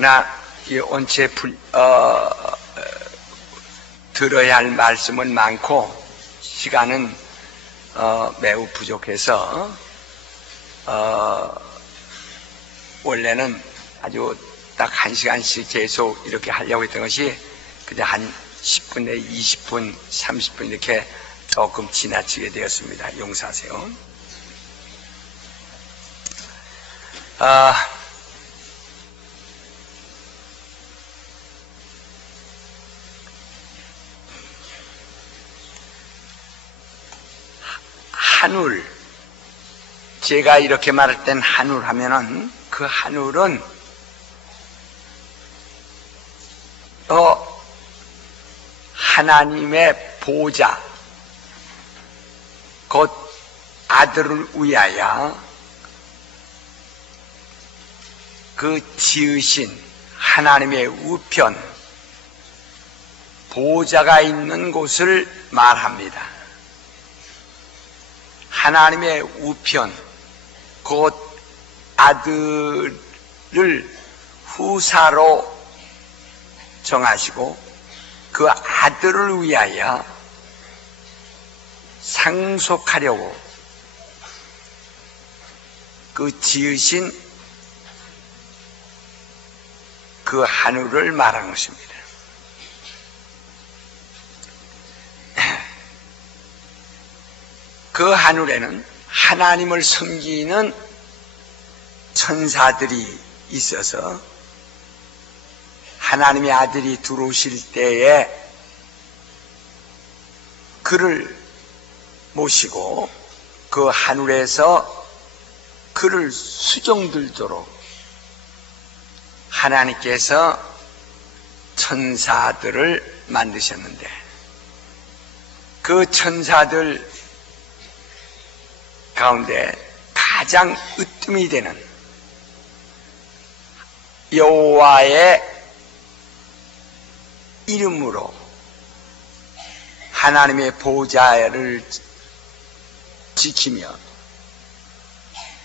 그러나 이 원체 들어야 할 말씀은 많고 시간은 매우 부족해서 원래는 아주 딱 1시간씩 계속 이렇게 하려고 했던 것이 그냥 한 10분에 20분, 30분 이렇게 조금 지나치게 되었습니다. 용서하세요. 한울, 제가 이렇게 말할 땐 한울 하면은 그 한울은 하나님의 보좌, 곧 아들을 위하여 그 지으신 하나님의 우편, 보좌가 있는 곳을 말합니다. 하나님의 우편, 곧 아들을 후사로 정하시고 그 아들을 위하여 상속하려고 그 지으신 그 하늘을 말한 것입니다. 그 하늘에는 하나님을 섬기는 천사들이 있어서 하나님의 아들이 들어오실 때에 그를 모시고 그 하늘에서 그를 수종들도록 하나님께서 천사들을 만드셨는데 그 천사들 가운데 가장 으뜸이 되는 여호와의 이름으로 하나님의 보좌를 지키며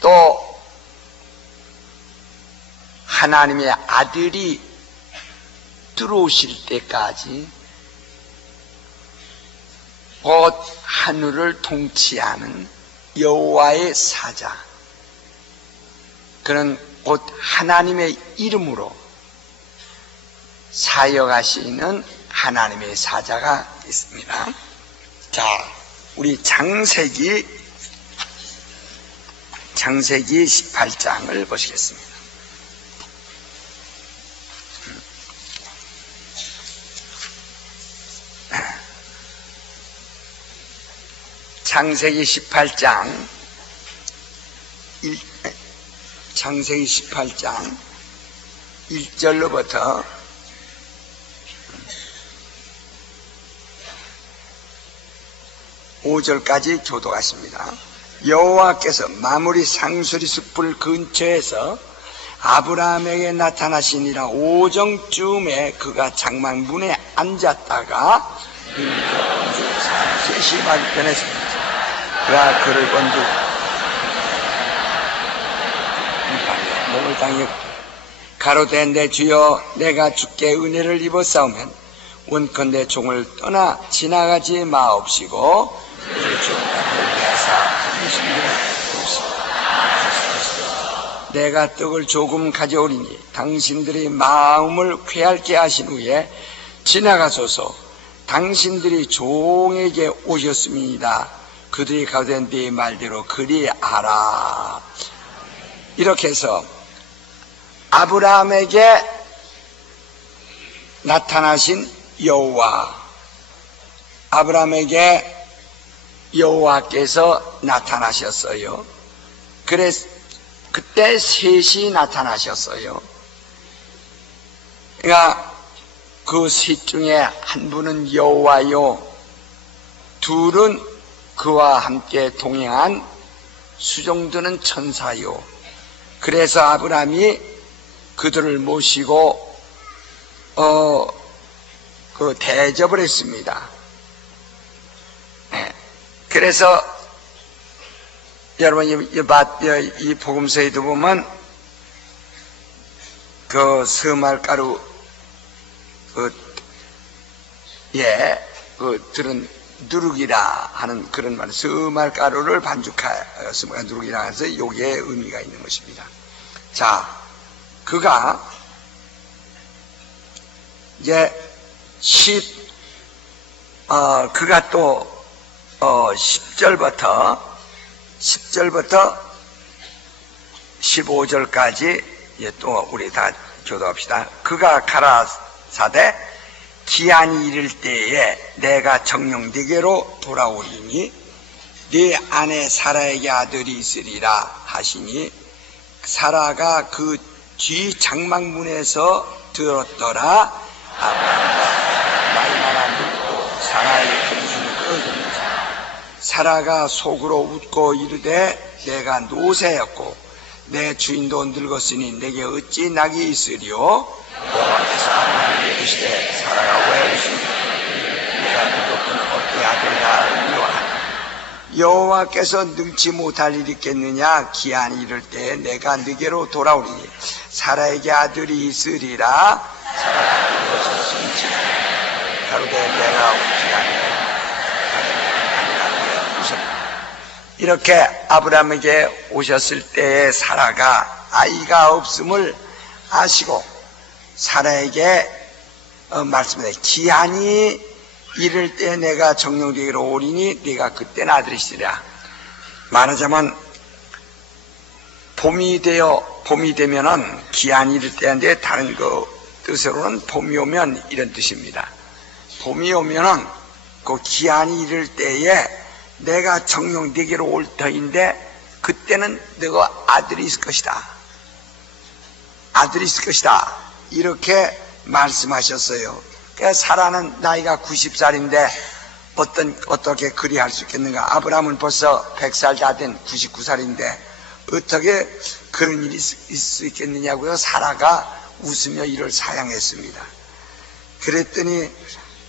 또 하나님의 아들이 들어오실 때까지 곧 하늘을 통치하는 여호와의 사자, 그는 곧 하나님의 이름으로 사역하시는 하나님의 사자가 있습니다. 자, 우리 창세기 18장을 보시겠습니다. 창세기 18장 1절로부터 5절까지 교도하십니다. 여호와께서 마무리 상수리 숲을 근처에서 아브라함에게 나타나시니라. 오정쯤에 그가 장막문에 앉았다가 셋이 발견했습니다. 그가 그를 건져 목을 당겨 가로되 내 주여, 내가 주께 은혜를 입었사오면 원컨대 종을 떠나 지나가지 마옵시고 내가 떡을 조금 가져오리니 당신들이 마음을 쾌활게 하신 후에 지나가소서. 당신들이 종에게 오셨습니다. 그들이 가로되 네 말대로 그리하라. 이렇게 해서 아브라함에게 나타나신 여호와, 아브라함에게 여호와께서 나타나셨어요. 그래서 그때 셋이 나타나셨어요. 그러니까 그 셋 중에 한 분은 여호와요, 둘은 그와 함께 동행한 수종드는 천사요. 그래서 아브라함이 그들을 모시고 그 대접을 했습니다. 그래서 여러분 이 복음서에도 보면 그 서말가루 들은 누룩이라 하는 그런 말, 서말가루를 반죽하여서 누룩이라 해서 요게 의미가 있는 것입니다. 자, 그가 이제 그가 또 10절부터 15절까지 또 우리 다 교도합시다. 그가 가라사대 기한이 이를 때에 내가 정녕 네게로 돌아오리니 네 안에 사라에게 아들이 있으리라 하시니 사라가 그 뒤 장막문에서 들었더라. 아브라함과 나이마나 늙고 사라에게 금수는 끊어집니다. 사라가 속으로 웃고 이르되 내가 노새였고 내 주인도 늙었으니 내게 어찌 낙이 있으리요? 여호와께서 아브라함에게 이르시되 사라가 왜 웃으니 내가 늙었거늘 어떻게 아들을 낳으리요? 여호와께서 능치 못할 일이 있겠느냐? 기한이 이를 때에 내가 네게로 돌아오리니 사라에게 아들이 있으리라. 사라가 늙었으니 가로되 내가 웃지 아니하리라. 이렇게 아브라함에게 오셨을 때에 사라가 아이가 없음을 아시고 사라에게 말씀해 기한이 이를 때 내가 정령되기로 오리니 네가 그때는 아들이시리라. 말하자면 봄이 되면은 기한이 이를 때인데 다른 그 뜻으로는 봄이 오면 이런 뜻입니다. 봄이 오면은 그 기한이 이를 때에 내가 정령 네게로 올 터인데 그때는 너가 아들이 있을 것이다. 아들이 있을 것이다. 이렇게 말씀하셨어요. 그러니까 사라는 나이가 90살인데 어떻게 그리할 수 있겠는가? 아브라함은 벌써 100살 다 된 99살인데 어떻게 그런 일이 있을 수 있겠느냐고요? 사라가 웃으며 이를 사양했습니다. 그랬더니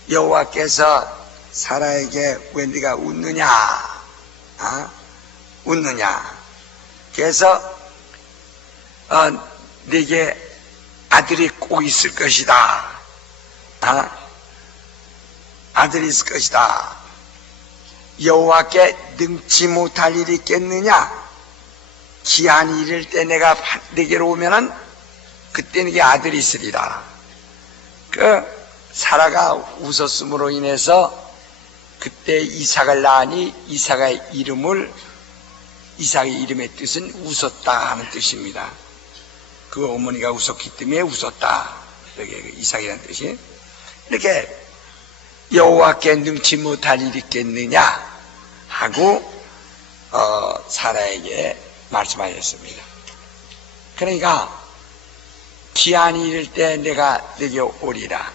여호와께서 사라에게 왜 네가 웃느냐? 웃느냐? 그래서 네게 아들이 꼭 있을 것이다. 아들이 있을 것이다. 여호와께 능치 못할 일이 있겠느냐? 기한이 이를 때 내가 네게로 오면은 그때 네게 아들이 있으리라. 그 사라가 웃었음으로 인해서 그때 이삭을 낳으니 이삭의 이름의 뜻은 웃었다 하는 뜻입니다. 그 어머니가 웃었기 때문에 웃었다. 이렇게 이삭이라는 뜻이. 이렇게 여호와께 능치 못할 일이 있겠느냐 하고 사라에게 말씀하셨습니다. 그러니까 기한이 이를 때 내가 네게 오리라.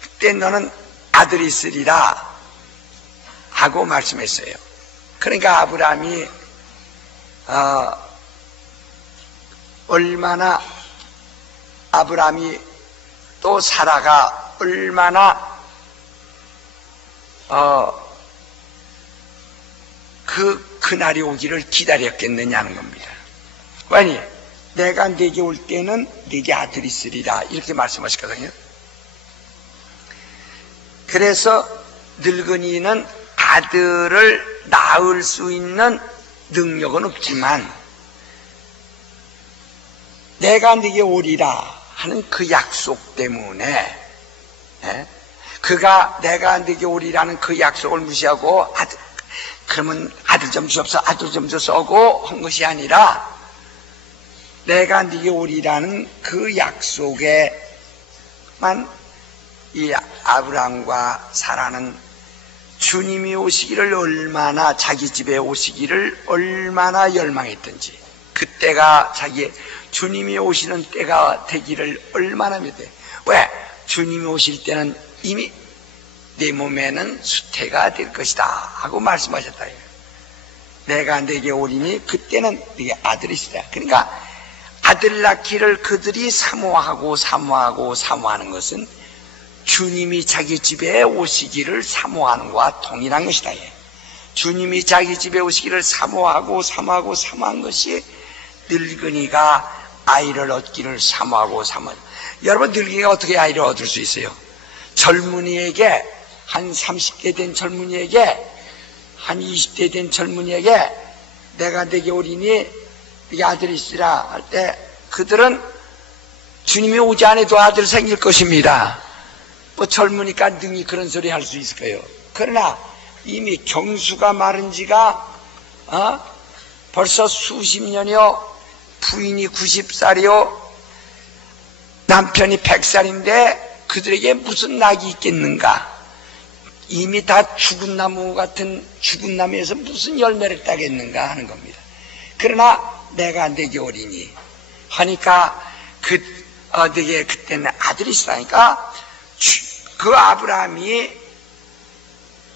그때 너는 아들이 있으리라 하고 말씀했어요. 그러니까 아브라함이 또 사라가 얼마나 그날이 오기를 기다렸겠느냐는 겁니다. 아니 내가 네게 올 때는 네게 아들이 있으리라 이렇게 말씀하셨거든요. 그래서 늙은이는 아들을 낳을 수 있는 능력은 없지만 내가 네게 오리라 하는 그 약속 때문에 그가 내가 네게 오리라는 그 약속을 무시하고 그러면 아들 좀 주옵소 아들 좀 주소고 한 것이 아니라 내가 네게 오리라는 그 약속에만 이 아브라함과 사라는 주님이 오시기를 얼마나 자기 집에 오시기를 얼마나 열망했던지 그때가 주님이 오시는 때가 되기를 얼마나 믿어요. 왜? 주님이 오실 때는 이미 내 몸에는 수태가 될 것이다 하고 말씀하셨다. 내가 네게 오리니 그때는 네게 아들이 있으리라. 그러니까 아들 낳기를 그들이 사모하는 것은 주님이 자기 집에 오시기를 사모하는 것과 동일한 것이다. 주님이 자기 집에 오시기를 사모한 것이 늙은이가 아이를 얻기를 사모하고 사모하죠. 여러분, 늙은이가 어떻게 아이를 얻을 수 있어요? 젊은이에게, 한 30대 된 젊은이에게, 한 20대 된 젊은이에게 내가 내게 오리니 네게 아들이 있으라 할 때 그들은 주님이 오지 않아도 아들 생길 것입니다. 뭐 젊으니까 능히 그런 소리 할 수 있을 거예요. 그러나 이미 경수가 마른 지가 벌써 수십 년이요, 부인이 90살이요, 남편이 100살인데 그들에게 무슨 낙이 있겠는가? 이미 다 죽은 나무 같은, 죽은 나무에서 무슨 열매를 따겠는가 하는 겁니다. 그러나 내가 내게 오리니 하니까 내게 그때는 아들이 있으니까 그 아브라함이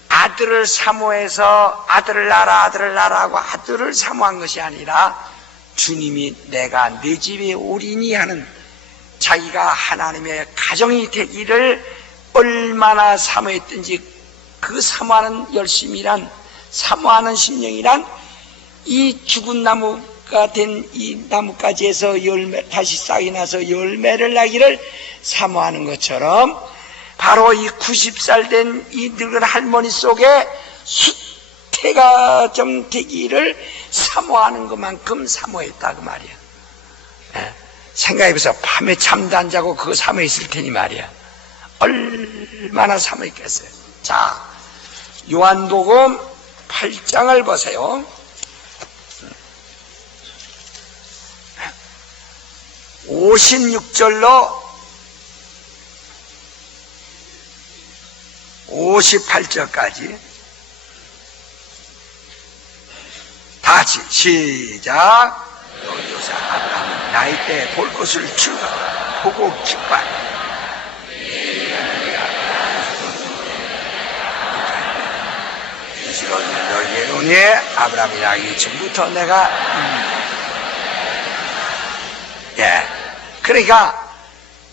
아들을 사모해서 아들을 낳아라 아들을 낳아라 하고 아들을 사모한 것이 아니라 주님이 내가 내 집에 오리니 하는, 자기가 하나님의 가정이 되기를 얼마나 사모했든지 그 사모하는 열심이란, 사모하는 심령이란 이 죽은 나무가 된 이 나뭇가지에서 열매, 다시 싹이 나서 열매를 나기를 사모하는 것처럼 바로 이 90살 된 이 늙은 할머니 속에 수태가 좀 되기를 사모하는 것만큼 사모했다 그 말이야. 생각해보세요. 밤에 잠도 안 자고 그거 사모했을 테니 말이야. 얼마나 사모했겠어요. 자, 요한복음 8장을 보세요. 56절로 58절까지 다 같이 시작. 요사 아브라함은 나이 때 볼 것을 주가 보고 기뻐하니 너희에게 이르노니 아브라함이 나기 전부터 내가 그러니까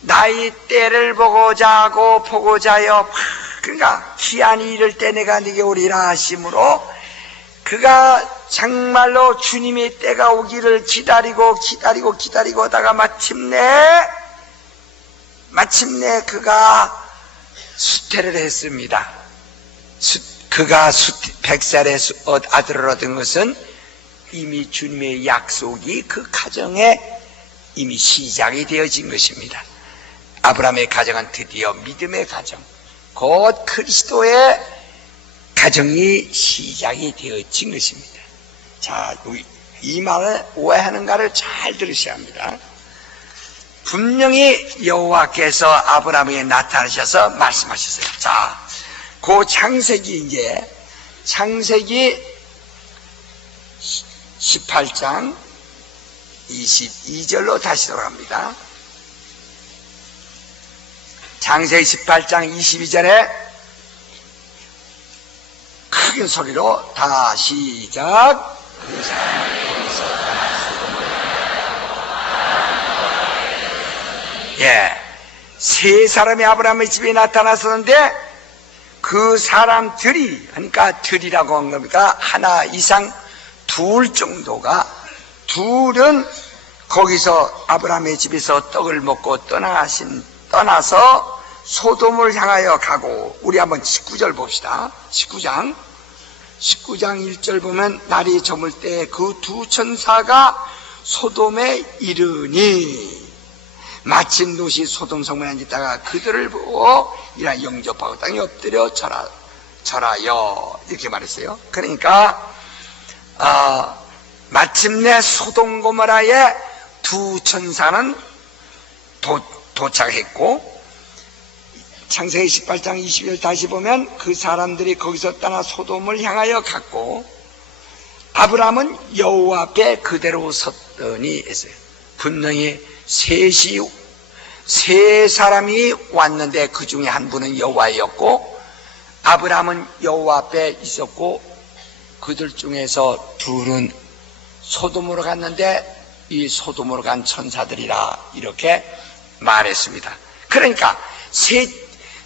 나이 때를 보고자 하고 보고자 하여, 그러니까 기한이 이를 때 내가 네게 오리라 하심으로 그가 정말로 주님의 때가 오기를 기다리고 하다가 마침내 그가 수태를 했습니다. 그가 100살의 아들을 얻은 것은 이미 주님의 약속이 그 가정에 이미 시작이 되어진 것입니다. 아브라함의 가정은 드디어 믿음의 가정, 곧 그리스도의 가정이 시작이 되어진 것입니다. 자, 이 말을 오해하는가를 잘 들으셔야 합니다. 분명히 여호와께서 아브라함에게 나타나셔서 말씀하셨어요. 자, 그 창세기 18장 22절로 다시 돌아갑니다. 창세기 18장 22절에 큰 소리로 다 시작. 세 사람이 아브라함의 집에 나타났었는데 그 사람들이, 그러니까 들이라고 한 겁니까? 하나 이상 둘 정도가, 둘은 거기서 아브라함의 집에서 떡을 먹고 떠나서 소돔을 향하여 가고, 우리 한번 19절 봅시다. 19장 1절 보면 날이 저물 때 그 두 천사가 소돔에 이르니 마침 롯이 소돔 성문에 앉았다가 그들을 보고 이라 영접하고 땅에 엎드려 절하여 이렇게 말했어요. 그러니까 마침내 소돔 고모라의 두 천사는 도착했고, 창세기 18장 20절 다시 보면 그 사람들이 거기서 떠나 소돔을 향하여 갔고 아브라함은 여호와 앞에 그대로 섰더니 했어요. 분명히 세 사람이 왔는데 그 중에 한 분은 여호와였고 아브라함은 여호와 앞에 있었고 그들 중에서 둘은 소돔으로 갔는데 이 소돔으로 간 천사들이라 이렇게 말했습니다. 그러니까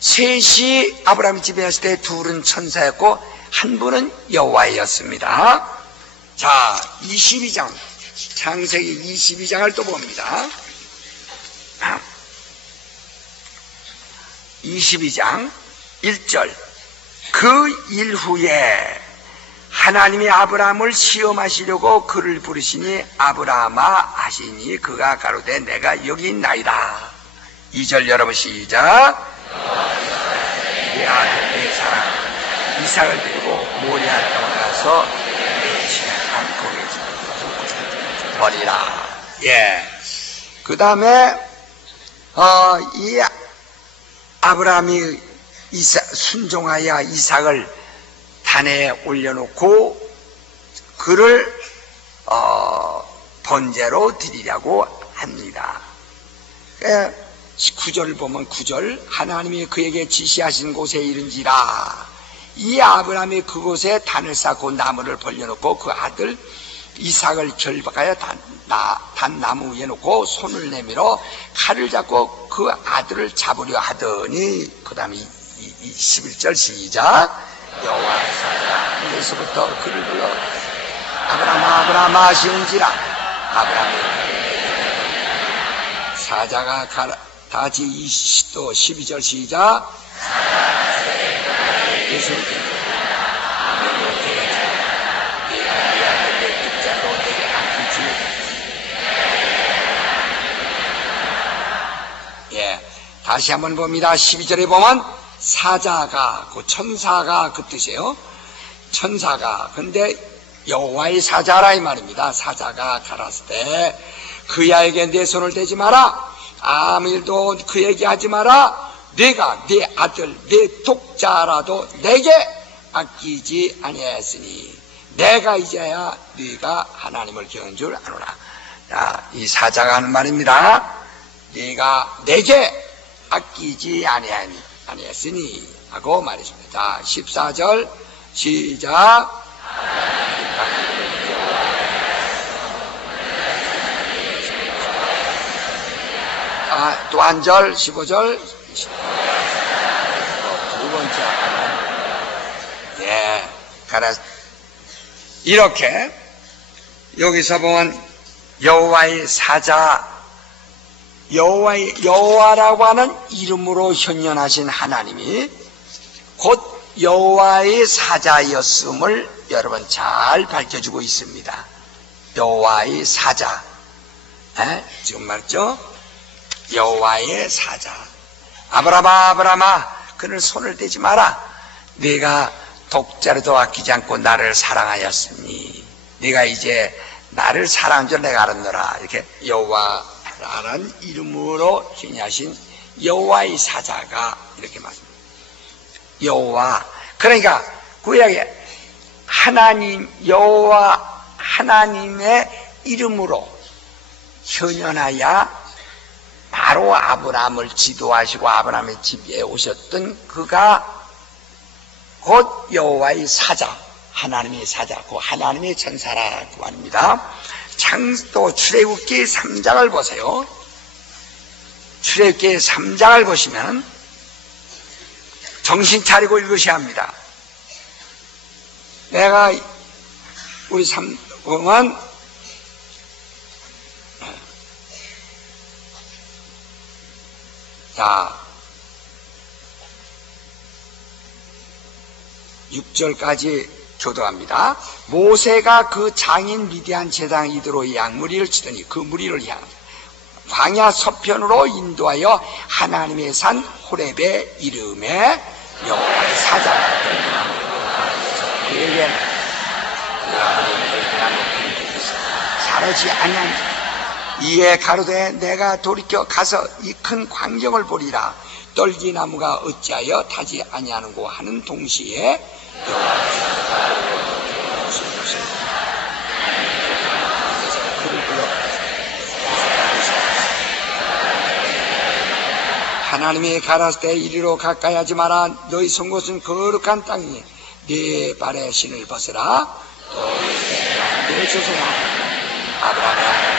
셋이 아브라함 집에 왔을 때 둘은 천사였고 한 분은 여호와였습니다. 자, 22장 창세기 22장을 또 봅니다. 22장 1절. 그 일 후에 하나님이 아브라함을 시험하시려고 그를 부르시니 아브라함아 하시니 그가 가로되 내가 여기 있나이다. 2절 여러분 시작. 내 아들 내 사랑 이삭을 데리고 모리아 땅에 가서 내 취한 거기 버리라. 예. 그 다음에 이 아브라함이 순종하여 이삭을 단에 올려놓고 그를 번제로 드리려고 합니다. 9절을 보면 9절 하나님이 그에게 지시하신 곳에 이른지라. 이 아브라함이 그곳에 단을 쌓고 나무를 벌려놓고 그 아들 이삭을 결박하여 단나무 위에 놓고 손을 내밀어 칼을 잡고 그 아들을 잡으려 하더니 그 다음에 11절 시작. 여호와 사자 위에서부터 그를 불러 아브라함아 아브라함아 하시는지라. 아브라함이 사자가 다시 또 12절 시작. 예수님 다시 한번 봅니다. 12절에 보면 사자가 그 천사가 그 뜻이에요. 천사가 근데 여호와의 사자라 이 말입니다. 사자가 가라사대 때 그야에게 내 손을 대지 마라. 아무 일도 그에게 하지 마라. 내가 네 아들 네 독자라도 내게 아끼지 아니하였으니 내가 이제야 네가 하나님을 경한 줄 아노라. 자, 이 사자가 하는 말입니다. 네가 내게 아끼지 아니했으니 하고 말했습니다. 자, 14절 시작. 또 한 절 15절 두 번째 가라. 이렇게 여기서 보면 여호와의 사자 여호와라고 하는 이름으로 현현하신 하나님이 곧 여호와의 사자였음을 여러분 잘 밝혀주고 있습니다. 여호와의 사자. 지금 말이죠. 여호와의 사자. 아브라함아 아브라함아 그를 손을 대지 마라. 네가 독자로도 아끼지 않고 나를 사랑하였으니 네가 이제 나를 사랑한 줄 내가 알았노라. 이렇게 여호와라는 이름으로 현현하신 여호와의 사자가 이렇게 말합니다. 여호와 그러니까 구약에 하나님 여호와 하나님의 이름으로 현현하여 바로 아브라함을 지도하시고 아브라함의 집에 오셨던 그가 곧 여호와의 사자, 하나님의 사자, 그 하나님의 천사라고 합니다. 또 출애굽기 3장을 보세요. 출애굽기 3장을 보시면 정신 차리고 읽으셔야 합니다. 내가 우리 보면 자 6절까지 교도합니다. 모세가 그 장인 미디안 제사장 이드로의 양 무리를 치더니 그 무리를 향 광야 서편으로 인도하여 하나님의 산 호렙의 이름에 여호와의 사자가 그에게 사르지 아니하니 이에 가로되 내가 돌이켜 가서 이 큰 광경을 보리라. 떨기나무가 어찌하여 타지 아니하는고 하는 동시에 하나님이 가라사대 때 이리로 가까이 하지 마라. 너희 선 곳은 거룩한 땅이니 네 발에 신을 벗으라. 내 조상아 아브라함의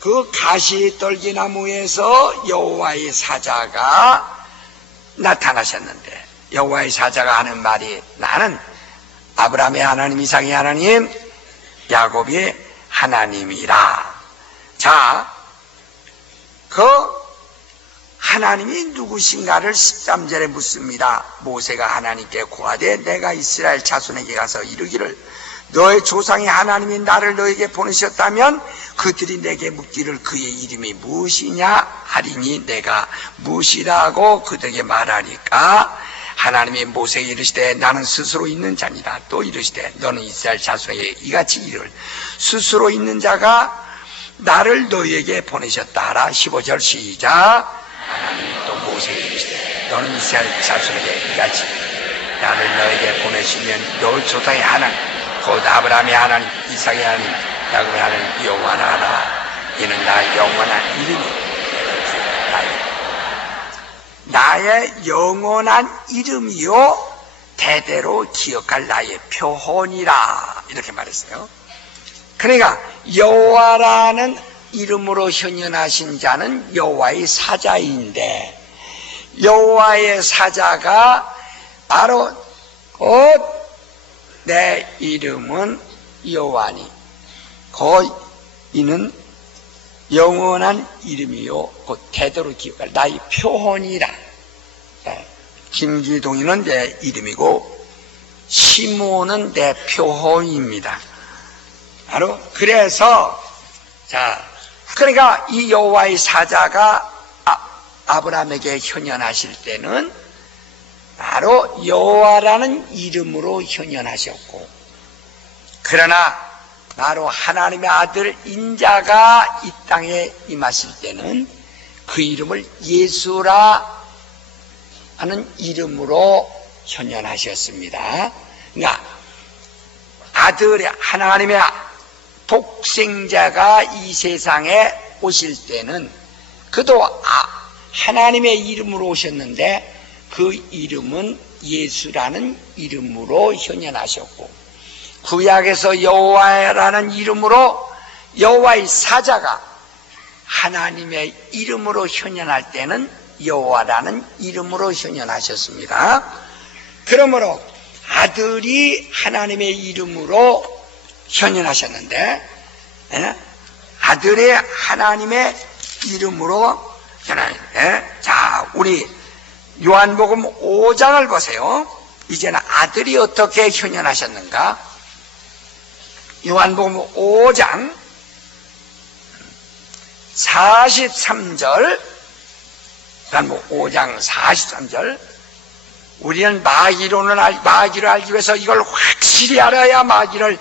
그 가시떨기나무에서 여호와의 사자가 나타나셨는데 여호와의 사자가 하는 말이 나는 아브라함의 하나님, 이삭의 하나님, 야곱의 하나님이라. 자, 그 하나님이 누구신가를 13절에 묻습니다. 모세가 하나님께 고하되 내가 이스라엘 자손에게 가서 이르기를 너의 조상의 하나님이 나를 너에게 보내셨다면 그들이 내게 묻기를 그의 이름이 무엇이냐 하리니 내가 무엇이라고 그들에게 말하니까 하나님이 모세에게 이르시되 나는 스스로 있는 자니라. 또 이르시되 너는 이스라엘 자손에게 이같이 이르를 스스로 있는 자가 나를 너희에게 보내셨다 하라. 15절 시작. 하나님이 또 모세에게 이르시되 너는 이스라엘 자손에게 이같이 나를 너에게 보내시면 너 조상의 하나님 곧 아브라함의 하나님, 이삭의 하나님, 야곱의 하나님 여호와라 하라. 이는 나의 영원한 이름이 나의 영원한 이름이요 대대로 기억할 나의 표본이라. 이렇게 말했어요. 그러니까 여호와라는 이름으로 현현하신 자는 여호와의 사자인데 여호와의 사자가 바로 곧 내 이름은 여호와니 곧 이는 영원한 이름이요 곧 대대로 기억할 나의 표본이라. 김기동이는 내 이름이고 시므온은 내 표본입니다. 바로 그래서 자 그러니까 이 여호와의 사자가 아브라함에게 현현하실 때는 바로 여호와라는 이름으로 현현하셨고 그러나 바로 하나님의 아들 인자가 이 땅에 임하실 때는 그 이름을 예수라 하는 이름으로 현현하셨습니다. 그러니까 아들의 하나님의 독생자가 이 세상에 오실 때는 그도 하나님의 이름으로 오셨는데 그 이름은 예수라는 이름으로 현현하셨고 구약에서 여호와라는 이름으로 여호와의 사자가 하나님의 이름으로 현현할 때는 여호와라는 이름으로 현현하셨습니다. 그러므로 아들이 하나님의 이름으로 현현하셨는데 아들의 하나님의 이름으로 현현하셨는데 자 우리 요한복음 5장을 보세요. 이제는 아들이 어떻게 현현하셨는가? 요한복음 5장 43절 요한복음 5장 43절 우리는 마귀를 알기 위해서 이걸 확실히 알아야 마귀를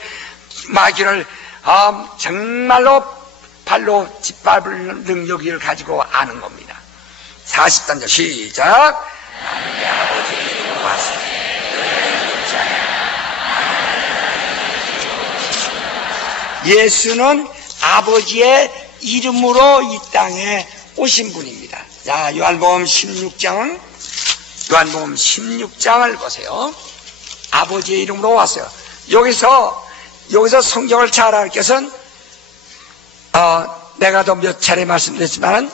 정말로 발로 짓밟을 능력을 가지고 아는 겁니다. 43절 시작. 하나님의 아버지 이름으로 왔으니 예수는 아버지의 이름으로 이 땅에 오신 분입니다. 자, 요한복음 16장을 보세요. 아버지의 이름으로 왔어요. 여기서 성경을 잘 알기 위해서는 내가 더 몇 차례 말씀드렸지만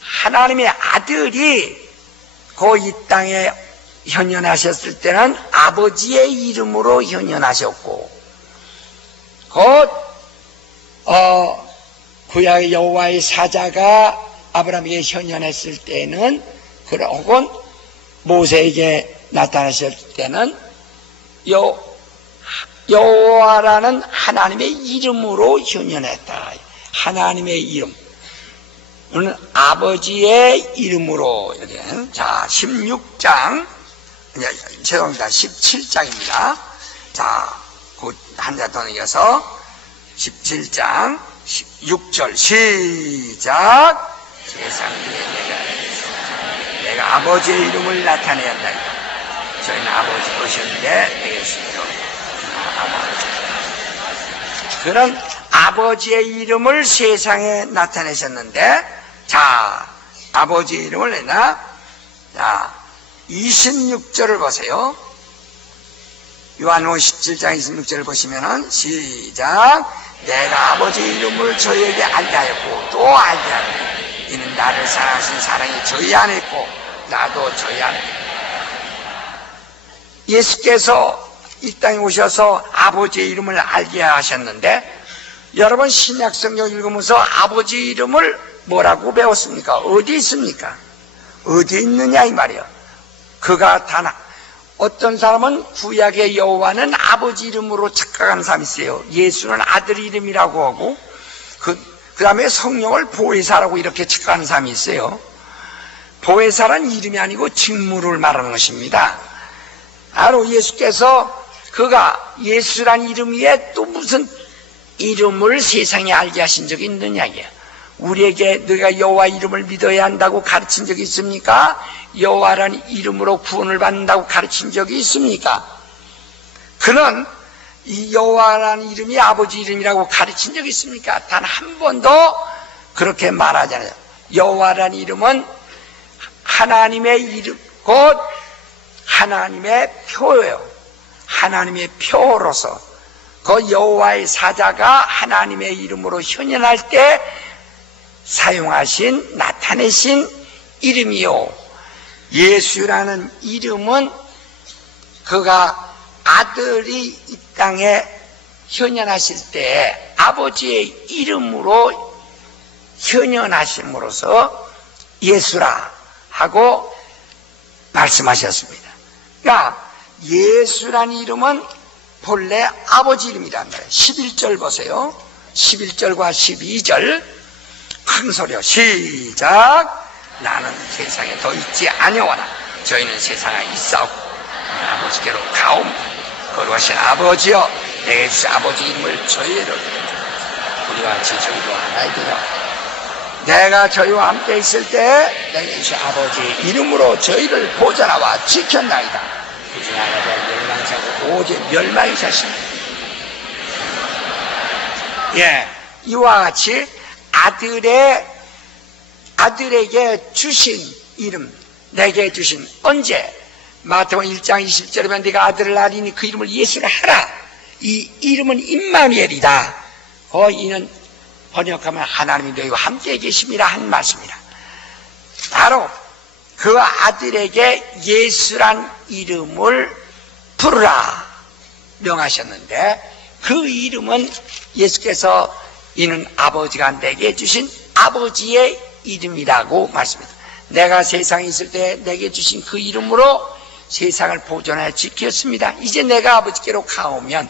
하나님의 아들이 그 이 땅에 현현하셨을 때는 아버지의 이름으로 현현하셨고 곧 구약의 여호와의 사자가 아브라함에게 현현했을 때는 혹은 모세에게 나타나셨을 때는 여호와라는 하나님의 이름으로 현현했다. 하나님의 이름 오늘 아버지의 이름으로 이렇게. 자 16장 죄송합니다 17장입니다 자 곧 한 자 더 이어서 17장 6절 시작. 세상 위에 내가 아버지의 이름을 나타내야 한다. 저희는 아버지 것이었는데 내게 주시오. 그런 아버지의 이름을 세상에 나타내셨는데 자 아버지의 이름을 내나 자 26절을 보세요. 요한복음 17장 26절을 보시면은 시작. 내가 아버지의 이름을 저희에게 알게 하였고 또 알게 하였고 이는 나를 사랑하신 사랑이 저희 안에 있고 나도 저희 안에 있고 예수께서 이 땅에 오셔서 아버지의 이름을 알게 하셨는데, 여러분 신약 성경 읽으면서 아버지 이름을 뭐라고 배웠습니까? 어디 있습니까? 어디 있느냐 이 말이에요. 그가 어떤 사람은 구약의 여호와는 아버지 이름으로 착각하는 사람이 있어요. 예수는 아들 이름이라고 하고 그 다음에 성령을 보혜사라고 이렇게 착각하는 사람이 있어요. 보혜사란 이름이 아니고 직무를 말하는 것입니다. 바로 예수께서 그가 예수란 이름 위에 또 무슨 이름을 세상에 알게 하신 적이 있느냐 이게요. 우리에게 너희가 여호와 이름을 믿어야 한다고 가르친 적이 있습니까? 여호와라는 이름으로 구원을 받는다고 가르친 적이 있습니까? 그는 이 여호와라는 이름이 아버지 이름이라고 가르친 적이 있습니까? 단 한 번도 그렇게 말하잖아요. 여호와라는 이름은 하나님의 이름, 곧 하나님의 표예요. 하나님의 표로서 그 여호와의 사자가 하나님의 이름으로 현현할 때 사용하신, 나타내신 이름이요. 예수라는 이름은 그가 아들이 이 땅에 현현하실 때 아버지의 이름으로 현현하심으로써 예수라 하고 말씀하셨습니다. 그러니까 예수라는 이름은 본래 아버지 이름이란 말이에요. 11절 보세요. 11절과 12절 큰 소리요. 시작. 나는 세상에 더 있지 아니오나 저희는 세상에 있사오고 아버지께로 가옴. 거룩하신 아버지여 내게 주신 아버지 이름을 저희를 우리와 같이 저희도 하나이 되어 내가 저희와 함께 있을 때 내게 주신 아버지의 이름으로 저희를 보존하와 지켰나이다. 그중에 하나가 멸망하지 않고 오직 멸망이 자십니다. 예, 이와 같이 아들에게 주신 이름, 내게 주신 언제? 마태복음 1장 20절에 보면 네가 아들을 낳으니 그 이름을 예수라 하라. 이 이름은 임마누엘이다. 이는 번역하면 하나님이 너희와 함께 계심이라 한 말씀이다. 바로 그 아들에게 예수란 이름을 부르라 명하셨는데, 그 이름은 예수께서 이는 아버지가 내게 주신 아버지의 이름이라고 말씀합니다. 내가 세상에 있을 때 내게 주신 그 이름으로 세상을 보존하여 지켰습니다. 이제 내가 아버지께로 가오면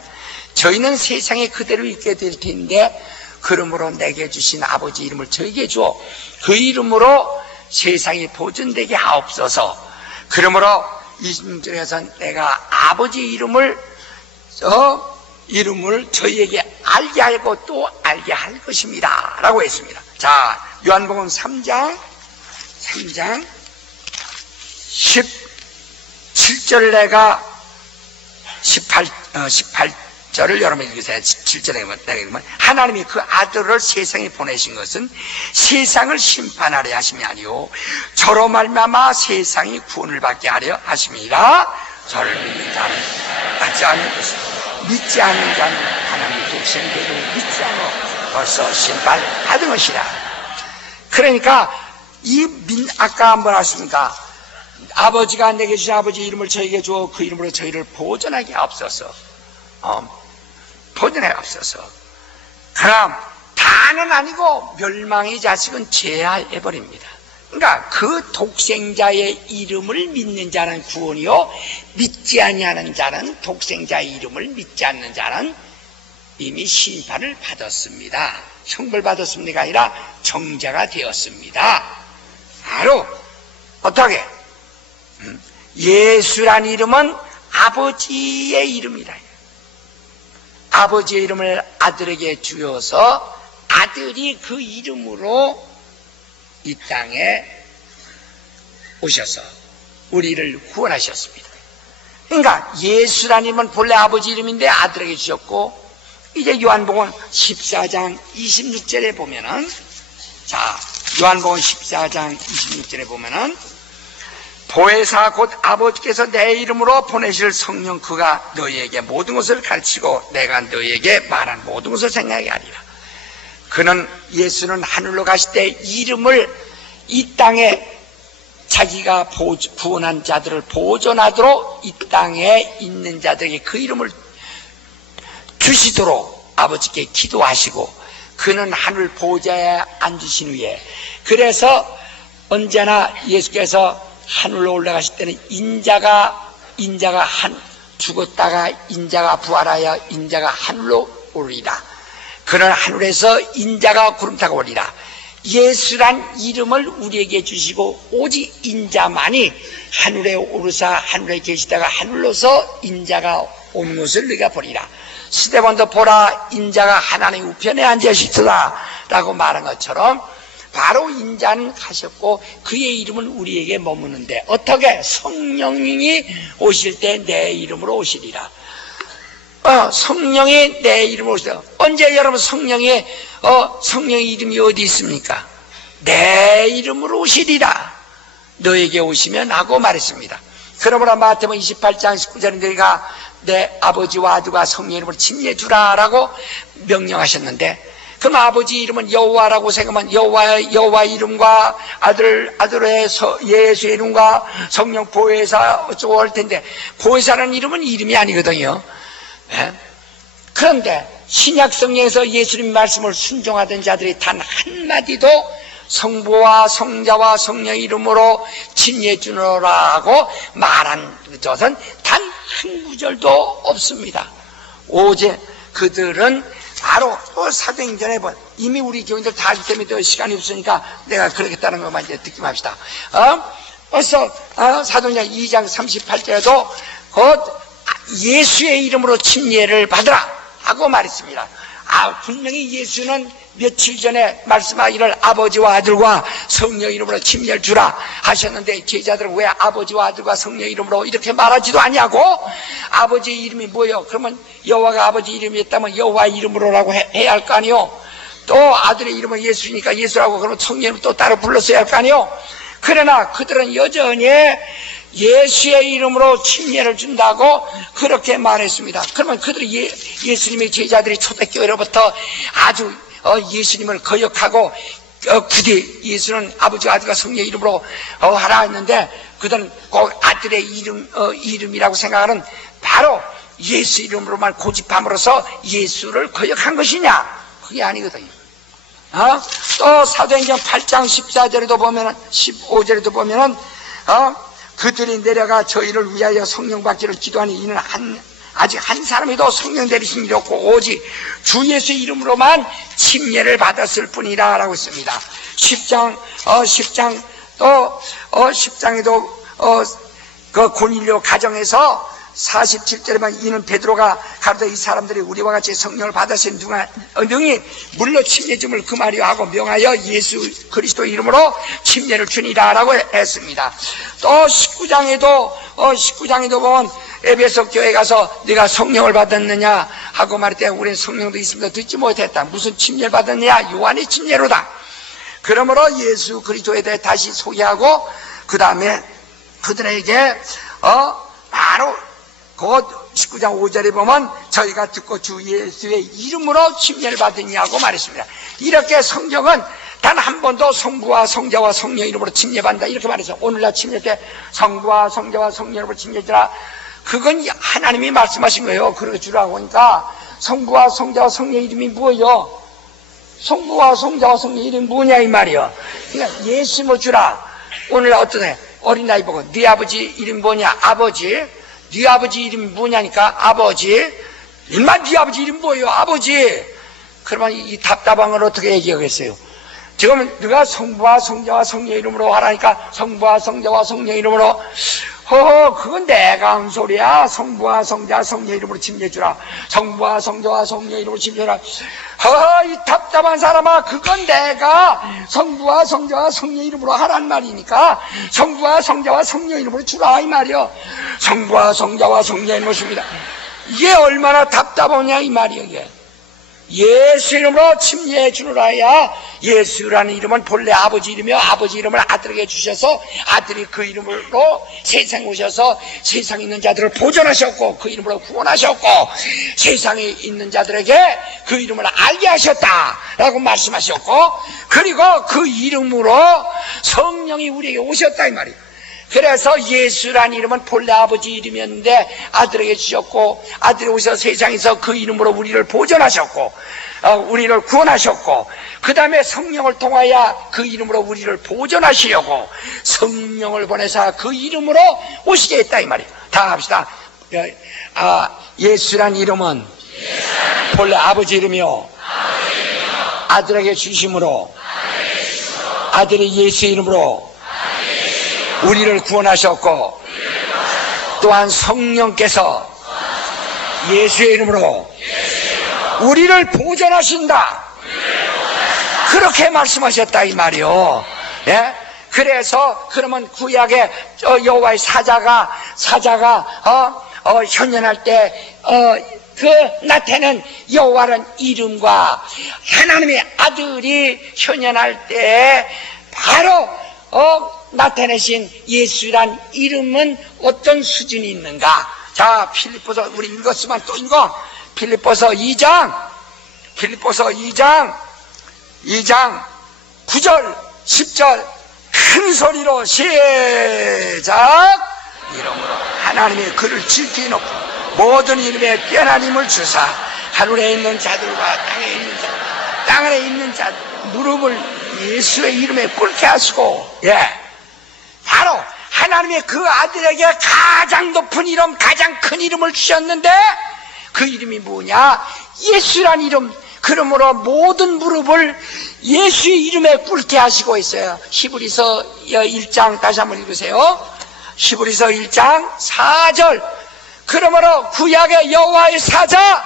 저희는 세상에 그대로 있게 될 텐데, 그러므로 내게 주신 아버지 이름을 저에게 주어 그 이름으로 세상이 보존되게 하옵소서. 그러므로 26절에서 내가 아버지 이름을 저희에게 알게 하고 또 알게 할 것입니다 라고 했습니다. 자, 요한복음 3장 17절을 내가 18절을 여러분 읽으세요. 17절에 보면 하나님이 그 아들을 세상에 보내신 것은 세상을 심판하려 하심이 아니요 저로 말미암아 세상이 구원을 받게 하려 하심이라. 저를 믿는 자는 받지 않을 것이고 믿지 않는 자는 하나님의 독생자를 믿지 않고 벌써 심판받은 것이라. 그러니까 아까 뭐라 했습니까? 아버지가 내게 주신 아버지 이름을 저에게 주어 그 이름으로 저희를 보존하게 하옵소서. 보존하게 하옵소서. 그럼 다는 아니고 멸망의 자식은 제하해버립니다. 그러니까 그 독생자의 이름을 믿는 자는 구원이요 믿지 아니하는 자는, 독생자의 이름을 믿지 않는 자는 이미 심판을 받았습니다. 형벌받았습니다가 아니라 정죄가 되었습니다. 바로 어떻게? 예수란 이름은 아버지의 이름이다. 아버지의 이름을 아들에게 주어서 아들이 그 이름으로 이 땅에 오셔서 우리를 구원하셨습니다. 그러니까 예수란 이름은 본래 아버지 이름인데 아들에게 주셨고, 이제 요한복음 14장 26절에 보면은, 자, 요한복음 14장 26절에 보면은 보혜사 곧 아버지께서 내 이름으로 보내실 성령 그가 너희에게 모든 것을 가르치고 내가 너희에게 말한 모든 것을 생각하게 하리라. 그는 예수는 하늘로 가실 때 이름을 이 땅에 자기가 구원한 자들을 보존하도록 이 땅에 있는 자들에게 그 이름을 주시도록 아버지께 기도하시고, 그는 하늘 보좌에 앉으신 후에, 그래서 언제나 예수께서 하늘로 올라가실 때는 인자가 죽었다가 인자가 부활하여 인자가 하늘로 오르리라. 그는 하늘에서 인자가 구름 타고 오리라. 예수란 이름을 우리에게 주시고 오직 인자만이 하늘에 오르사 하늘에 계시다가 하늘로서 인자가 오는 것을 너희가 보리라. 스데반도 보라, 인자가 하나님 우편에 앉으시더라 라고 말한 것처럼 바로 인자는 가셨고 그의 이름은 우리에게 머무는데, 어떻게? 성령이 오실 때 내 이름으로 오시리라. 성령이 내 이름으로 오시리라. 언제 여러분 성령의 이름이 어디 있습니까? 내 이름으로 오시리라. 너에게 오시면 하고 말했습니다. 그러므로 마태복음 28장 19절에 너희가 내 아버지와 아들과 성령 이름으로 침례 주라 라고 명령하셨는데, 그럼 아버지 이름은 여호와라고 생각하면 여호와 이름과 아들의 예수의 이름과 성령 보혜사 어쩌고 할 텐데, 보혜사라는 이름은 이름이 아니거든요. 그런데 신약 성경에서 예수님 말씀을 순종하던 자들이 단 한마디도 성부와 성자와 성령 이름으로 침례 주노라고 말한 것은 단 한 구절도 없습니다. 오직 그들은 바로 사도행전에 이미 우리 교인들 다 알기 때문에 더 시간이 없으니까 내가 그러겠다는 것만 이제 듣기만 합시다. 벌써 사도행전 2장 38절에도 예수의 이름으로 침례를 받으라 하고 말했습니다. 분명히 예수는 며칠 전에 말씀하기를 아버지와 아들과 성령 이름으로 침례를 주라 하셨는데, 제자들은 왜 아버지와 아들과 성령 이름으로 이렇게 말하지도 아니하고, 아버지의 이름이 뭐예요? 그러면 여호와가 아버지 이름이었다면 여호와 이름으로라고 해야 할 거 아니요? 또 아들의 이름은 예수니까 예수라고, 그러면 성령 이름 또 따로 불렀어야 할 거 아니요? 그러나 그들은 여전히 예수의 이름으로 침례를 준다고 그렇게 말했습니다. 그러면 그들이 예수님의 제자들이 초대교회로부터 아주 예수님을 거역하고 부디 예수는 아버지와 아들과 성령의 이름으로 하라 했는데, 그들은 꼭 아들의 이름이라고 생각하는 바로 예수 이름으로만 고집함으로써 예수를 거역한 것이냐? 그게 아니거든요. 또 사도행전 8장 14절에도 보면, 15절에도 보면은 그들이 내려가 저희를 위하여 성령 받기를 기도하니 이는 아직 한 사람이도 성령 내리신 일이 없고 오직 주 예수의 이름으로만 침례를 받았을 뿐이라 라고 했습니다. 10장에도 그 고닐료 가정에서 47절에만 이는 베드로가 가로되 이 사람들이 우리와 같이 성령을 받았으니 능히 물로 침례 줌을 금하려 하고 명하여 예수 그리스도 이름으로 침례를 주니라 라고 했습니다. 또 19장에도 보면 에베소 교회 가서 네가 성령을 받았느냐 하고 말할 때 우리는 성령도 있습니다 듣지 못했다. 무슨 침례를 받았느냐? 요한의 침례로다. 그러므로 예수 그리스도에 대해 다시 소개하고, 그 다음에 그들에게 바로 곧 19장 5절에 보면 저희가 듣고 주 예수의 이름으로 침례를 받으냐고 말했습니다. 이렇게 성경은 단 한 번도 성부와 성자와 성령 이름으로 침례받는다 이렇게 말해서 오늘날 침례 때 성부와 성자와 성령 이름으로 침례 주라, 그건 하나님이 말씀하신 거예요. 그렇게 주라고 하니까 성부와 성자와 성령 이름이 뭐예요? 성부와 성자와 성령 이름이 뭐냐 이 말이에요. 그러니까 예수님을 주라. 오늘 어떠네? 어린아이 보고 네 아버지 이름 뭐냐? 아버지. 네 아버지 이름이 뭐냐니까 아버지. 인마 네 아버지 이름 뭐예요? 아버지. 그러면 이 답답한 걸 어떻게 얘기하겠어요? 지금 네가 성부와 성자와 성령 이름으로 하라니까 성부와 성자와 성령 이름으로 그건 내가 한 소리야. 성부와 성자 성령 이름으로 침례 주라. 성부와 성자와 성령 이름으로 침례 주라. 이 답답한 사람아, 그건 내가 성부와 성자와 성령 이름으로 하란 말이니까 성부와 성자와 성령 이름으로 주라 이 말이요. 성부와 성자와 성령 이름으로 줍니다. 이게 얼마나 답답하냐 이 말이에요. 이게 예수 이름으로 침례해 주노라야. 예수라는 이름은 본래 아버지 이름이요, 아버지 이름을 아들에게 주셔서 아들이 그 이름으로 세상에 오셔서 세상에 있는 자들을 보존하셨고 그 이름으로 구원하셨고 세상에 있는 자들에게 그 이름을 알게 하셨다라고 말씀하셨고, 그리고 그 이름으로 성령이 우리에게 오셨다 이 말이에요. 그래서 예수란 이름은 본래 아버지 이름이었는데 아들에게 주셨고, 아들이 오셔서 세상에서 그 이름으로 우리를 보존하셨고, 우리를 구원하셨고, 그 다음에 성령을 통하여 그 이름으로 우리를 보존하시려고 성령을 보내사 그 이름으로 오시게 했다 이 말이에요. 다 합시다. 예수란 이름은 본래 아버지 이름이요, 아들에게 주심으로 아들이 예수 이름으로 우리를 구원하셨고, 또한 성령께서 예수의 이름으로 우리를 보존하신다, 그렇게 말씀하셨다 이 말이요. 예? 그래서 그러면 구약의 여호와의 사자가 현현할 때 그 나타낸 여호와라는 이름과 하나님의 아들이 현현할 때 바로 나타내신 예수란 이름은 어떤 수준이 있는가? 자, 빌립보서 우리 읽었으면 또 읽어. 빌립보서 2장 9절 10절 큰 소리로 시작. 이름으로 하나님의 그를 지키 놓고 모든 이름에 뛰어난 힘을 주사 하늘에 있는 자들과 땅 아래 있는 자 무릎을 예수의 이름에 꿇게 하시고, 바로 하나님의 그 아들에게 가장 높은 이름, 가장 큰 이름을 주셨는데 그 이름이 뭐냐? 예수란 이름. 그러므로 모든 무릎을 예수의 이름에 꿇게 하시고 있어요. 히브리서 1장 다시 한번 읽으세요. 히브리서 1장 4절. 그러므로 구약의 여호와의 사자,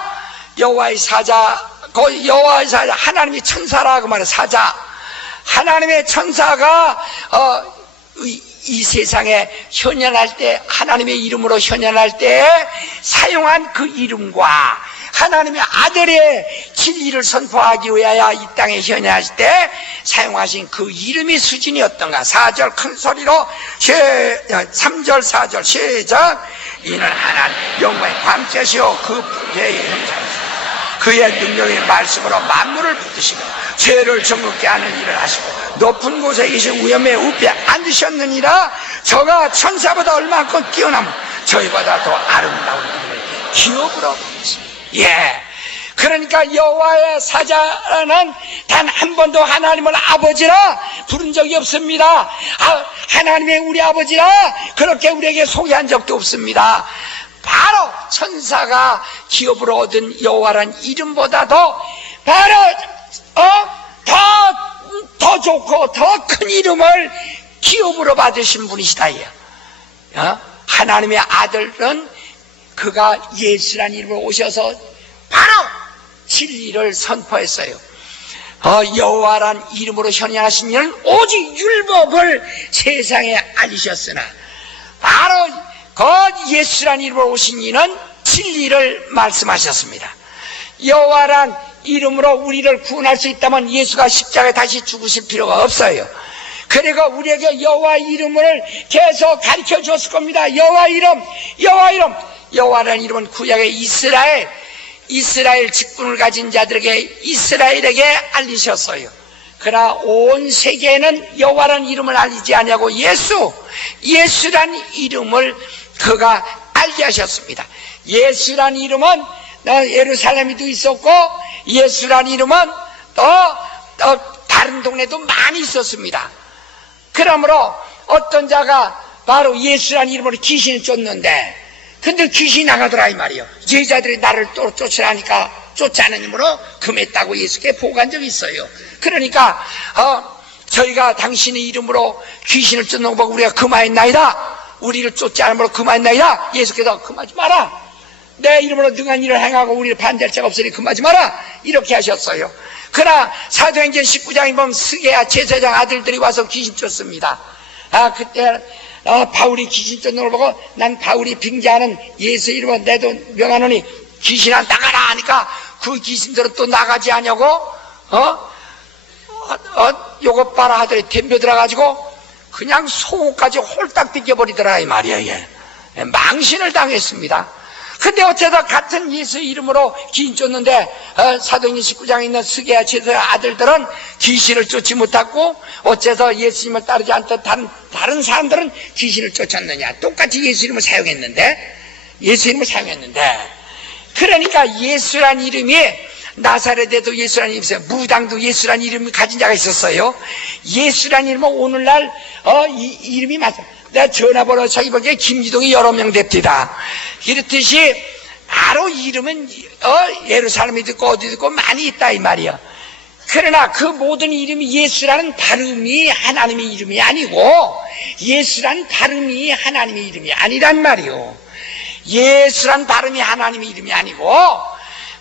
하나님의 천사라 그 말이에요. 사자, 하나님의 천사가 이 세상에 현현할 때, 하나님의 이름으로 현현할 때 사용한 그 이름과 하나님의 아들의 진리를 선포하기 위하여 이 땅에 현현하실 때 사용하신 그 이름의 수준이 어떤가? 4절 큰 소리로 3절 4절 시작. 이는 하나님 영광의 광채시오 그 부재의 형상이시오 그의 능력의 말씀으로 만물을 붙드시고 죄를 정롭게 하는 일을 하시고 높은 곳에 계신 위엄의 우편에 앉으셨느니라. 저가 천사보다 얼마큼 뛰어나면 저희보다 더 아름다운 이름을 기업으로 부르십니다. 그러니까 여호와의 사자는 단 한 번도 하나님을 아버지라 부른 적이 없습니다. 하나님의 우리 아버지라 그렇게 우리에게 소개한 적도 없습니다. 바로 천사가 기업으로 얻은 여호와란 이름보다도 바로 더 좋고 더 큰 이름을 기업으로 받으신 분이시다. 하나님의 아들은 그가 예수란 이름으로 오셔서 바로 진리를 선포했어요. 여호와란 이름으로 현현하신 이는 오직 율법을 세상에 알리셨으나 바로 그 예수란 이름으로 오신 이는 진리를 말씀하셨습니다. 여호와란 이름으로 우리를 구원할 수 있다면 예수가 십자가에 다시 죽으실 필요가 없어요. 그리고 우리에게 여호와 이름을 계속 가르쳐 주었을 겁니다. 여호와 이름. 여호와라는 이름은 구약의 이스라엘 직분을 가진 자들에게 이스라엘에게 알리셨어요. 그러나 온 세계에는 여호와라는 이름을 알리지 않냐고 예수란 이름을 그가 알게 하셨습니다. 예수란 이름은 예루살렘에도 있었고 예수란 이름은 또 다른 동네도 많이 있었습니다. 그러므로 어떤 자가 바로 예수란 이름으로 귀신을 쫓는데 근데 귀신이 나가더라 이 말이에요. 제자들이 나를 또 쫓으라니까 쫓지 않은 힘으로 금했다고 예수께 보고한 적이 있어요. 그러니까 저희가 당신의 이름으로 귀신을 쫓는 거 보고 우리가 금하였나이다. 우리를 쫓지 않음으로 금하였나이다. 예수께서 금하지 마라. 내 이름으로 능한 일을 행하고 우리를 반대할 자가 없으니 금하지 마라. 이렇게 하셨어요. 그러나 사도행전 19장에 보면 스게야 제사장 아들들이 와서 귀신 쫓습니다. 그때 바울이 귀신 쫓는 걸 보고 난 바울이 빙자하는 예수 이름으로 내도 명하노니 귀신아 나가라 하니까 그 귀신들은 또 나가지 않냐고 요것 봐라 하더니 덤벼들어가지고 그냥 속까지 홀딱 빗겨버리더라 이 말이에요. 망신을 당했습니다. 근데 어째서 같은 예수 이름으로 귀신 쫓는데 사도행전 19장에 있는 스게야 제사의 아들들은 귀신을 쫓지 못하고 어째서 예수님을 따르지 않던 다른 사람들은 귀신을 쫓았느냐. 똑같이 예수 이름을 사용했는데 그러니까 예수란 이름이 나사렛에도 예수란 이름이 있어요. 무당도 예수란 이름을 가진 자가 있었어요. 예수란 이름은 오늘날 이름이 맞아. 내가 전화번호 저기 보기에 김지동이 여러 명 됩니다. 이렇듯이 바로 이름은 예루살렘에도 있고 어디도 있고 많이 있다 이 말이야. 그러나 그 모든 이름이 예수라는 발음이 하나님의 이름이 아니고 예수란 발음이 하나님의 이름이 아니란 말이요. 예수란 발음이 하나님의 이름이 아니고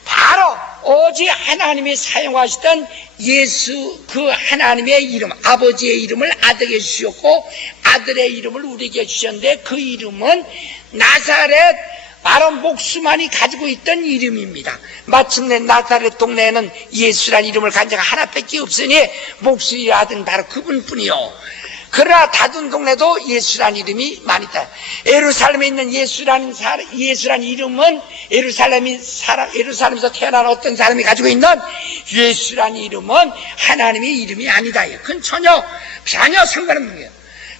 바로 오직 하나님이 사용하시던 예수 그 하나님의 이름, 아버지의 이름을 아들에게 주셨고 아들의 이름을 우리에게 주셨는데 그 이름은 나사렛 바로 목수만이 가지고 있던 이름입니다. 마침내 나사렛 동네에는 예수란 이름을 가진 자가 하나밖에 없으니 목수이라든 바로 그분뿐이요. 그러나 다른 동네도 예수란 이름이 많이 있다. 예루살렘에 있는 예수란 이름은 예루살렘에서 태어난 어떤 사람이 가지고 있는 예수란 이름은 하나님의 이름이 아니다. 그건 전혀 상관없는 거예요.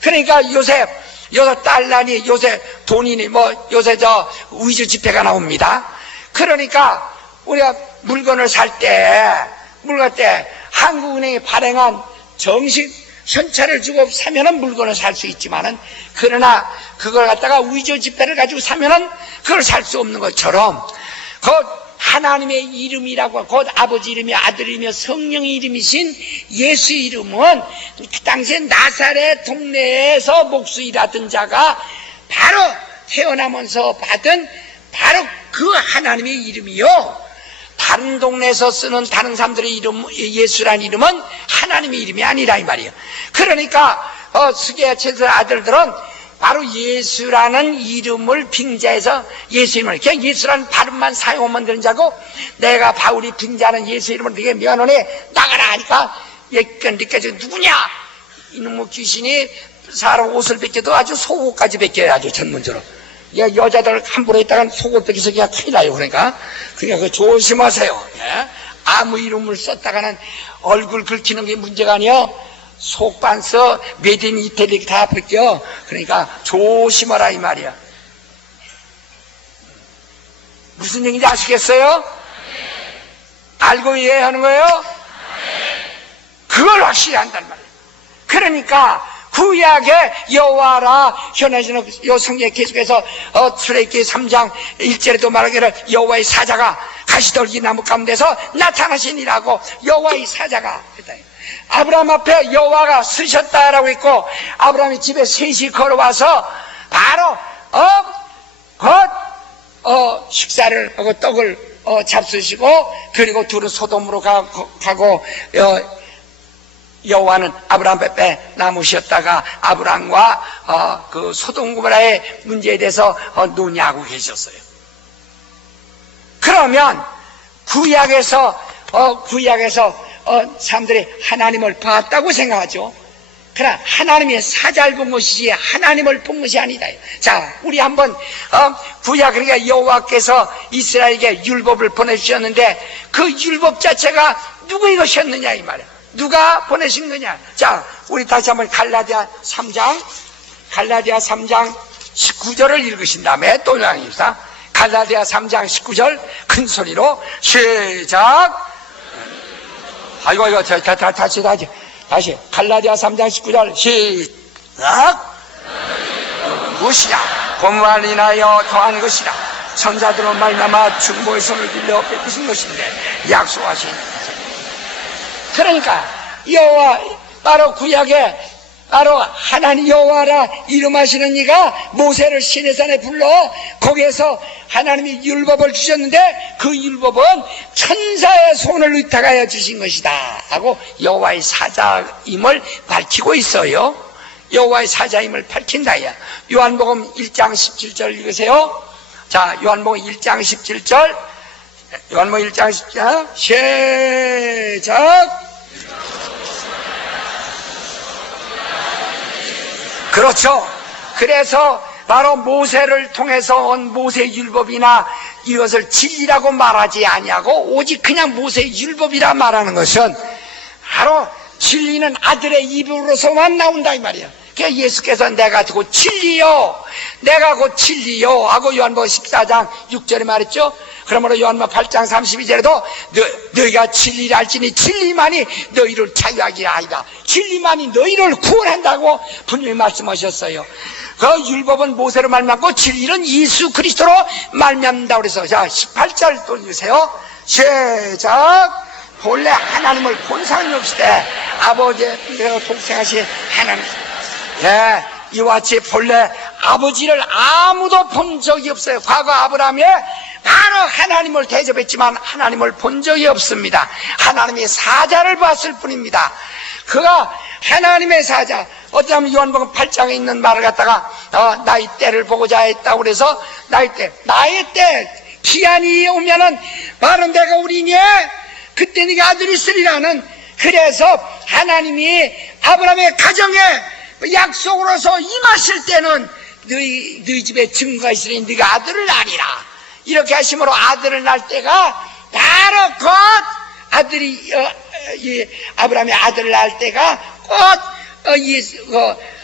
그러니까 요새 달러니 요새 돈이니 요새 위조 지폐가 나옵니다. 그러니까 우리가 물건을 살 때 한국은행이 발행한 정식 현찰을 주고 사면은 물건을 살 수 있지만은 그러나 그걸 갖다가 위조 지폐를 가지고 사면은 그걸 살 수 없는 것처럼 곧 하나님의 이름이라고 곧 아버지 이름이 아들 이름이며 성령의 이름이신 예수 이름은 그 당시에 나사렛 동네에서 목수일하던 자가 바로 태어나면서 받은 바로 그 하나님의 이름이요. 다른 동네에서 쓰는 다른 사람들의 이름, 예수란 이름은 하나님의 이름이 아니라 이 말이에요. 그러니까 스게야 제사의 아들들은 바로 예수라는 이름을 빙자해서 예수 이름을 그냥 예수라는 발음만 사용하면 되는 자고 내가 바울이 빙자하는 예수 이름을 네게 면허내 나가라 하니까 느껴져 누구냐 이놈의 귀신이 사람 옷을 벗겨도 아주 속옷까지 벗겨요. 아주 전문적으로 여자들 함부로 있다가 속옷 벗겨서 그냥 큰일 나요. 그러니까 그 조심하세요. 예? 아무 이름을 썼다가는 얼굴 긁히는 게 문제가 아니야. 속반서 메딘 이태리 다 벗겨. 그러니까 조심하라 이 말이야. 무슨 얘기인지 아시겠어요? 알고 이해하는 거예요? 그걸 확실히 한단 말이에요. 그러니까 구약의 여호와라 현해지는 요 성경에 계속해서 출애굽기 3장 1절에도 말하기를 여호와의 사자가 가시떨기 나무 가운데서 나타나시니라고 여호와의 사자가 아브라함 앞에 여호와가 쓰셨다라고 했고 아브라함이 집에 셋이 걸어와서 바로 식사를 하고 떡을 잡수시고 그리고 둘은 소돔으로 가고 여호와는 아브라함 앞에 남으셨다가 아브라함과 그 소돔 고모라의 문제에 대해서 논의하고 계셨어요. 그러면 구약에서 사람들이 하나님을 봤다고 생각하죠. 그러나 하나님의 사자를 본 것이지 하나님을 본 것이 아니다. 자, 우리 한번 구약 그러니까 여호와께서 이스라엘에게 율법을 보내주셨는데 그 율법 자체가 누구의 것이었느냐 이 말이야. 누가 보내신 거냐? 자, 우리 다시 한번 갈라디아 3장 19절을 읽으신 다음에 또 읽읍시다. 갈라디아 3장 19절 큰 소리로 시작. 아이고 다시 갈라디아 3장 19절 시작. 무엇이냐? 본문을 인하여 더한 것이라 천사들로 말미암아 중보의 손을 빌려 베푸신 것인데 약속하신. 그러니까 여호와 바로 구약에 바로 하나님 여호와라 이름하시는 이가 모세를 시내산에 불러 거기에서 하나님이 율법을 주셨는데 그 율법은 천사의 손을 의탁하여 주신 것이다 하고 여호와의 사자임을 밝히고 있어요. 여호와의 사자임을 밝힌다. 요한복음 1장 17절 읽으세요. 자, 요한복음 1장 17절 요한복음 1장 17절 시작. 그렇죠. 그래서 바로 모세를 통해서 온 모세율법이나 이것을 진리라고 말하지 아니하고 오직 그냥 모세율법이라 말하는 것은 바로 진리는 아들의 입으로서만 나온다 이 말이야. 그러니까 예수께서 내가 곧 진리요, 내가 곧 진리요 하고 요한복음 14장 6절에 말했죠. 그러므로 요한복음 8장 32절에도 너희가 진리를 알지니 진리만이 너희를 자유하게 하리라. 진리만이 너희를 구원한다고 분명히 말씀하셨어요. 그 율법은 모세로 말미암고 진리는 예수 그리스도로 말미암는다 그래서 자 18절 돌리세요. 시작. 본래 하나님을 본 사람이 없으되 아버지가 독생하신 하나님, 예, 이와 같이 본래 아버지를 아무도 본 적이 없어요. 과거 아브라함이 바로 하나님을 대접했지만 하나님을 본 적이 없습니다. 하나님의 사자를 봤을 뿐입니다. 그가 하나님의 사자, 어쩌면 요한복음 8장에 있는 말을 갖다가 나의 때를 보고자 했다고 그래서 나의 때 기한이 오면은 바로 내가 우리니 그때 네가 아들이 있으리라는, 그래서 하나님이 아브라함의 가정에 약속으로서 임하실 때는 너희 집에 증거가 있으니 네가 아들을 낳으리라 이렇게 하심으로 아들을 낳을 때가 바로 곧 아들이 아브라함의 아들을 낳을 때가 곧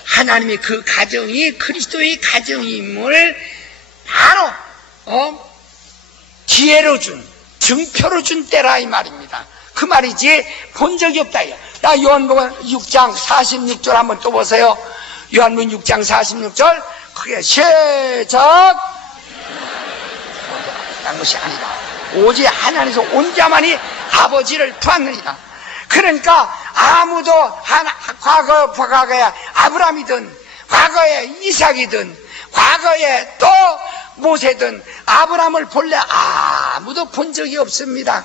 하나님의 그 가정이 그리스도의 가정임을 바로 기회로 준, 증표로 준 때라 이 말입니다. 그 말이지 본 적이 없다. 나 요한복음 6장 46절 한번 또 보세요. 요한복음 6장 46절 크게 시작. 딴 것이 아니다. 오직 하나님에서 온 자만이 아버지를 보았느니라. 그러니까 아무도 과거에 아브라함이든 과거에 이삭이든 과거에 또 모세든 아브라함을 본래 아무도 본 적이 없습니다.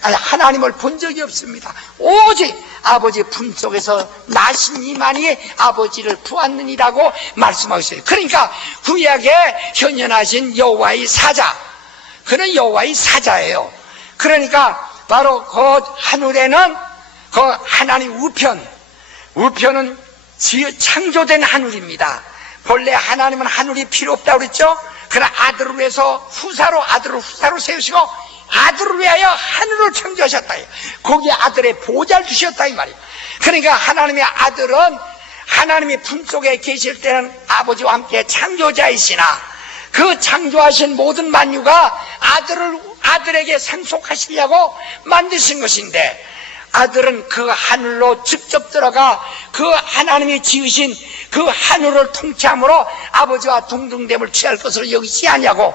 아니, 하나님을 본 적이 없습니다. 오직 아버지 품속에서 나신 이만이 아버지를 보았느니라고 말씀하고 있어요. 그러니까 구약에 현현하신 여호와의 사자, 그는 여호와의 사자예요. 그러니까 바로 그 하늘에는 그 하나님 우편은 창조된 하늘입니다. 본래 하나님은 하늘이 필요 없다고 그랬죠. 그러나 아들을 위해서 아들을 후사로 세우시고 아들을 위하여 하늘을 창조하셨다. 거기에 아들의 보좌를 주셨다 이 말이에요. 그러니까 하나님의 아들은 하나님의 품속에 계실 때는 아버지와 함께 창조자이시나 그 창조하신 모든 만유가 아들에게 상속하시려고 만드신 것인데, 아들은 그 하늘로 직접 들어가 그 하나님이 지으신 그 하늘을 통치함으로 아버지와 동등됨을 취할 것으로 여기지 아니하고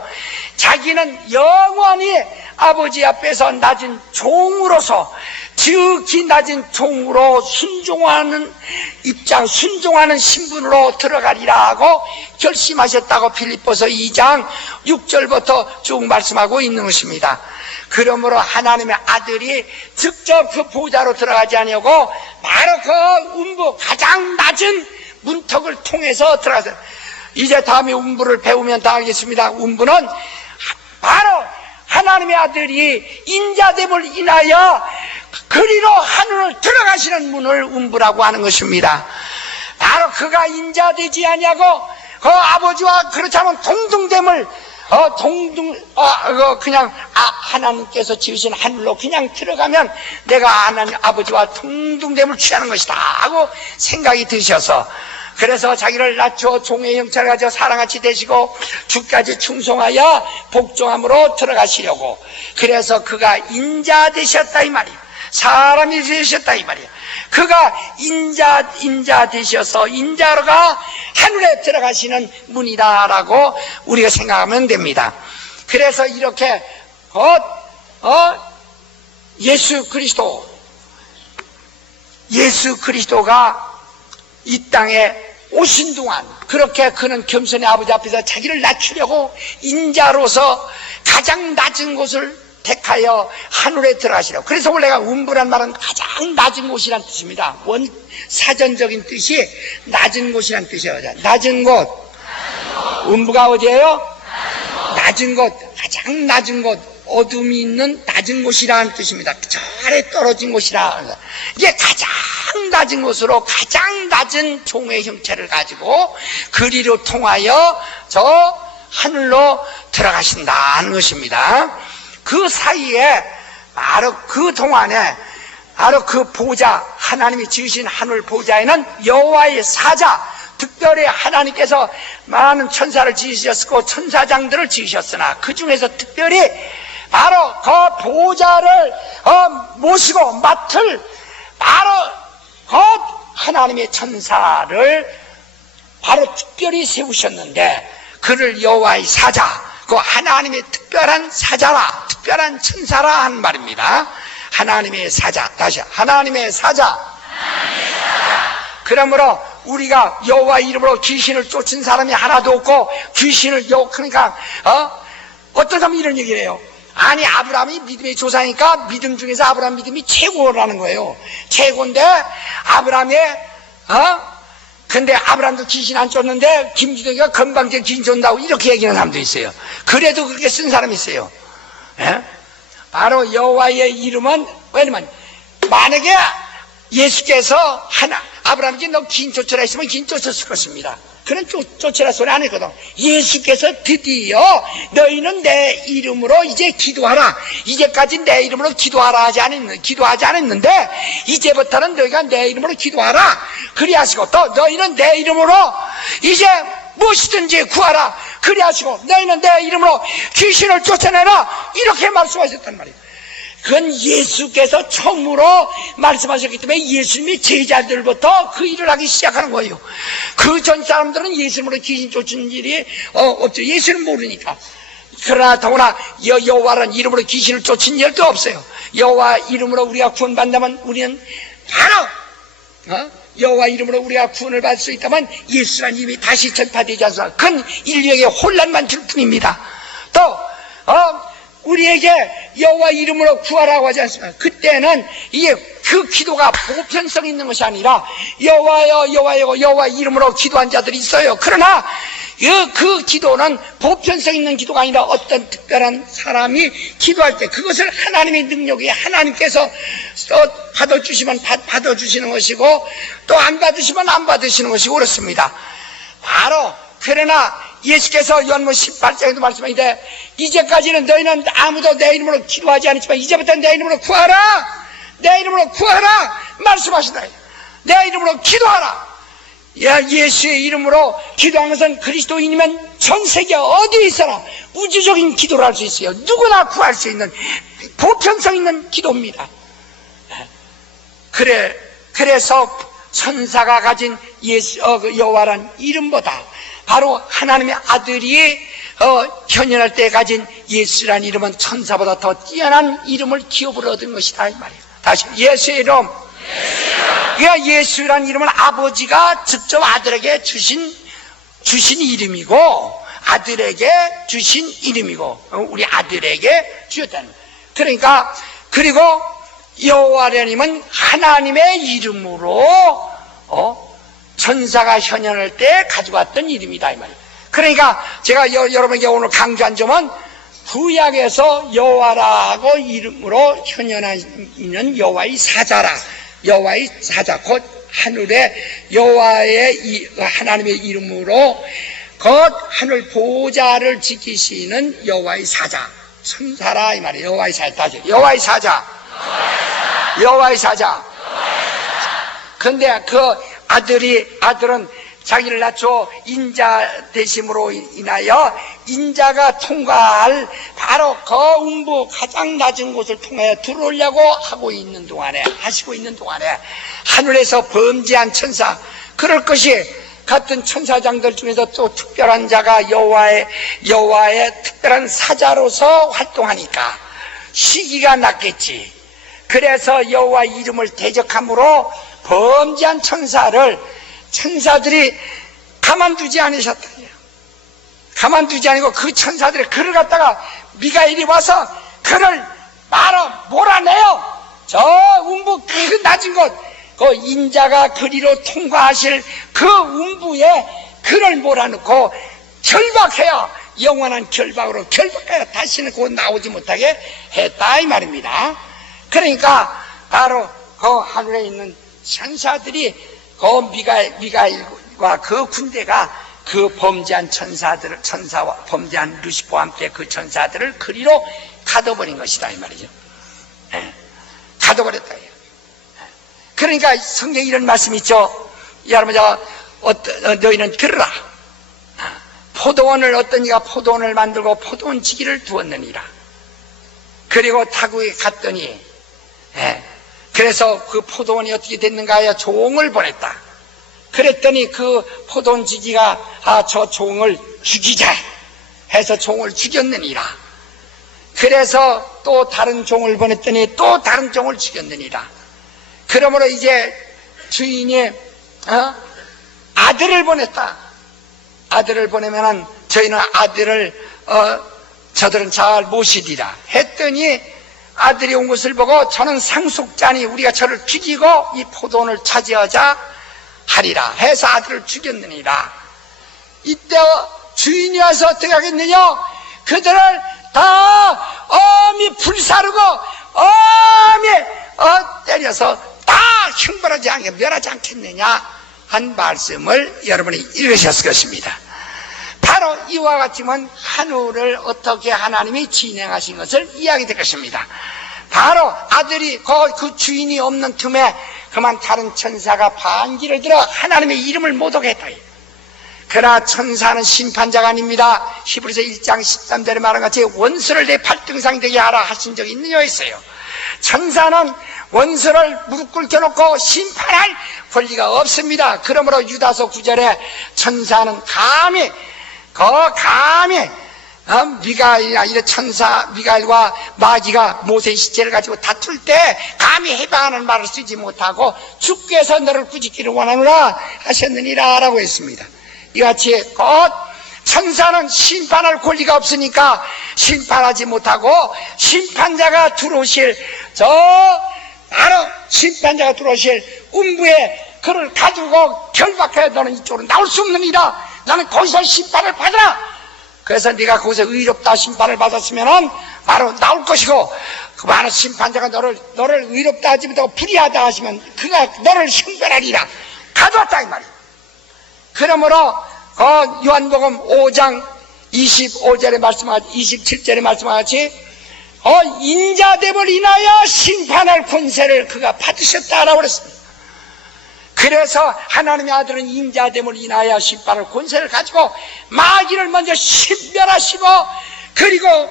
자기는 영원히 아버지 앞에서 낮은 종으로서 지극히 낮은 종으로 순종하는 입장, 순종하는 신분으로 들어가리라 하고 결심하셨다고 필립보서 2장 6절부터 쭉 말씀하고 있는 것입니다. 그러므로 하나님의 아들이 직접 그 보좌로 들어가지 아니하고 바로 그 음부 가장 낮은 문턱을 통해서 들어가서, 이제 다음에 음부를 배우면 다 알겠습니다. 음부는 바로 하나님의 아들이 인자됨을 인하여 그리로 하늘을 들어가시는 문을 음부라고 하는 것입니다. 바로 그가 인자되지 아니하고 그 아버지와 그렇지 않으면 동등됨을 그냥 하나님께서 지으신 하늘로 그냥 들어가면 내가 하나님 아버지와 동등됨을 취하는 것이다 하고 생각이 드셔서, 그래서 자기를 낮춰 종의 형체를 가져 사랑같이 되시고 주까지 충성하여 복종함으로 들어가시려고, 그래서 그가 인자 되셨다 이 말이에요. 사람이 되셨다 이 말이에요. 그가 인자 되셔서 인자로가 하늘에 들어가시는 문이다라고 우리가 생각하면 됩니다. 그래서 이렇게 예수 그리스도가 이 땅에 오신 동안 그렇게 그는 겸손히 아버지 앞에서 자기를 낮추려고 인자로서 가장 낮은 곳을 택하여 하늘에 들어가시라고. 그래서 원래가 음부란 말은 가장 낮은 곳이란 뜻입니다. 사전적인 뜻이 낮은 곳이란 뜻이에요. 낮은 곳. 음부가 어디예요? 낮은 곳. 가장 낮은 곳. 어둠이 있는 낮은 곳이라는 뜻입니다. 저 아래 떨어진 곳이라. 이게 가장 가장 낮은 곳으로 가장 낮은 종의 형체를 가지고 그리로 통하여 저 하늘로 들어가신다는 것입니다. 그 사이에 바로 그 동안에 바로 그 보좌, 하나님이 지으신 하늘 보좌에는 여호와의 사자, 특별히 하나님께서 많은 천사를 지으셨고 천사장들을 지으셨으나 그 중에서 특별히 바로 그 보좌를 모시고 맡을 바로 그 하나님의 천사를 바로 특별히 세우셨는데 그를 여호와의 사자, 그 하나님의 특별한 사자라, 특별한 천사라 하는 말입니다. 하나님의 사자, 다시 하나님의 사자. 그러므로 우리가 여호와 이름으로 귀신을 쫓은 사람이 하나도 없고 귀신을 그러니까 어떤 사람이 이런 얘기를 해요. 아니 아브라함이 믿음의 조상이니까 믿음 중에서 아브라함 믿음이 최고라는 거예요. 최고인데 아브라함의 근데 아브라함도 귀신 안 쫓는데 김주덕이가 건방지게 귀신 쫓는다고 이렇게 얘기하는 사람도 있어요. 그래도 그렇게 쓴 사람이 있어요. 예? 바로 여호와의 이름은 왜냐면 만약에 예수께서 아브라함이 너 긴 쫓으라 했으면 긴 쫓았을 것입니다. 그런 쫓으라 소리 안 했거든. 예수께서 드디어 너희는 내 이름으로 이제 기도하라. 이제까지 내 이름으로 기도하지 않았는데 이제부터는 너희가 내 이름으로 기도하라. 그리 하시고 또 너희는 내 이름으로 이제 무엇이든지 구하라. 그리 하시고 너희는 내 이름으로 귀신을 쫓아내라. 이렇게 말씀하셨단 말이에요. 그건 예수께서 처음으로 말씀하셨기 때문에 예수님이 제자들부터 그 일을 하기 시작하는 거예요. 그 전 사람들은 예수님으로 귀신 쫓은 일이 없죠. 예수는 모르니까. 그러나 더구나 여호와라는 이름으로 귀신을 쫓은 일도 없어요. 여호와 이름으로 우리가 구원받는다면 우리는 바로 여호와 이름으로 우리가 구원을 받을 수 있다면 예수라는 이름이 다시 전파되지 않습니까? 그건 인류에게 혼란만 줄 뿐입니다. 또 우리에게 여호와 이름으로 구하라고 하지 않습니까? 그때는 이게 그 기도가 보편성 있는 것이 아니라 여호와여 여호와여 여호와 이름으로 기도한 자들이 있어요. 그러나 그 기도는 보편성 있는 기도가 아니라 어떤 특별한 사람이 기도할 때 그것을 하나님의 능력이 하나님께서 받아주시면 받아주시는 것이고 또 안 받으시면 안 받으시는 것이고 그렇습니다. 바로 그러나 예수께서 연문 18장에도 말씀하는데 이제까지는 너희는 아무도 내 이름으로 기도하지 않았지만 이제부터 내 이름으로 구하라. 내 이름으로 구하라 말씀하신다. 내 이름으로 기도하라. 예수의 이름으로 기도하는 것은 그리스도인이면 전 세계 어디에 있어라 우주적인 기도를 할 수 있어요. 누구나 구할 수 있는 보편성 있는 기도입니다. 그래서 천사가 가진 여호와란 이름보다 바로 하나님의 아들이 현현할 때 가진 예수라는 이름은 천사보다 더 뛰어난 이름을 기업으로 얻은 것이다 이 말이에요. 다시 예수의 이름. 예수라는 이름은 아버지가 직접 아들에게 주신 이름이고 아들에게 주신 이름이고 우리 아들에게 주셨다는 거예요. 그러니까 그리고 여호와라는 이름은 하나님의 이름으로 천사가 현현할 때 가져왔던 이름이다 이 말이에요. 그러니까 제가 여러분에게 오늘 강조한 점은 구약에서 여호와라고 이름으로 현현하는 여호와의 사자라. 여호와의 사자 곧 하늘의 여호와의 하나님의 이름으로 곧 하늘 보좌를 지키시는 여호와의 사자 천사라 이 말이에요. 여호와의 사자 다시 여호와의 사자 여호와의 사자. 그런데 그 아들은 자기를 낮춰 인자 되심으로 인하여 인자가 통과할 바로 그 음부 가장 낮은 곳을 통하여 들어오려고 하시고 있는 동안에 하늘에서 범죄한 천사 그럴 것이 같은 천사장들 중에서 또 특별한 자가 여호와의 특별한 사자로서 활동하니까 시기가 났겠지. 그래서 여호와 이름을 대적함으로 범죄한 천사들이 가만두지 않으셨다. 가만두지 않고 그 천사들의 그를 갖다가 미가엘이 와서 그를 바로 몰아내요. 저 음부 그 낮은 곳, 그 인자가 그리로 통과하실 그 음부에 그를 몰아넣고 결박해요. 영원한 결박으로 결박해요. 다시는 곧 나오지 못하게 했다 이 말입니다. 그러니까 바로 그 하늘에 있는 천사들이 그 미가엘과 그 군대가 그 범죄한 천사와 범죄한 루시퍼와 함께 그 천사들을 그리로 가둬버린 것이다 이 말이죠. 가둬버렸다. 그러니까 성경에 이런 말씀이 있죠. 여러분 너희는 들으라. 포도원을 어떤 이가 포도원을 만들고 포도원 지기를 두었느니라. 그리고 타국에 갔더니 그래서 그 포도원이 어떻게 됐는가 하여 종을 보냈다. 그랬더니 그 포도원 지기가 저 종을 죽이자 해서 종을 죽였느니라. 그래서 또 다른 종을 보냈더니 또 다른 종을 죽였느니라. 그러므로 이제 주인이 아들을 보냈다. 아들을 보내면은 저희는 아들을 저들은 잘 모시리라 했더니 아들이 온 것을 보고 저는 상속자니 우리가 저를 죽이고 이 포도원을 차지하자 하리라 해서 아들을 죽였느니라. 이때 주인이 와서 어떻게 하겠느냐? 그들을 다 엄히 불사르고 엄히 때려서 다 형벌하지 않게 멸하지 않겠느냐 한 말씀을 여러분이 읽으셨을 것입니다. 바로 이와 같으면 한우를 어떻게 하나님이 진행하신 것을 이야기될 것입니다. 바로 아들이 그 주인이 없는 틈에 그만 다른 천사가 반기를 들어 하나님의 이름을 모독 했다. 그러나 천사는 심판자가 아닙니다. 히브리서 1장 13절에 말한 같이 원수를 내 발등상 되게 하라 하신 적이 있느냐 했어요. 천사는 원수를 무릎 꿇겨놓고 심판할 권리가 없습니다. 그러므로 유다서 9절에 천사는 감히 미가엘이나 이런 천사 미가엘과 마귀가 모세의 시체를 가지고 다툴 때 감히 해방하는 말을 쓰지 못하고 주께서 너를 꾸짖기를 원하노라 하셨느니라 라고 했습니다. 이같이 곧 천사는 심판할 권리가 없으니까 심판하지 못하고 심판자가 들어오실 바로 심판자가 들어오실 음부에 그를 가지고 결박해 너는 이쪽으로 나올 수 없느니라. 나는 거기서 심판을 받으라. 그래서 네가 거기서 의롭다 심판을 받았으면 바로 나올 것이고 그 많은 심판자가 너를 의롭다 하지 못하고 불의하다 하시면 그가 너를 형벌하리라. 가져왔다 이 말이야. 그러므로 요한복음 5장 25절에 말씀하지 27절에 말씀하지 인자됨을 인하여 심판할 권세를 그가 받으셨다라고 그랬습니다. 그래서 하나님의 아들은 인자됨을 인하여 심판할 권세를 가지고 마귀를 먼저 멸하시고 그리고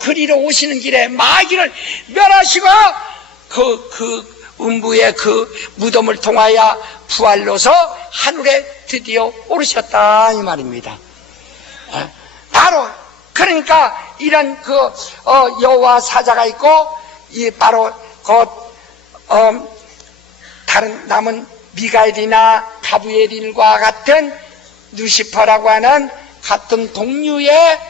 그리로 오시는 길에 마귀를 멸하시고 그 음부의 그 무덤을 통하여 부활로서 하늘에 드디어 오르셨다 이 말입니다. 바로 그러니까 이런 여호와 사자가 있고 이 바로 다른 남은 미가엘이나 가브리엘과 같은 루시퍼라고 하는 같은 동류의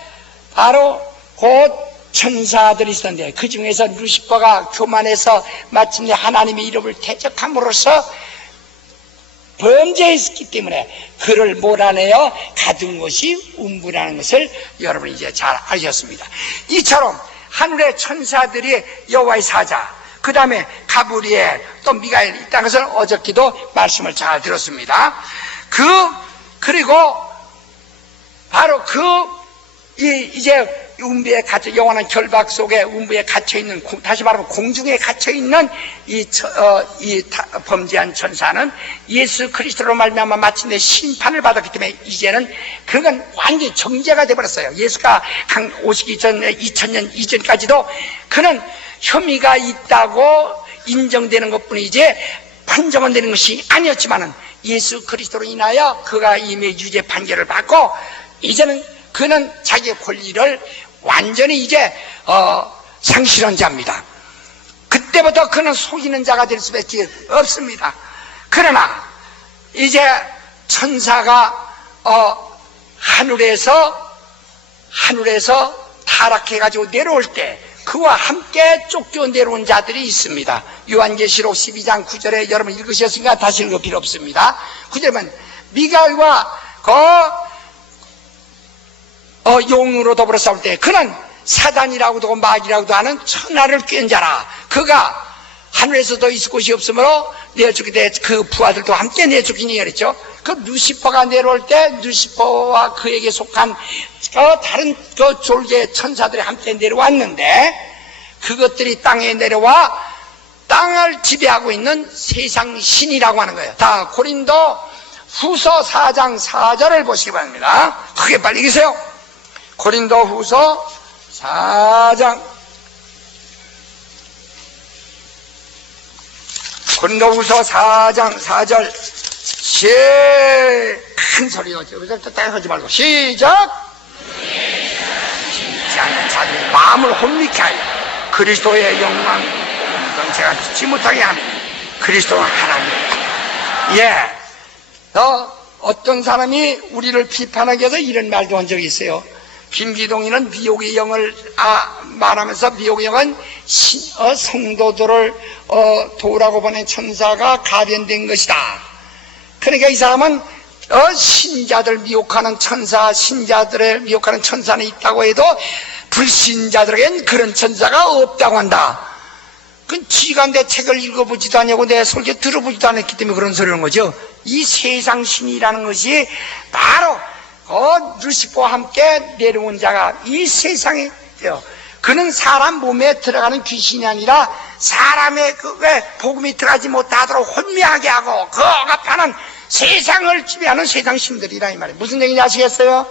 바로 곧 천사들이 있었는데 그 중에서 루시퍼가 교만해서 마침내 하나님의 이름을 대적함으로써 범죄했기 때문에 그를 몰아내어 가둔 것이 음부라는 것을 여러분이 이제 잘 아셨습니다. 이처럼 하늘의 천사들이 여호와의 사자, 그 다음에 가브리엘, 또 미가엘 있다는 것을 어저께도 말씀을 잘 들었습니다. 그리고 바로 이제 음부에 갇혀 영원한 결박 속에 음부에 갇혀 있는, 다시 말하면 공중에 갇혀 있는 이 범죄한 천사는 예수 그리스도로 말미암아 마침내 심판을 받았기 때문에 이제는 그건 완전히 정죄가 되어버렸어요. 예수가 오시기 전에 2000년 이전까지도 그는 혐의가 있다고 인정되는 것뿐이지 판정은 되는 것이 아니었지만은 예수 그리스도로 인하여 그가 이미 유죄 판결을 받고 이제는 그는 자기의 권리를 완전히 이제 상실한 자입니다. 그때부터 그는 속이는 자가 될 수밖에 없습니다. 그러나 이제 천사가 하늘에서 타락해가지고 내려올 때 그와 함께 쫓겨 내려온 자들이 있습니다. 요한계시록 12장 9절에 여러분 읽으셨으니까 다시 읽을 필요 없습니다. 9절은 미가엘과 용으로 더불어 싸울 때 그는 사단이라고도 하고 마귀라고도 하는 천하를 꾀는 자라. 그가 하늘에서도 있을 곳이 없으므로 내어주게 돼 그 부하들도 함께 내어주기니 그랬죠. 그 루시퍼가 내려올 때 루시퍼와 그에게 속한 다른 그 졸개 천사들이 함께 내려왔는데 그것들이 땅에 내려와 땅을 지배하고 있는 세상 신이라고 하는 거예요. 자, 고린도 후서 4장 4절을 보시기 바랍니다. 크게 빨리 읽으세요. 고린도 후서 4장 고린도후서 4장 4절 큰 소리로 여기서 딱 하지 말고 시작. 않는 자들이 마음을 혼미케 하여 그리스도의 영광 제가 듣지 못하게 하는 그리스도는 하나님. 어떤 사람이 우리를 비판하기 위해서 이런 말도 한 적이 있어요. 김기동이는 미혹의 영을 말하면서 미혹의 영은 성도들을 도우라고 보낸 천사가 가변된 것이다. 그러니까 이 사람은 신자들 미혹하는 천사, 신자들을 미혹하는 천사는 있다고 해도 불신자들에겐 그런 천사가 없다고 한다. 그 지가 내 책을 읽어보지도 않냐고 내 설교 들어보지도 않았기 때문에 그런 소리를 하는 거죠. 이 세상 신이라는 것이 바로 루시퍼와 함께 내려온 자가 이 세상에 그는 사람 몸에 들어가는 귀신이 아니라 사람의 왜 복음이 들어가지 못하도록 혼미하게 하고 그 억압하는 세상을 지배하는 세상 신들이라 이 말이에요. 무슨 얘기인지 아시겠어요?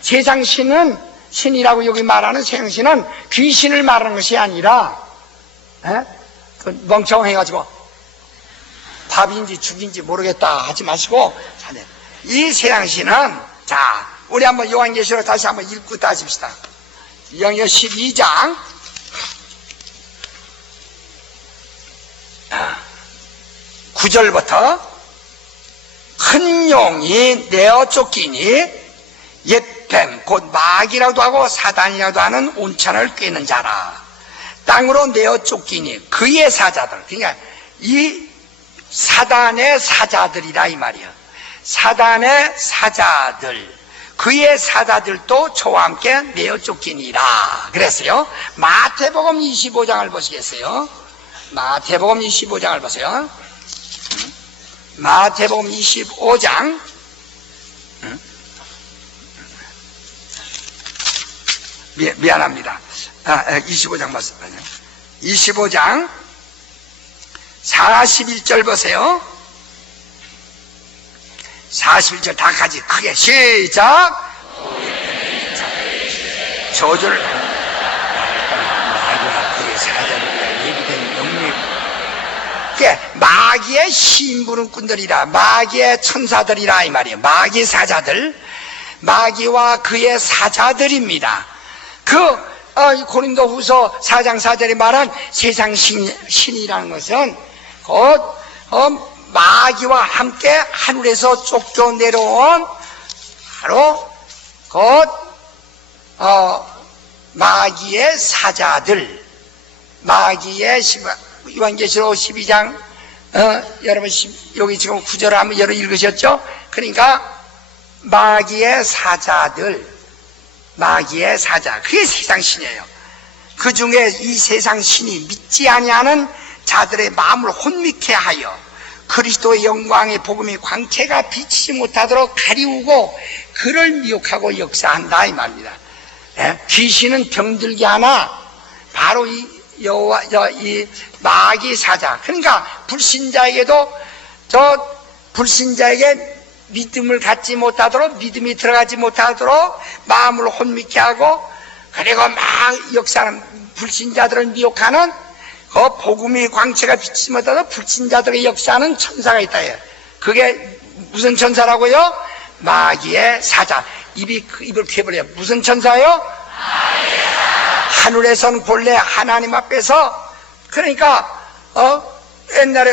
세상 신은 신이라고 여기 말하는 세상 신은 귀신을 말하는 것이 아니라 멍청해가지고 밥인지 죽인지 모르겠다 하지 마시고 이 세상 신은 자 우리 한번 요한계시록 다시 한번 읽고 따집시다. 요한계시록 12장 9절부터 큰 용이 내어 쫓기니 옛뱀 곧 마귀라고도 하고 사단이라고도 하는 온천을 꿰는 자라. 땅으로 내어 쫓기니 그의 사자들, 그러니까 이 사단의 사자들이라 이 말이야. 사단의 사자들, 그의 사자들도 저와 함께 내어 쫓기니라 그랬어요. 마태복음 25장을 보시겠어요? 마태복음 25장을 보세요. 마태복음 25장 미안합니다. 25장 맞습니다. 25장 41절 보세요. 41절 다 같이 크게 시작. 저주를 마귀와 그의 사자들과 예비된 영역 마귀의 심부름꾼들이라 마귀의 천사들이라 이 말이에요. 마귀 사자들, 마귀와 그의 사자들입니다. 고린도후서 4장 4절에 말한 세상 신이라는 것은 곧 마귀와 함께 하늘에서 쫓겨 내려온 바로 곧 마귀의 사자들, 마귀의 요한계시록 12장 여러분 여기 지금 9절을 한번 여러분 읽으셨죠? 그러니까 마귀의 사자들, 마귀의 사자, 그게 세상 신이에요. 그 중에 이 세상 신이 믿지 아니하는 자들의 마음을 혼미케 하여 그리스도의 영광의 복음의 광채가 비치지 못하도록 가리우고 그를 미혹하고 역사한다 이 말입니다. 귀신은 병들게 하나 바로 이 마귀 사자, 그러니까 불신자에게도 불신자에게 믿음을 갖지 못하도록, 믿음이 들어가지 못하도록 마음을 혼미케 하고 그리고 막 역사하는 불신자들을 미혹하는 그 복음의 광채가 비치지 못하도록 불신자들의 역사하는 천사가 있다. 그게 무슨 천사라고요? 마귀의 사자. 입을 펴버려요. 무슨 천사요? 하늘에선 본래 하나님 앞에서, 그러니까 옛날에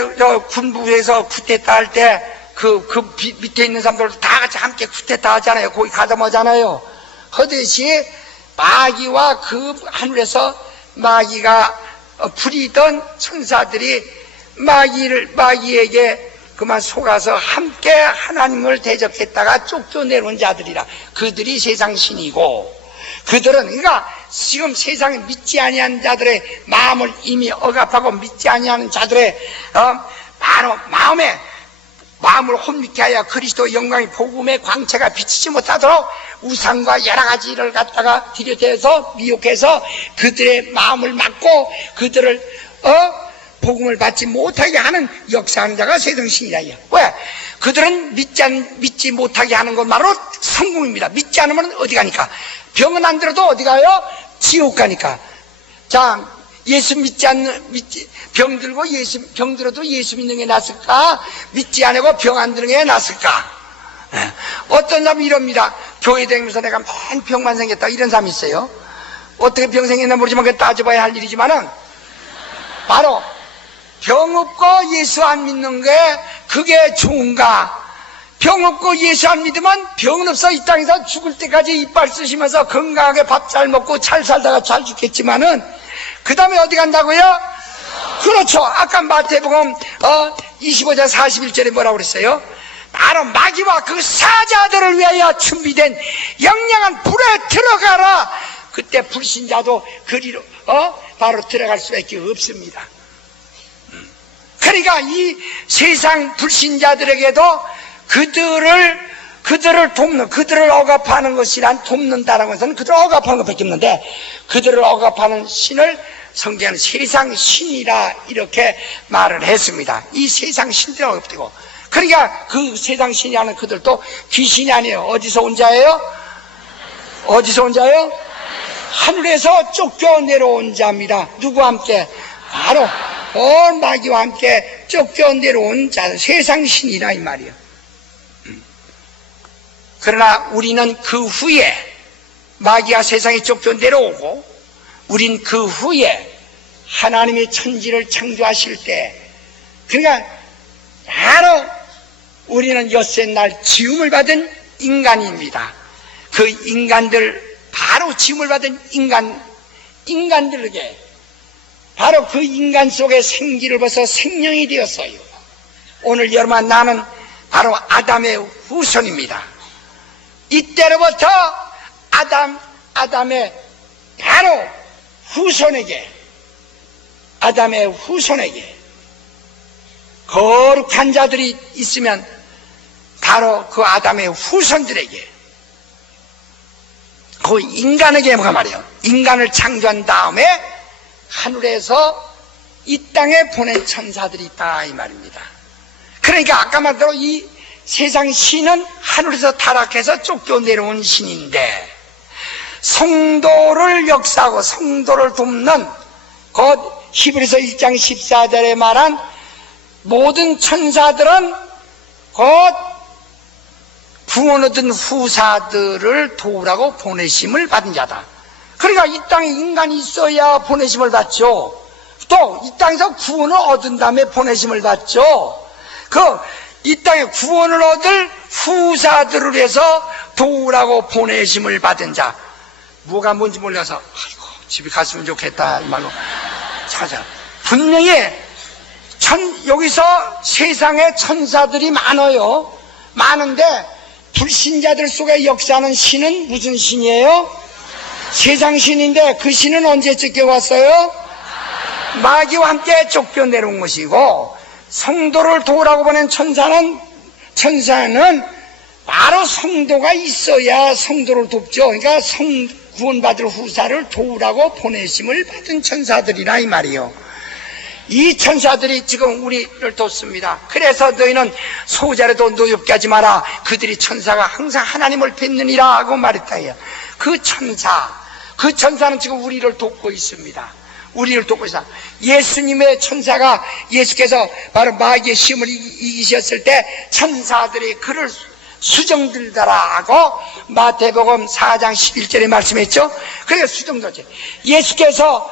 군부에서 쿠데타 할 때 그 밑에 있는 사람들 다 같이 함께 쿠데타 하잖아요. 거기 가담하잖아요. 하듯이 마귀와 그 하늘에서 마귀가 부리던 천사들이 마귀에게 그만 속아서 함께 하나님을 대적했다가 쫓겨내려온 자들이라. 그들이 세상 신이고 그들은 그러니까 지금 세상에 믿지 아니하는 자들의 마음을 이미 억압하고 믿지 아니하는 자들의 바로 마음을 혼미케 하여 그리스도 영광의 복음의 광채가 비치지 못하도록 우상과 여러 가지 일을 갖다가 들여대서 미혹해서 그들의 마음을 막고 그들을 복음을 받지 못하게 하는 역사하는 자가 세상신이라. 왜? 그들은 믿지 못하게 하는 것만으로 성공입니다. 믿지 않으면 어디 가니까? 병은 안 들어도 어디 가요? 지옥 가니까. 자, 예수 병 들고 병 들어도 예수 믿는 게 낫을까? 믿지 않고 병 안 드는 게 낫을까? 어떤 사람이 이럽니다. 교회 다니면서 내가 맨 병만 생겼다 이런 사람이 있어요. 어떻게 병 생겼나 모르지만 그건 따져봐야 할 일이지만은 바로 병 없고 예수 안 믿는 게 그게 좋은가? 병 없고 예수 안 믿으면 병은 없어. 이 땅에서 죽을 때까지 이빨 쓰시면서 건강하게 밥 잘 먹고 잘 살다가 잘 죽겠지만은 그 다음에 어디 간다고요? 그렇죠. 아까 마태복음 25장 41절에 뭐라고 그랬어요? 바로 마귀와 그 사자들을 위하여 준비된 영영한 불에 들어가라. 그때 불신자도 그리로 바로 들어갈 수밖에 없습니다. 그러니까 이 세상 불신자들에게도 그들을 돕는, 그들을 억압하는 것이란 돕는다라는 것은 그들을 억압하는 것밖에 없는데, 그들을 억압하는 신을 성경은 세상 신이라 이렇게 말을 했습니다. 이 세상 신들을 억압되고, 그러니까 그 세상 신이라는 그들도 귀신이 아니에요. 어디서 온 자예요? 어디서 온 자예요? 하늘에서 쫓겨 내려온 자입니다. 누구와 함께? 바로 마귀와 함께 쫓겨 내려온 자, 세상 신이라 이 말이에요. 그러나 우리는 그 후에 마귀가 세상에 쫓겨 내려오고, 우린 그 후에 하나님의 천지를 창조하실 때, 그러니까 바로 우리는 엿새날 지음을 받은 인간입니다. 그 인간들, 바로 지음을 받은 인간들에게 바로 그 인간 속에 생기를 벗어 생명이 되었어요. 오늘 여러분, 나는 바로 아담의 후손입니다. 이때로부터 아담의 바로 아담의 후손에게 거룩한 자들이 있으면 바로 그 아담의 후손들에게, 그 인간에게 뭐가 말이에요? 인간을 창조한 다음에 하늘에서 이 땅에 보낸 천사들이 있다 이 말입니다. 그러니까 아까 말대로 이 세상 신은 하늘에서 타락해서 쫓겨 내려온 신인데, 성도를 역사하고 성도를 돕는 곧 히브리서 1장 14절에 말한 모든 천사들은 곧 구원 얻은 후사들을 도우라고 보내심을 받은 자다. 그러니까 이 땅에 인간이 있어야 보내심을 받죠. 또 이 땅에서 구원을 얻은 다음에 보내심을 받죠. 이 땅에 구원을 얻을 후사들을 해서 도우라고 보내심을 받은 자. 뭐가 뭔지 몰라서 아이고 집에 갔으면 좋겠다 이 말로 찾아. 분명히 여기서 세상에 천사들이 많아요. 많은데 불신자들 속에 역사하는 신은 무슨 신이에요? 세상 신인데 그 신은 언제 쫓겨왔어요? 마귀와 함께 쫓겨 내려온 것이고, 성도를 도우라고 보낸 천사는 바로 성도가 있어야 성도를 돕죠. 그러니까 구원받을 후사를 도우라고 보내심을 받은 천사들이라 이 말이에요. 이 천사들이 지금 우리를 돕습니다. 그래서 너희는 소자라도 노엽게 하지 마라. 그들이 천사가 항상 하나님을 뵙느니라 하고 말했다. 그 천사는 지금 우리를 돕고 있습니다. 우리를 돕고 있다. 예수님의 천사가, 예수께서 바로 마귀의 시험을 이기셨을 때 천사들이 그를 수정들더라 하고 마태복음 4장 11절에 말씀했죠. 그게 수정도지. 예수께서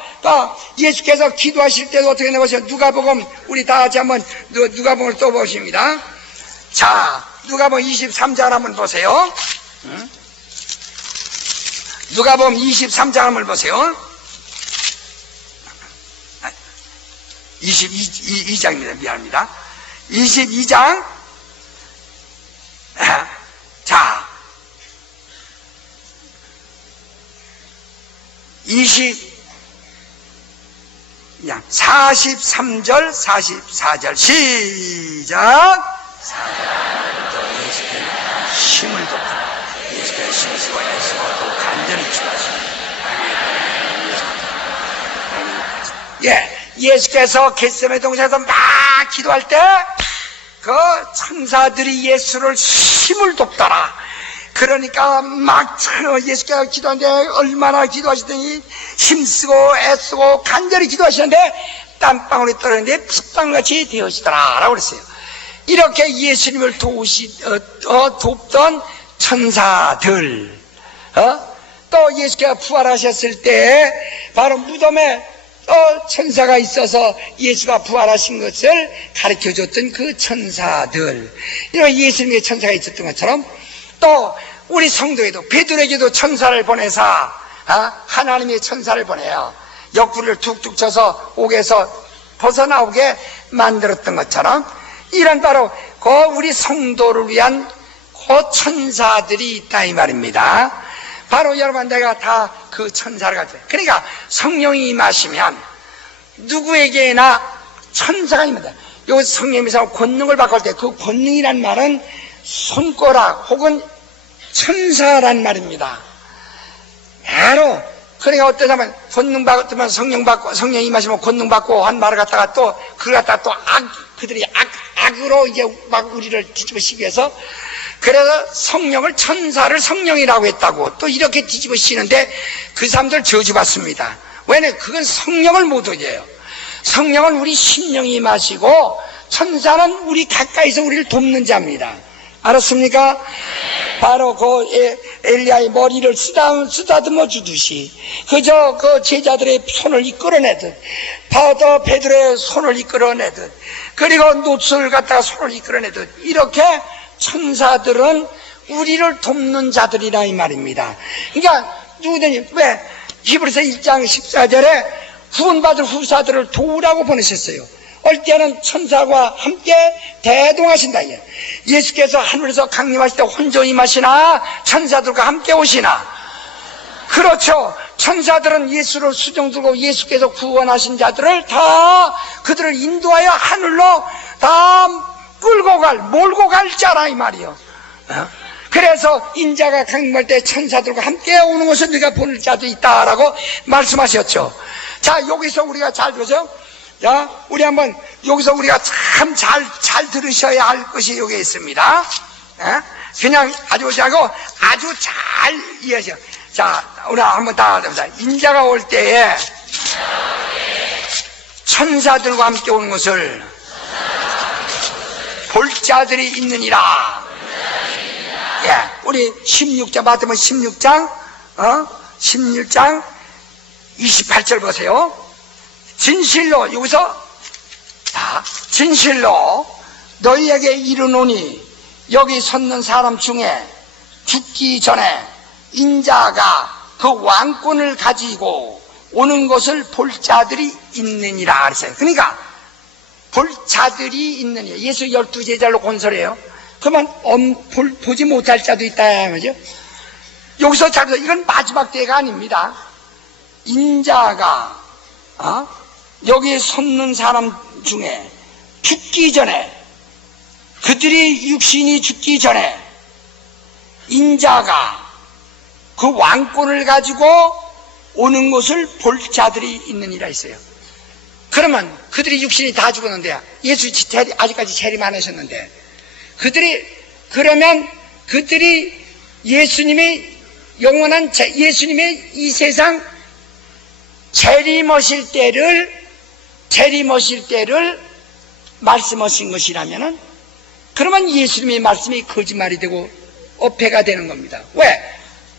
기도하실 때도 어떻게 나오세요? 누가복음, 우리 다 같이 한번 누가복음을 또 보십니다. 자, 누가복음 23장 한번 보세요. 누가복음 23장 한번 보세요. 22장입니다. 미안합니다. 22장. 자, 43절 44절 시작. 힘을 돋아 예수께서 힘쓰고 애쓰고 또 간절히 기도하시고 예수께서 겟세마네 동산에서 막 기도할 때 그 천사들이 예수를 힘을 돕더라. 그러니까 막 예수께서 기도하는데 얼마나 기도하시더니 힘쓰고 애쓰고 간절히 기도하시는데 땀방울이 떨어지는데 핏방울같이 되어지더라 라고 그랬어요. 이렇게 예수님을 돕던 천사들, 또 예수께서 부활하셨을 때 바로 무덤에 천사가 있어서 예수가 부활하신 것을 가르쳐줬던 그 천사들, 이런 예수님의 천사가 있었던 것처럼 또 우리 성도에도 베드로에게도 천사를 보내사 하나님의 천사를 보내요. 옆구리를 툭툭 쳐서 옥에서 벗어나오게 만들었던 것처럼 이런 바로 그 우리 성도를 위한 그 천사들이 있다 이 말입니다. 바로 여러분 내가 다 그 천사를 가져요. 그러니까 성령이 임하시면 누구에게나 천사가 임한다. 여기서 성령님께서 권능을 바꿀 때 그 권능이란 말은 손가락 혹은 천사란 말입니다. 바로 그러니까 어떠냐면 권능 받으면 성령 받고 성령 임하시면 권능 받고 한 말을 갖다가 또 그걸 갖다가 또 그들이 악으로 이제 막 우리를 뒤집어쓰기 위해서 그래서 성령을 천사를 성령이라고 했다고 또 이렇게 뒤집어쓰는데 그 사람들 저주받습니다. 왜냐면 그건 성령을 못 얻어요. 성령은 우리 심령이 임하시고 천사는 우리 가까이서 우리를 돕는 자입니다. 알았습니까? 바로 그 엘리야의 머리를 쓰다듬어 주듯이 그저 그 제자들의 손을 이끌어내듯 바로 베드로의 손을 이끌어내듯 그리고 놋을 갖다가 손을 이끌어내듯 이렇게 천사들은 우리를 돕는 자들이라 이 말입니다. 그러니까 누구든지 왜 히브리서 1장 14절에 구원받을 후사들을 도우라고 보내셨어요. 올 때는 천사와 함께 대동하신다. 예수께서 하늘에서 강림하실 때 혼자 임하시나 천사들과 함께 오시나? 그렇죠. 천사들은 예수를 수종 들고 예수께서 구원하신 자들을 다 그들을 인도하여 하늘로 다 몰고 갈 자라 이 말이요. 그래서 인자가 강림할 때 천사들과 함께 오는 것을 네가 보낼 자도 있다라고 말씀하셨죠. 자, 여기서 우리가 잘 들으세요. 자, 우리 한번 여기서 우리가 참 잘 들으셔야 할 것이 여기 있습니다. 그냥 아주 잘 이해하세요. 자, 우리 한번 다 해보자. 인자가 올 때에 천사들과 함께 오는 것을 볼 자들이 있느니라. 우리 16장 맞으면 16장 28절 보세요. 진실로 여기서 진실로 너희에게 이르노니 여기 섰는 사람 중에 죽기 전에 인자가 그 왕권을 가지고 오는 것을 볼 자들이 있느니라 그랬어요. 그러니까 볼 자들이 있느니라. 예수 12제자로 건설해요. 그러면 보지 못할 자도 있다 말이죠. 여기서 잘 이건 마지막 때가 아닙니다. 인자가 여기 섰는 사람 중에 죽기 전에 그들이 육신이 죽기 전에 인자가 그 왕권을 가지고 오는 것을 볼 자들이 있느니라 했어요. 그러면 그들이 육신이 다 죽었는데 예수 아직까지 재림 안 하셨는데 그러면 그들이 예수님의 영원한 예수님의 이 세상 재림하실 때를 말씀하신 것이라면은 그러면 예수님의 말씀이 거짓말이 되고 어폐가 되는 겁니다. 왜?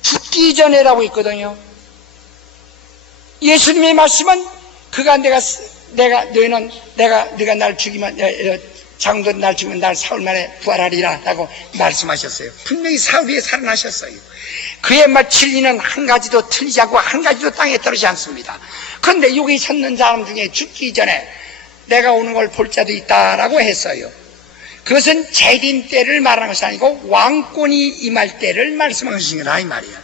죽기 전에라고 있거든요. 예수님의 말씀은 네가 날 죽이면 장도 날 죽이면 날 사흘 만에 부활하리라 라고 말씀하셨어요. 분명히 사흘 에 살아나셨어요. 그의 말 진리는 한 가지도 틀리지 않고 한 가지도 땅에 떨어지지 않습니다. 그런데 여기 섰는 사람 중에 죽기 전에 내가 오는 걸 볼 자도 있다라고 했어요. 그것은 재림 때를 말하는 것이 아니고 왕권이 임할 때를 말씀하신 거라 이 말이야.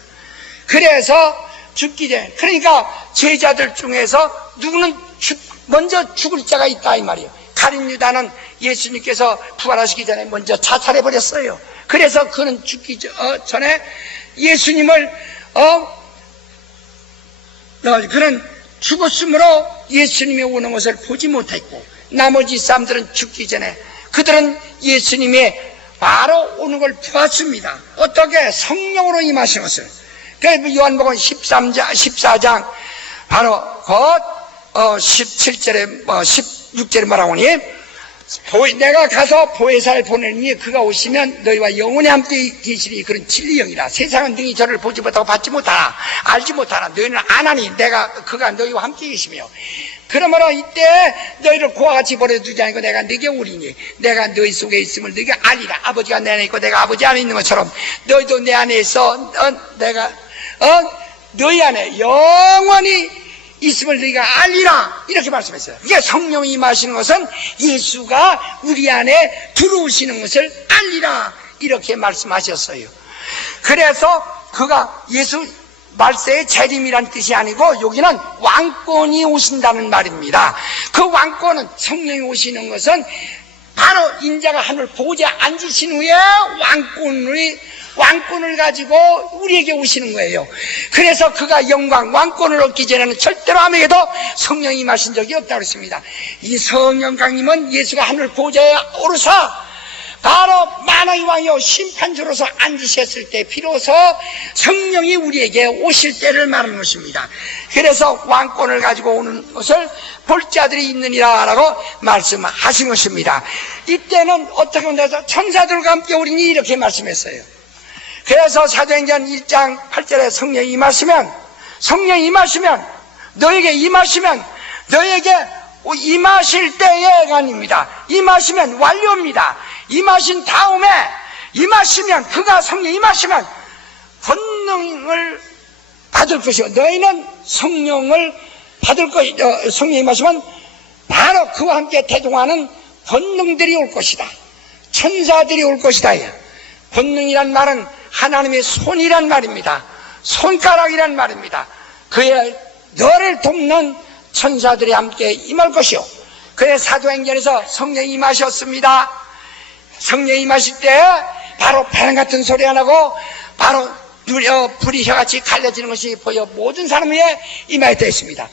그래서 죽기 전에. 그러니까 제자들 중에서 누구는 먼저 죽을 자가 있다 이 말이에요. 가룟 유다는 예수님께서 부활하시기 전에 먼저 자살해버렸어요. 그래서 그는 죽기 전에 예수님을 그는 죽었으므로 예수님이 오는 것을 보지 못했고, 나머지 사람들은 죽기 전에 그들은 예수님이 바로 오는 걸 보았습니다. 어떻게? 성령으로 임하신 것을. 그래서 요한복음 14장 바로 17절에 16절에 말하오니, 내가 가서 보혜사를 보내니 그가 오시면 너희와 영원히 함께 계시리. 그런 진리 영이라. 세상은 능히 저를 보지 못하고 받지 못하나 알지 못하나 너희는 아나니 그가 너희와 함께 계시며, 그러므로 이때 너희를 고와 같이 버려두지 않고 내가 네게 오리니 내가 너희 속에 있음을 너희가 알리라. 아버지가 내 안에 있고 내가 아버지 안에 있는 것처럼 너희도 내 안에 있어 내가 너희 안에 영원히 있음을 너희가 알리라. 이렇게 말씀했어요. 이게 성령이 임하시는 것은 예수가 우리 안에 들어오시는 것을 알리라. 이렇게 말씀하셨어요. 그래서 그가 예수 말세의 재림이란 뜻이 아니고 여기는 왕권이 오신다는 말입니다. 그 왕권은, 성령이 오시는 것은 바로 인자가 하늘 보좌에 앉으신 후에 왕권을 가지고 우리에게 오시는 거예요. 그래서 그가 왕권을 얻기 전에는 절대로 아무에게도 성령이 임하신 적이 없다고 했습니다. 이 성령 강림은 예수가 하늘 보좌에 오르사 바로 만왕의 왕이요 심판주로서 앉으셨을 때 비로소 성령이 우리에게 오실 때를 말하는 것입니다. 그래서 왕권을 가지고 오는 것을 볼 자들이 있느니라 라고 말씀하신 것입니다. 이때는 어떻게 본다서 천사들과 함께 오리니 이렇게 말씀했어요. 그래서 사도행전 1장 8절에 성령이 임하시면 너에게 임하실 때가 아닙니다. 임하시면 완료입니다. 임하신 다음에 그가 성령이 임하시면 권능을 받을 것이고, 너희는 성령을 받을 것이고, 성령이 임하시면 바로 그와 함께 대동하는 권능들이 올 것이다. 천사들이 올 것이다. 권능이란 말은 하나님의 손이란 말입니다. 손가락이란 말입니다. 너를 돕는 천사들이 함께 임할 것이요. 그래서 사도행전에서 성령이 임하셨습니다. 성령이 임하실 때 바로 바람 같은 소리 안 하고 바로 불이 혀같이 갈려지는 것이 보여 모든 사람에게 임하였다 했습니다.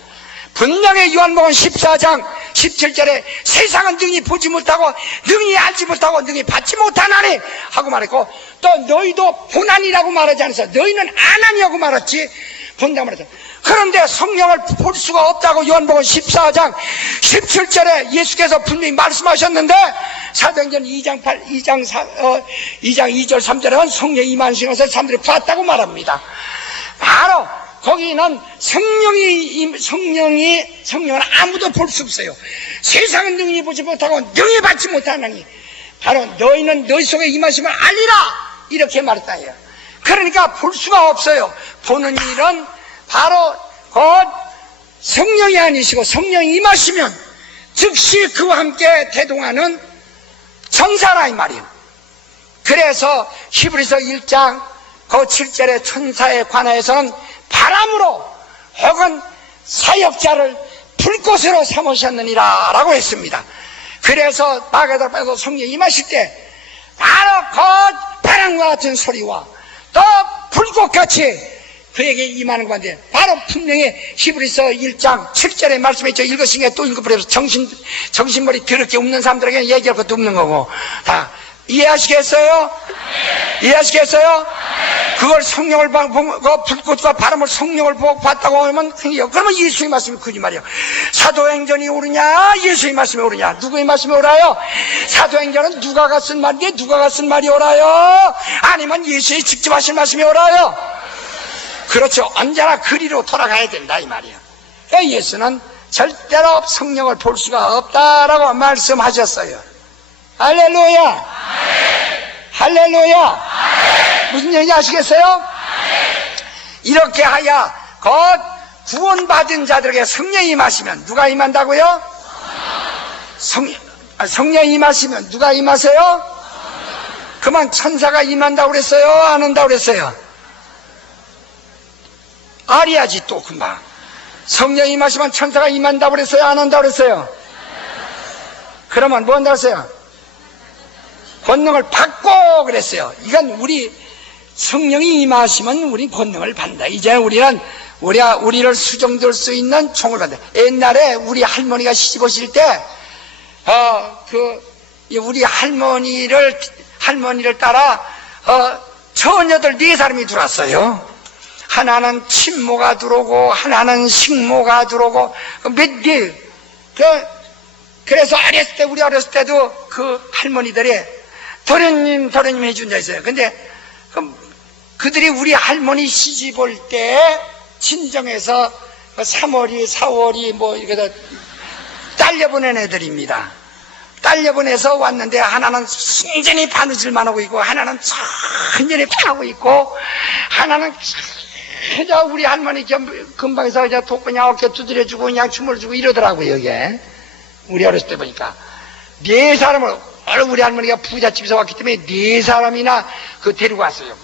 분명히 요한복음 14장 17절에 세상은 능히 보지 못하고 능히 알지 못하고 능히 받지 못하나니 하고 말했고, 또 너희도 보나니라고 말하지 않았어. 너희는 아나니라고 말했지 본다 말했어. 그런데 성령을 볼 수가 없다고 요한복음 14장 17절에 예수께서 분명히 말씀하셨는데, 사도행전 2장 2절 3절에는 성령이 임하신 것을 사람들이 봤다고 말합니다. 바로 거기는 성령은 아무도 볼 수 없어요. 세상은 능히 보지 못하고 능히 받지 못하나니 바로 너희는 너희 속에 임하시면 알리라. 이렇게 말했다 해요. 그러니까 볼 수가 없어요. 보는 일은 바로 곧 성령이 아니시고, 성령이 임하시면 즉시 그와 함께 대동하는 천사라 이 말이에요. 그래서 히브리서 1장 그 7절의 천사에 관하여서는 바람으로 혹은 사역자를 불꽃으로 삼으셨느니라 라고 했습니다. 그래서 마가다락방에서 성령이 임하실 때 바로 그 바람과 같은 소리와 또 불꽃같이 그에게 임하는 건데, 바로 분명히 히브리서 1장 7절의 말씀했죠. 읽으신 게 또 읽어버려서 정신머리 더럽게 없는 사람들에게 얘기할 것도 없는 거고. 다 이해하시겠어요? 이해하시겠어요? 그걸 성령을 보고 불꽃과 바람을 성령을 보고 봤다고 하면 그러면 예수의 말씀이 거짓말이에요. 사도행전이 옳으냐 예수의 말씀이 옳으냐? 누구의 말씀이 옳아요? 사도행전은 누가가 쓴 말인데 누가가 쓴 말이 옳아요? 아니면 예수의 직접 하신 말씀이 옳아요? 그렇죠. 언제나 그리로 돌아가야 된다 이 말이에요. 그러니까 예수는 절대로 성령을 볼 수가 없다라고 말씀하셨어요. 할렐루야. 할렐루야. 무슨 얘기인지 아시겠어요? 이렇게 하여 곧 구원받은 자들에게 성령이 임하시면 누가 임한다고요? 성령이 임하시면 누가 임하세요? 그만 천사가 임한다고 그랬어요? 안 한다고 그랬어요? 알아야지 또 금방. 성령이 임하시면 천사가 임한다고 그랬어요? 안 한다고 그랬어요? 그러면 뭐 한다고 했어요? 권능을 받고 그랬어요. 이건 우리 성령이 임하시면 우리 권능을 받는다. 이제 우리를 수정될 수 있는 총을 받는다. 옛날에 우리 할머니가 시집 오실 때, 우리 할머니를 따라, 처녀들 4사람이 들어왔어요. 하나는 친모가 들어오고, 하나는 식모가 들어오고, 그래서 우리 어렸을 때도 그 할머니들이 도련님 해준 자 있어요. 근데, 그들이 우리 할머니 시집 올 때, 친정에서 3월이, 4월이 이렇게 딸려보낸 애들입니다. 딸려보내서 왔는데, 하나는 순전히 바느질만 하고 있고, 하나는 천천히 하고 있고, 하나는 그저 우리 할머니 금방에서 그냥 독그냥 어깨 두드려주고 그냥 춤을 주고 이러더라고요, 이게. 우리 어렸을 때 보니까. 4사람을, 우리 할머니가 부잣집에서 왔기 때문에 4사람이나 데리고 왔어요.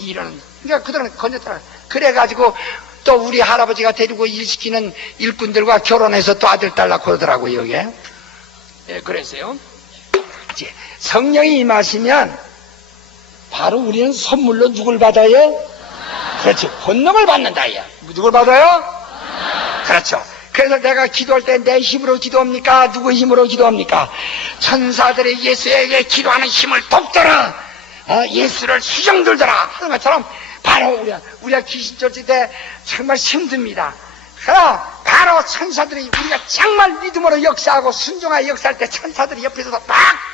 일하는. 그러니까 그들은 건졌더라. 그래가지고 또 우리 할아버지가 데리고 일시키는 일꾼들과 결혼해서 또 아들, 딸 낳고 그러더라고요, 이게. 예, 그랬어요. 이제 성령이 임하시면 바로 우리는 선물로 누굴 받아요? 그렇죠. 권능을 받는다, 야. 누굴 받아요? 그렇죠. 그래서 내가 기도할 때 내 힘으로 기도합니까? 누구 힘으로 기도합니까? 천사들이 예수에게 기도하는 힘을 돕더라. 예수를 수정들더라. 하는 것처럼 바로 우리가 귀신 쫓을 때 정말 힘듭니다. 바로 천사들이 우리가 정말 믿음으로 역사하고 순종하여 역사할 때 천사들이 옆에서 막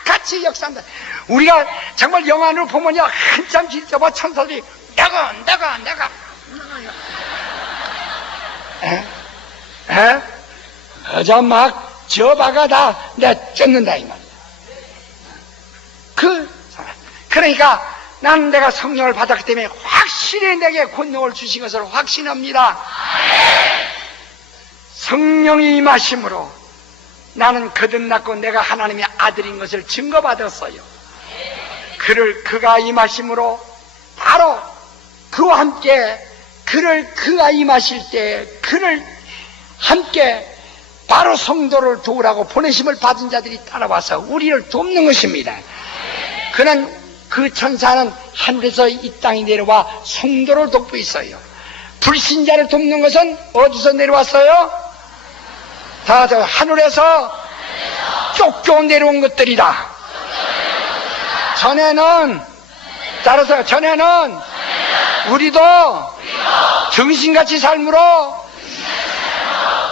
같이 역사한다. 우리가 정말 영안으로 보면요, 한참 길어봐 천사들이 내가 저 바가 다 내가 쫓는다 이 말이야. 그러니까 나는 내가 성령을 받았기 때문에 확실히 내게 권능을 주신 것을 확신합니다. 성령이 임하심으로 나는 거듭났고 내가 하나님의 아들인 것을 증거받았어요. 그가 임하심으로 바로 그와 함께 그가 임하실 때 그를 함께 바로 성도를 도우라고 보내심을 받은 자들이 따라와서 우리를 돕는 것입니다. 그 천사는 하늘에서 이 땅에 내려와 성도를 돕고 있어요. 불신자를 돕는 것은 어디서 내려왔어요? 다 하늘에서 쫓겨 내려온 것들이다. 전에는 우리도 정신같이 삶으로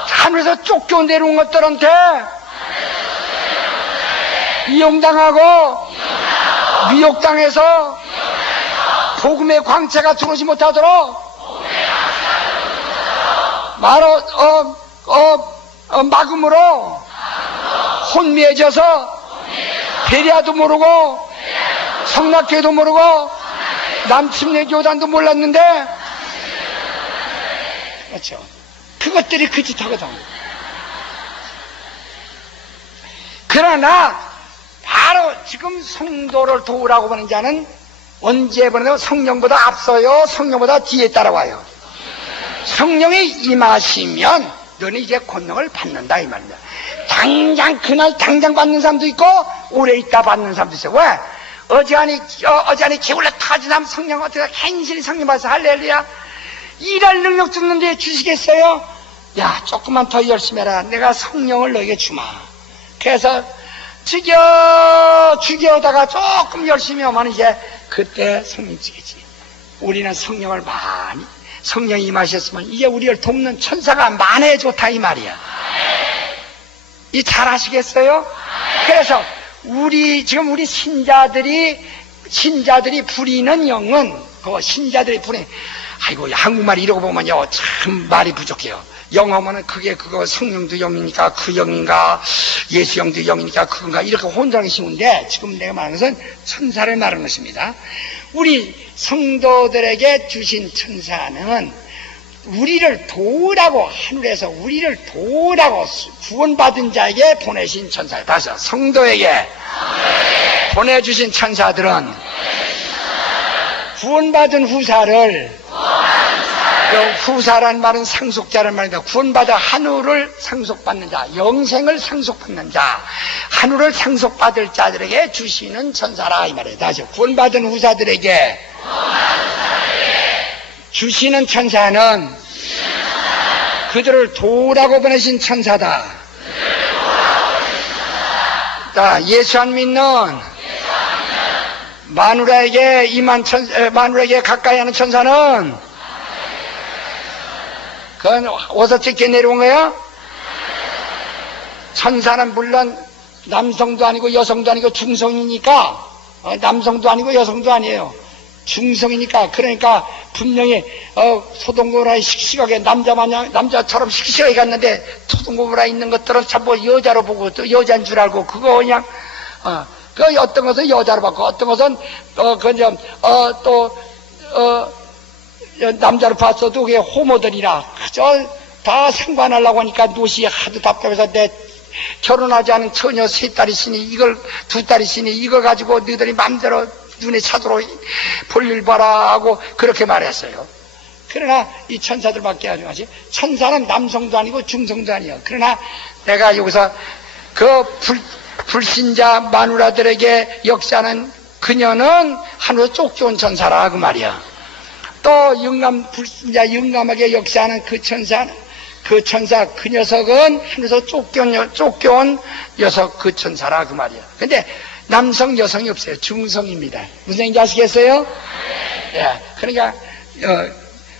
하늘에서 쫓겨 내려온 것들한테 이용당하고 미혹당해서 복음의 광채가 들어오지 못하도록 막음으로 혼미해져서 베리아도 모르고 성낙교도 모르고 남침내 교단도 몰랐는데, 그렇죠. 그것들이 그 짓 하거든. 그러나 바로 지금 성도를 도우라고 보는 자는 언제 보내도 성령보다 앞서요, 성령보다 뒤에 따라와요. 성령이 임하시면 너는 이제 권능을 받는다 이 말이야. 그날 당장 받는 사람도 있고 오래 있다 받는 사람도 있어요. 왜? 어지간히 기울러 타진 하면 성령 어떻게 행실히 성령 받아서 할렐루야. 일할 능력 주는데 주시겠어요? 야, 조금만 더 열심히 해라. 내가 성령을 너에게 주마. 그래서 죽여다가 조금 열심히 하면 이제 그때 성령 주겠지. 우리는 성령을 성령이 임하셨으면 이제 우리를 돕는 천사가 많아야 좋다 이 말이야. 이 잘 아시겠어요? 그래서 지금 우리 신자들이 부리는 영은 신자들이 부리는, 아이고 한국말 이러고 보면요 참 말이 부족해요. 영어면은 그거 성령도 영이니까 그 영인가 예수 영도 영이니까 그건가 이렇게 혼동하기 쉬운데, 지금 내가 말하는 것은 천사를 말하는 것입니다. 우리 성도들에게 주신 천사는 우리를 도우라고, 하늘에서 우리를 도우라고 구원받은 자에게 보내신 천사예요. 다시 성도에게 보내주신 천사들은 구원받은 후사를 후사란 말은 상속자란 말입니다. 구원받아 한우를 상속받는 자, 영생을 상속받는 자, 한우를 상속받을 자들에게 주시는 천사라 이 말이에요. 다시 구원받은 후사들에게 주시는 천사는 그들을 도우라고 보내신 천사다. 자, 예수 안 믿는 마누라에게 마누라에게 가까이 하는 천사는 그건 어디서 찍게 내려온 거야? 천사는 물론 남성도 아니고 여성도 아니고 중성이니까, 남성도 아니고 여성도 아니에요. 중성이니까, 그러니까 분명히 소돔고모라에 씩씩하게 남자처럼 씩씩하게 갔는데, 소돔고모라에 있는 것들은 전부 여자로 보고 또 여자인 줄 알고, 그거 그냥 그 어떤 것은 여자로 봤고, 어떤 것은 남자로 봤어도 그게 호모들이라 그저 다 상관하려고 하니까 노시 하도 답답해서 내 결혼하지 않은 처녀 세 딸이 있으니 이걸 두 딸이 있으니 이거 가지고 너희들이 마음대로 눈에 차도록 볼일 봐라 하고 그렇게 말했어요. 그러나 이 천사들밖에 안 하지. 천사는 남성도 아니고 중성도 아니에요. 그러나 내가 여기서 그 불신자 마누라들에게 역사하는 그녀는 하늘로 쫓겨온 천사라 그 말이야. 또 불신자 영감하게 역사하는 그 천사 그 녀석은 하늘에서 쫓겨온 녀석 그 천사라 그 말이야. 근데 남성 여성이 없어요. 중성입니다. 무슨 얘기인지 아시겠어요? 예. 그러니까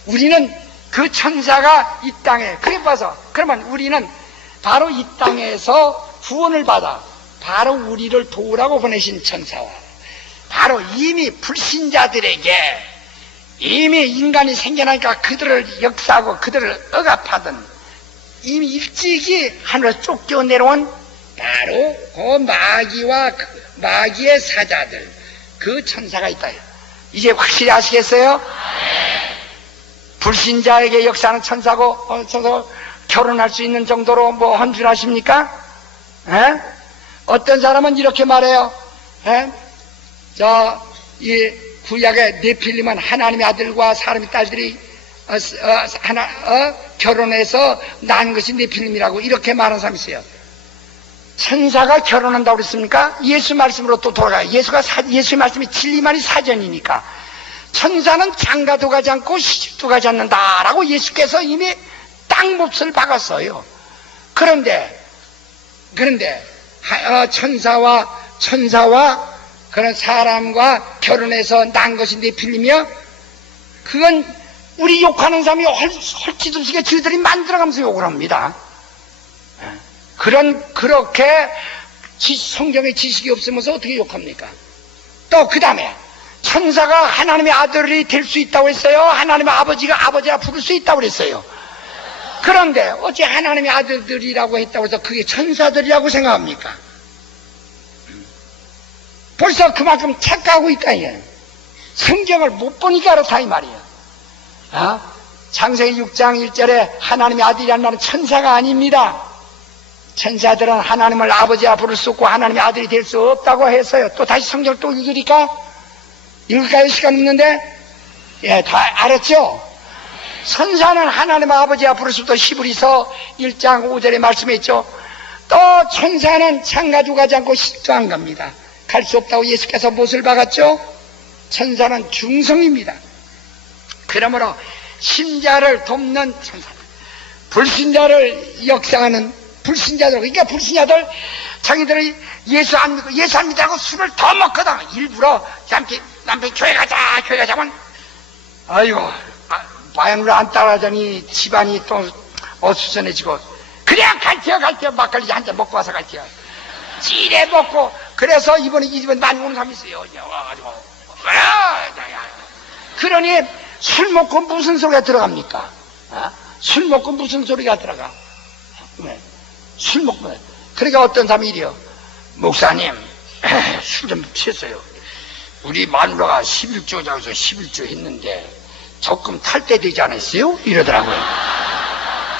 우리는 그 천사가 이 땅에 그래 봐서 그러면 우리는 바로 이 땅에서 구원을 받아 바로 우리를 도우라고 보내신 천사와 바로 이미 불신자들에게 이미 인간이 생겨나니까 그들을 역사하고 그들을 억압하던 이미 일찍이 하늘에서 쫓겨내려온 바로 그 마귀의 사자들 그 천사가 있다. 이제 확실히 아시겠어요? 불신자에게 역사하는 천사고 결혼할 수 있는 정도로 뭐 한 줄 아십니까? 어떤 사람은 이렇게 말해요. 이 구약의 네필림은 하나님의 아들과 사람의 딸들이 결혼해서 낳은 것이 네필림이라고 이렇게 말하는 사람이 있어요. 천사가 결혼한다고 그랬습니까? 예수 말씀으로 또 돌아가요. 예수의 말씀이 진리만이 사전이니까 천사는 장가도 가지 않고 시집도 가지 않는다라고 예수께서 이미 땅못을 박았어요. 그런데 천사와 그런 사람과 결혼해서 낳은 것이 네필림이야? 그건 우리 욕하는 사람이 헐치듯이 저희들이 만들어가면서 욕을 합니다. 그렇게 성경에 지식이 없으면서 어떻게 욕합니까? 또 그 다음에 천사가 하나님의 아들이 될 수 있다고 했어요? 하나님의 아버지라 부를 수 있다고 그랬어요? 그런데 어째 하나님의 아들들이라고 했다고 해서 그게 천사들이라고 생각합니까? 벌써 그만큼 착각하고 있다. 성경을 못 보니까 그렇다 이 말이에요. 창세기 6장 1절에 하나님의 아들이라는 말은 천사가 아닙니다. 천사들은 하나님을 아버지라 부를 수 없고 하나님의 아들이 될 수 없다고 했어요. 또 다시 성경을 또 읽을까요? 시간 없는데? 예, 다 알았죠? 천사는 하나님의 아버지라 부를 수 없다. 히브리서 1장 5절에 말씀해 있죠. 또 천사는 장가도 가지 않고 시집도 안 갑니다. 갈 수 없다고 예수께서 못을 박았죠? 천사는 중성입니다. 그러므로 신자를 돕는 천사들, 불신자를 역사하는 불신자들, 그러니까 불신자들 자기들이 예수 안 믿다고 술을 더 먹거든. 일부러 남편 교회 가자 하면 아이고 바양으로 안 따라가자니 집안이 또 어수선해지고 그냥 갈게요 막걸리 한 잔 먹고 와서 갈게요. 찌레 먹고 그래서 이번에 이 집에 많이 오는 사람이 있어요. 와가지고 그러니 술 먹고 무슨 소리가 들어갑니까? 술 먹고 무슨 소리가 들어가? 술 먹고 그러니까 어떤 사람이 이래요. 목사님 술 좀 취했어요. 우리 마누라가 11조자고 해서 11조 했는데 적금 탈 때 되지 않았어요? 이러더라고요.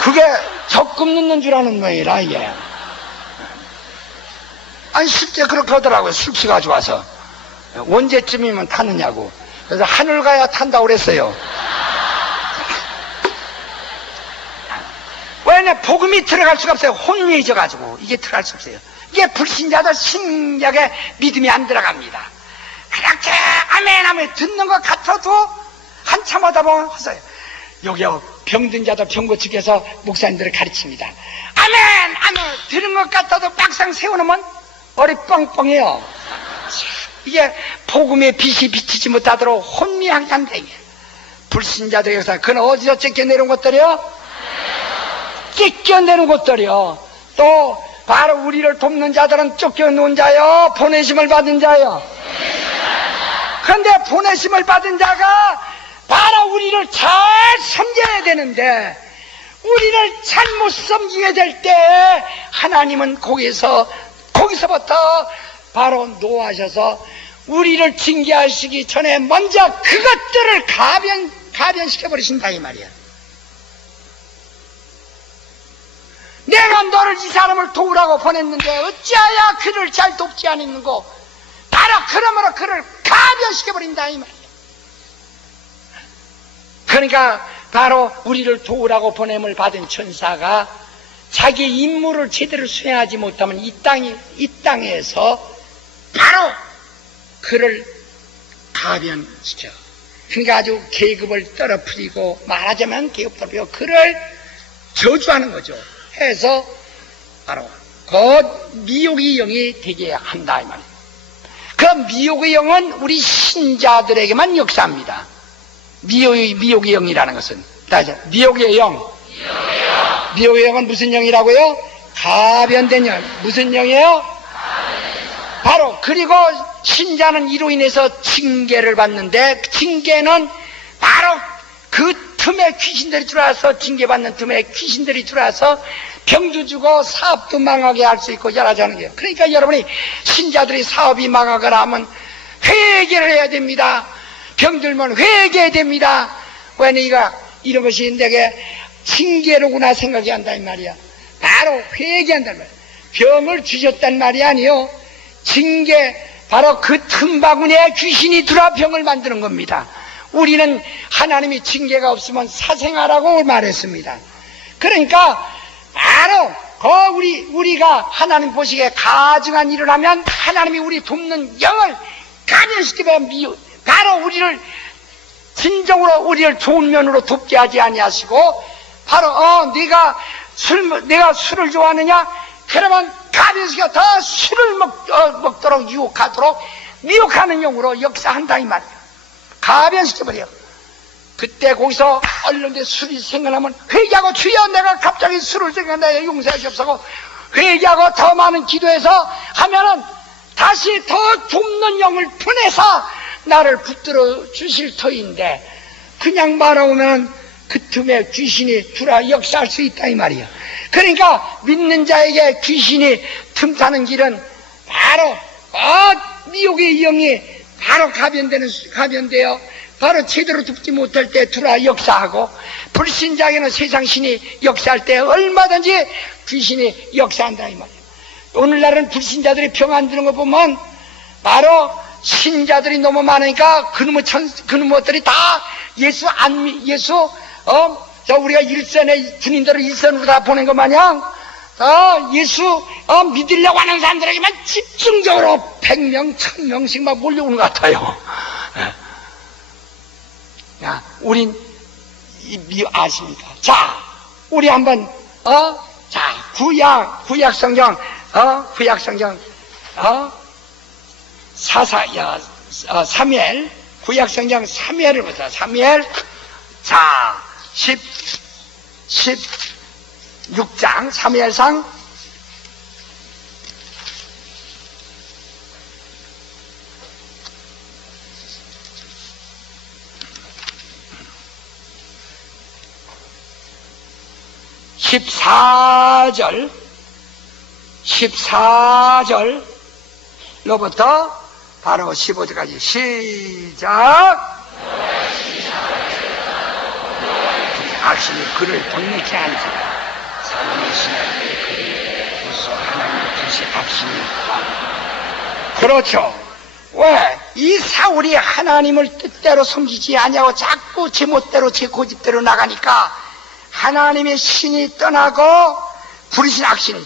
그게 적금 넣는 줄 아는 모양이라 이게. 아니 실제 그렇게 하더라고요. 술 취가지고 와서 언제쯤이면 타느냐고. 그래서 하늘 가야 탄다고 그랬어요. 때문에 복음이 들어갈 수가 없어요. 혼미해져가지고 이게 들어갈 수 없어요. 이게 불신자들 신약에 믿음이 안 들어갑니다. 그렇게 아멘 아멘 듣는 것 같아도 한참 하다 보면 하세요. 여기요, 병든 자들 병 고치기에서 목사님들을 가르칩니다. 아멘 아멘 들은 것 같아도 막상 세워놓으면 머리 뻥뻥해요. 이게 복음의 빛이 비치지 못하도록 혼미하게 한다. 불신자들에게서 그는 어디서 찢겨내는 것들이요? 찢겨내는 것들이요. 또 바로 우리를 돕는 자들은 쫓겨놓은 자요, 보내심을 받은 자요. 그런데 보내심을 받은 자가 바로 우리를 잘 섬겨야 되는데, 우리를 잘못 섬기게 될 때 하나님은 거기서부터 바로 노하셔서 우리를 징계하시기 전에 먼저 그것들을 가변시켜버리신다 이 말이야. 내가 너를 이 사람을 도우라고 보냈는데 어찌하여 그를 잘 돕지 않았는고, 바로 그러므로 그를 가변시켜버린다 이 말이야. 그러니까 바로 우리를 도우라고 보냄을 받은 천사가 자기 임무를 제대로 수행하지 못하면 이 땅에서 바로 그를 가변시켜. 그러니까 아주 계급을 떨어뜨리고, 말하자면 계급 떨어뜨리고 그를 저주하는 거죠. 해서 바로 그 미혹의 영이 되게 한다 이 말이에요. 그 미혹의 영은 우리 신자들에게만 역사합니다. 미혹의 영이라는 것은 미혹의 영. 미혹의 영은 무슨 영이라고요? 가변된 영. 무슨 영이에요? 바로 그리고 신자는 이로 인해서 징계를 받는데, 징계는 바로 그 틈에 귀신들이 들어와서, 징계받는 틈에 귀신들이 들어와서 병도 주고 사업도 망하게 할 수 있고 여러 가지 하는 거예요. 그러니까 여러분이 신자들이 사업이 망하거나 하면 회개를 해야 됩니다. 병들면 회개해야 됩니다. 왜 네가 이런 것이 내게 징계로구나 생각이 한다 이 말이야. 바로 회개한단 말이야. 병을 주셨단 말이 아니요, 징계, 바로 그 틈바구니에 귀신이 들어와 병을 만드는 겁니다. 우리는 하나님이 징계가 없으면 사생하라고 말했습니다. 그러니까 바로 우리가 하나님 보시기에 가증한 일을 하면 하나님이 우리 돕는 영을 가면시키면 바로 우리를 진정으로 우리를 좋은 면으로 돕게 하지 아니하시고, 바로 내가 술을 좋아하느냐? 그러면 가면시켜 더 술을 먹도록 유혹하도록 미혹하는 영으로 역사한다 이 말이야. 가변시켜버려. 그때 거기서 얼른 술이 생각나면 회개하고, 주여 내가 갑자기 술을 생각나요 용서하시옵소서, 회개하고 더 많은 기도해서 하면은 다시 더 돕는 영을 보내서 나를 붙들어 주실 터인데, 그냥 말하면 그 틈에 귀신이 들어와 역사할 수 있다 이 말이야. 그러니까 믿는 자에게 귀신이 틈타는 길은 바로 미혹의 영이 바로 가변되어 바로 제대로 듣지 못할 때 들어와 역사하고, 불신자에게는 세상 신이 역사할 때 얼마든지 귀신이 역사한다 이 말이야. 오늘날은 불신자들이 병 안 드는 거 보면 바로 신자들이 너무 많으니까 그놈들이 다 우리가 군인들을 일선으로 다 보낸 것 마냥 예수 믿으려고 하는 사람들에게만 집중적으로 100명, 1000명씩 막 몰려오는 것 같아요. 야, 우린 아십니까? 자, 우리 한번 구약 성경 사무엘, 구약 성경 사무엘을 보자. 사무엘, 자, 16장 사무엘상 14절로부터 바로 15절까지 시작. 악신이 그를 번뇌케 한지라. 사람의 신하들의 그를 무서 하나님의 뜻이 악신이. 그렇죠. 왜? 이 사울이 하나님을 뜻대로 섬기지 아니하고 자꾸 제멋대로 제 고집대로 나가니까 하나님의 신이 떠나고 불의신 악신이,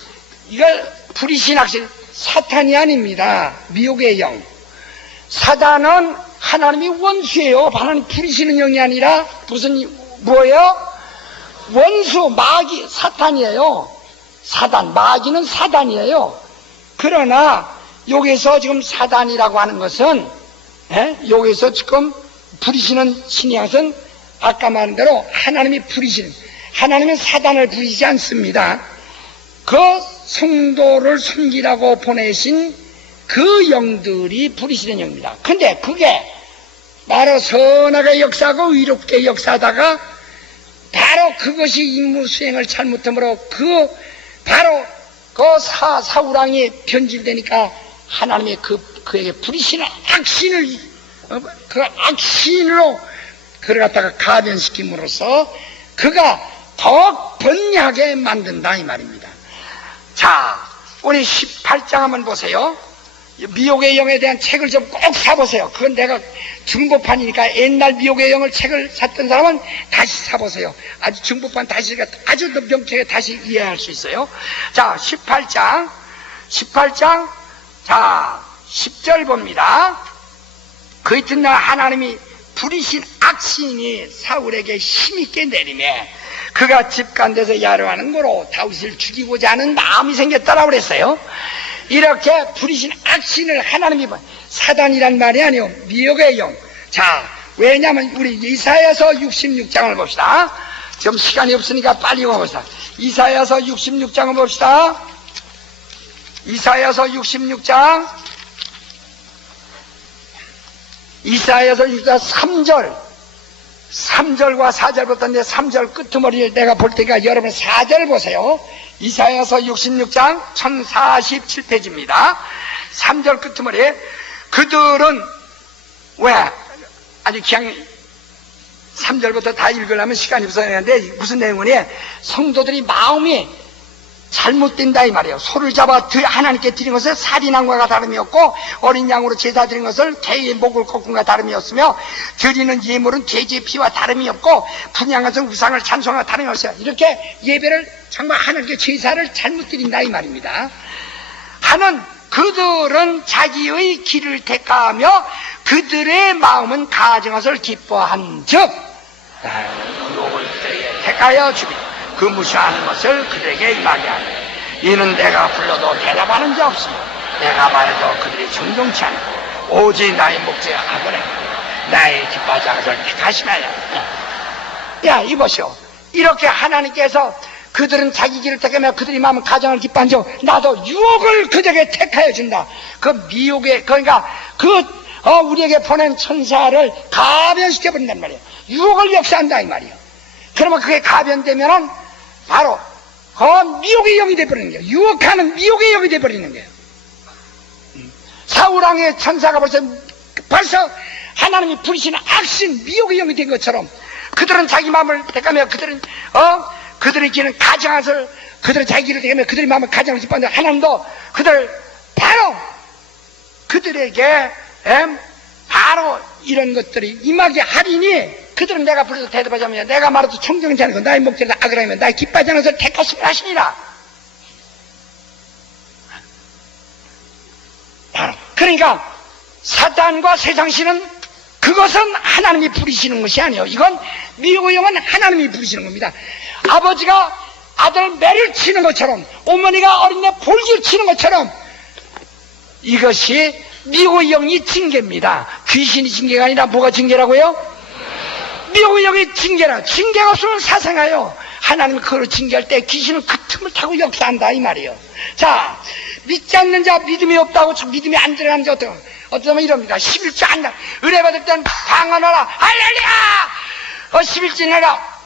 이걸 불의신 악신, 사탄이 아닙니다. 미혹의 영. 사단은 하나님이 원수예요. 하나님 불의시는 영이 아니라 뭐예요? 원수, 마귀, 사탄이에요. 사단, 마귀는 사단이에요. 그러나 여기서 지금 사단이라고 하는 것은, 여기서 지금 부리시는 신의 것은 아까 말한 대로 하나님이 부리시는, 하나님은 사단을 부리지 않습니다. 그 성도를 섬기라고 보내신 그 영들이 부리시는 영입니다. 근데 그게 바로 선하게 역사하고 의롭게 역사하다가 바로 그것이 임무 수행을 잘못함으로 바로 그 사우랑이 변질되니까 하나님의 그에게 부리시는 악신을, 그 악신으로 그를 갖다가 가변시킴으로써 그가 더욱 번뇌하게 만든다 이 말입니다. 자, 우리 18장 한번 보세요. 미혹의 영에 대한 책을 좀 꼭 사보세요. 그건 내가 중보판이니까 옛날 미혹의 영을 책을 샀던 사람은 다시 사보세요. 아주 중보판 다시 아주 명쾌하게 다시 이해할 수 있어요. 자, 18장 자 10절 봅니다. 그 이튿날 하나님이 부리신 악신이 사울에게 힘있게 내리매 그가 집간데서 야로하는 거로 다윗을 죽이고자 하는 마음이 생겼다라고 그랬어요. 이렇게 부리신 악신을 하나님이, 사단이란 말이 아니요, 미혹의 영. 자, 왜냐하면 우리 이사야서 66장을 봅시다. 지금 시간이 없으니까 빨리 읽어봅시다. 이사야서 66장을 봅시다. 이사야서 66장, 이사야서 3절, 3절과 4절부터 3절 끄트머리를 내가 볼 테니까 여러분 4절 보세요. 이사야서 66장 1047페이지입니다. 3절 끄트머리에 그들은 왜 아주 그냥 3절부터 다 읽으려면 시간이 없었는데 무슨 내용이냐, 성도들이 마음이 잘못된다 이 말이에요. 소를 잡아 하나님께 드린 것을 살인한 것과 다름이 없고 어린 양으로 제사 드린 것을 개의 목을 꺾은 것과 다름이 없으며 드리는 예물은 돼지의 피와 다름이 없고 분양한 것은 우상을 찬송과 다름이 없어요. 이렇게 예배를 정말 하나님께 제사를 잘못 드린다 이 말입니다. 하는 그들은 자기의 길을 택하며 그들의 마음은 가증한 것을 기뻐한 즉 욕을 그들에게 택하여 주기 그 무시하는 것을 그들에게 임하게 하네. 이는 내가 불러도 대답하는 자 없으며 내가 말해도 그들이 정정치 않고 오직 나의 목적에 하거래 나의 기뻐하지 않은 것을 택하시나야. 야, 이보시오. 이렇게 하나님께서 그들은 자기 길을 택하며 그들이 마음은 가정을 기뻐한 즉 나도 유혹을 그들에게 택하여 준다. 그 미혹에, 그러니까 우리에게 보낸 천사를 가변시켜버린단 말이에요. 유혹을 역사한다 이 말이에요. 그러면 그게 가변되면은 바로 미혹의 영이 되어버리는 거예요. 유혹하는 미혹의 영이 되어버리는 거예요. 사울왕의 천사가 벌써 하나님이 부리시는 악신 미혹의 영이 된 것처럼 그들은 자기 마음을 택하며 그들의 길은 가증한 것을 그들은 자기 길을 택하며 그들의 마음을 가증하고 싶었는데 하나님도 바로 그들에게 바로 이런 것들이 임하게 하리니 그들은 내가 불러도 대답하지 않으며 내가 말해도 청정치 않은 것 나의 목적에다 악을하면 나의 기뻐하지 않은 것을 택하심을 하시니라. 그러니까 사단과 세상신은 그것은 하나님이 부리시는 것이 아니에요. 이건 미혹의 영은 하나님이 부리시는 겁니다. 아버지가 아들 매를 치는 것처럼 어머니가 어린애 볼기를 치는 것처럼 이것이 미혹의 영이 징계입니다. 귀신이 징계가 아니라 뭐가 징계라고요? 미혹의 영이 징계라. 징계가 없으면 사생아요. 하나님이 그걸 징계할 때 귀신은 그 틈을 타고 역사한다 이 말이에요. 자, 믿지 않는 자 믿음이 없다고 믿음이 안 들어가는 자 어쩌면 이럽니다. 11조 한다. 은혜 받을 땐 방언하라. 할렐루야! 11조 내라.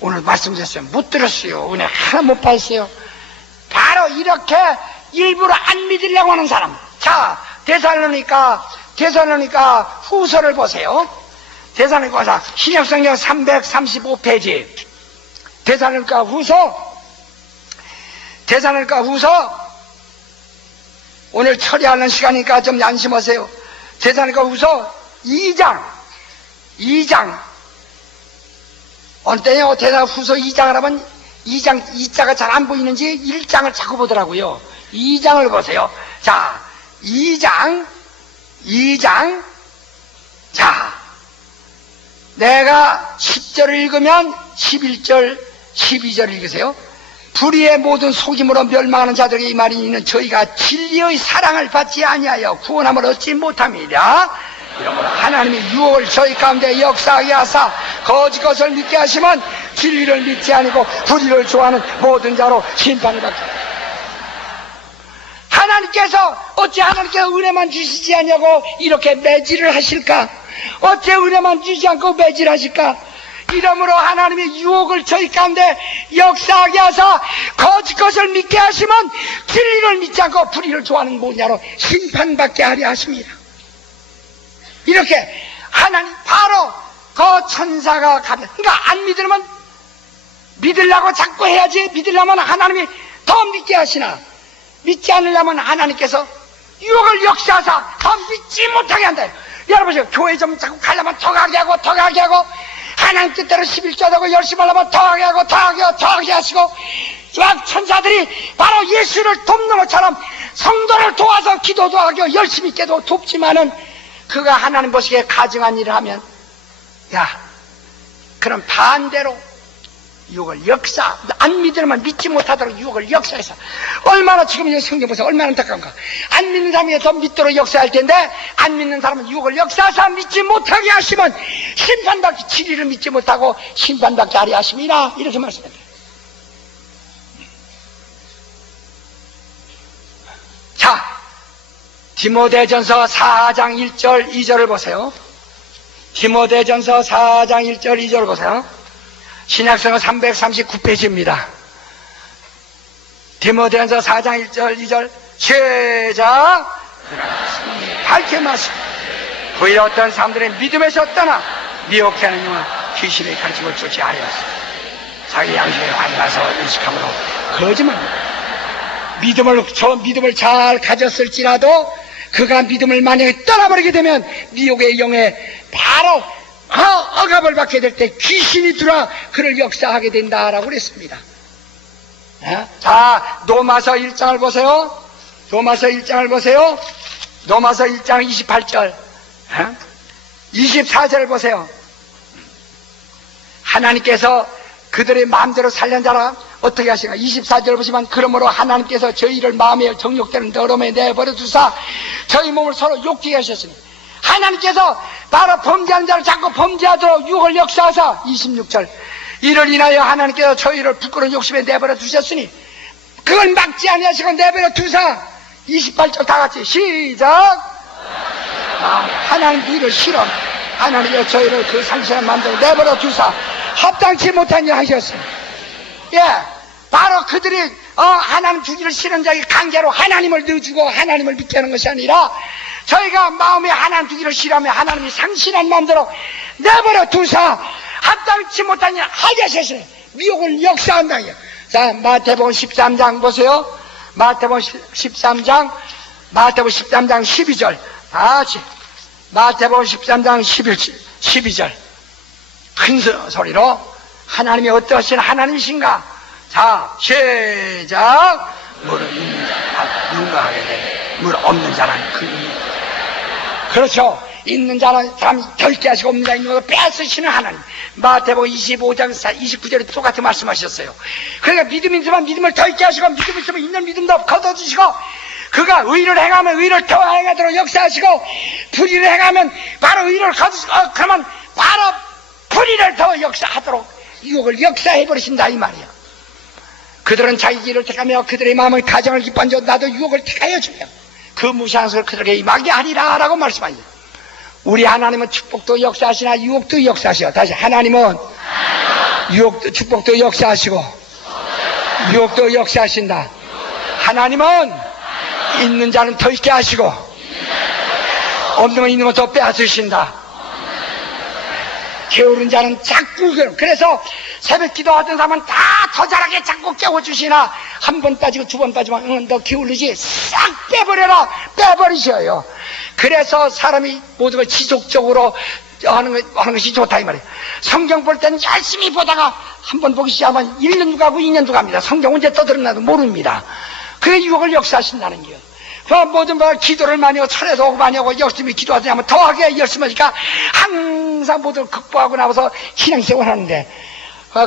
오늘 말씀드렸어요. 못 들었어요. 은혜 하나 못 받았어요. 바로 이렇게 일부러 안 믿으려고 하는 사람. 자, 데살로니가 후서를 보세요. 데살로니가 후서 신약성경 335페이지 데살로니가 후서 오늘 처리하는 시간이니까 좀 양심하세요. 데살로니가 후서 2장 어느 때요 대사후서 2장을 하면 2장 2자가 잘 안 보이는지 1장을 자꾸 보더라고요. 2장을 보세요. 자, 2장 자, 내가 10절을 읽으면 11절 12절 읽으세요. 불의의 모든 속임으로 멸망하는 자들에게 이 말이 있는 저희가 진리의 사랑을 받지 아니하여 구원함을 얻지 못합니다. 이러므로 하나님이 유혹을 저희 가운데 역사하게 하사 거짓 것을 믿게 하시면 진리를 믿지 아니고 불의를 좋아하는 모든 자로 심판을 받게 합니다. 어찌 하나님께서 은혜만 주시지 않냐고 이렇게 매질을 하실까? 어찌 은혜만 주지 않고 매질하실까? 이러므로 하나님이 유혹을 저희 가운데 역사하게 하사 거짓 것을 믿게 하시면 진리를 믿지 않고 불의를 좋아하는 모냐로 심판받게 하려 하십니다. 이렇게 하나님 바로 그 천사가 가면, 그러니까 안 믿으면 믿으려고 자꾸 해야지. 믿으려면 하나님이 더 믿게 하시나, 믿지 않으려면 하나님께서 유혹을 역사하사 더 믿지 못하게 한다. 여러분 보세요. 교회 좀 자꾸 가려면 더 가게 하고 하나님 뜻대로 11조하고 열심히 하려면 더 하게 하시고, 막 천사들이 바로 예수를 돕는 것처럼 성도를 도와서 기도도 하고 열심히 기도 돕지만은 그가 하나님 보시기에 가증한 일을 하면, 야, 그럼 반대로 유혹을 안 믿으면 믿지 못하도록 유혹을 역사해서, 얼마나 지금 이 성경 보세요. 얼마나 안타까운가. 안 믿는 사람이 더 믿도록 역사할 텐데, 안 믿는 사람은 유혹을 역사해서 믿지 못하게 하시면 심판받기, 진리를 믿지 못하고 심판받게 하려 하심이라, 이렇게 말씀합니다. 자, 디모데전서 4장 1절 2절을 보세요. 디모데전서 4장 1절 2절을 보세요. 신약성은 339페이지입니다. 디모데전서 4장 1절 2절 시작. 밝게 말씀. 그의 어떤 사람들의 믿음에서 떠나 미혹해 하는 영은 귀신의 가르침을 쫓지 하였어. 자기 양심에 환나서 의식함으로 거짓말입니다. 믿음을 잘 가졌을지라도 그가 믿음을 만약에 떠나버리게 되면 미혹의 영에 바로 억압을 받게 될 때 귀신이 들어와 그를 역사하게 된다라고 그랬습니다. 자, 로마서 1장을 보세요. 로마서 1장 28절 24절을 보세요. 하나님께서 그들의 마음대로 살려는 자라 어떻게 하시는가? 24절을 보시면, 그러므로 하나님께서 저희를 마음에 정욕되는 더러움에 내버려 두사 저희 몸을 서로 욕되게 하셨으니, 하나님께서 바로 범죄하는 자를 자꾸 범죄하도록 유혹을 역사하사 26절 이를 인하여 하나님께서 저희를 부끄러운 욕심에 내버려 두셨으니 그걸 막지 아니하시고 내버려 두사 28절 다 같이 시작. 하나님 일을 싫어 하나님께서 저희를 그 상실한 마음대로 내버려 두사 합당치 못한 일 하셨으니, 예, 바로 그들이 하나님 주기를 싫은 자에게 강제로 하나님을 넣어주고 하나님을 믿게 하는 것이 아니라, 저희가 마음에 하나님 주기를 싫어하면 하나님이 상실한 마음대로 내버려 두사 합당치 못한 일 하게 하셨어요. 미혹을 역사한다. 자, 마태복음 13장 보세요. 마태복음 13장 12절 다 같이. 마태복음 13장 12절 큰 소리로 하나님이 어떠신 하나님이신가? 자, 시작. 물을 있는 자는 누군가 하게 돼. 물 없는 자는 그 그렇죠. 있는 자는 사람이 덜게 하시고 없는 자 있는 것을 빼앗으시는 하나님. 마태복음 25장 29절에 똑같이 말씀하셨어요. 그러니까 믿음이 있으면 믿음을 덜게 하시고, 믿음이 있으면 있는 믿음도 거둬주시고, 그가 의를 행하면 의를 더 행하도록 역사하시고, 불의를 행하면 바로 의를 거두시고, 그러면 바로 불의를 더 역사하도록 유혹을 역사해버리신다 이 말이야. 그들은 자기 길을 택하며 그들의 마음을 가정을 기뻐한 자 나도 유혹을 택하여 주며 그 무시하는 것을 그들에게 임하게 하리라 라고 말씀하시죠. 우리 하나님은 축복도 역사하시나 유혹도 역사하시오. 다시, 하나님은 축복도 역사하시고 유혹도 역사하신다. 하나님은 있는 자는 더 있게 하시고 없는 건 있는 것도 빼앗으신다. 게으른 자는 자꾸, 그래서 새벽 기도하던 사람은 다 더 잘하게 자꾸 깨워주시나, 한 번 따지고 두 번 따지면 너 기울이지 싹 빼버리셔요. 그래서 사람이 모든 걸 지속적으로 하는 것이 좋다 이 말이에요. 성경 볼 때는 열심히 보다가 한번 보기 시작하면 1년도 가고 2년도 갑니다. 성경 언제 떠들어나도 모릅니다. 그게 유혹을 역사하신다는 거예요. 모든 걸 기도를 많이 하고 철회도 오고 많이 하고 열심히 기도하지 않으면 더하게 열심히 하니까 항상 모두를 극복하고 나와서 신앙생활 하는데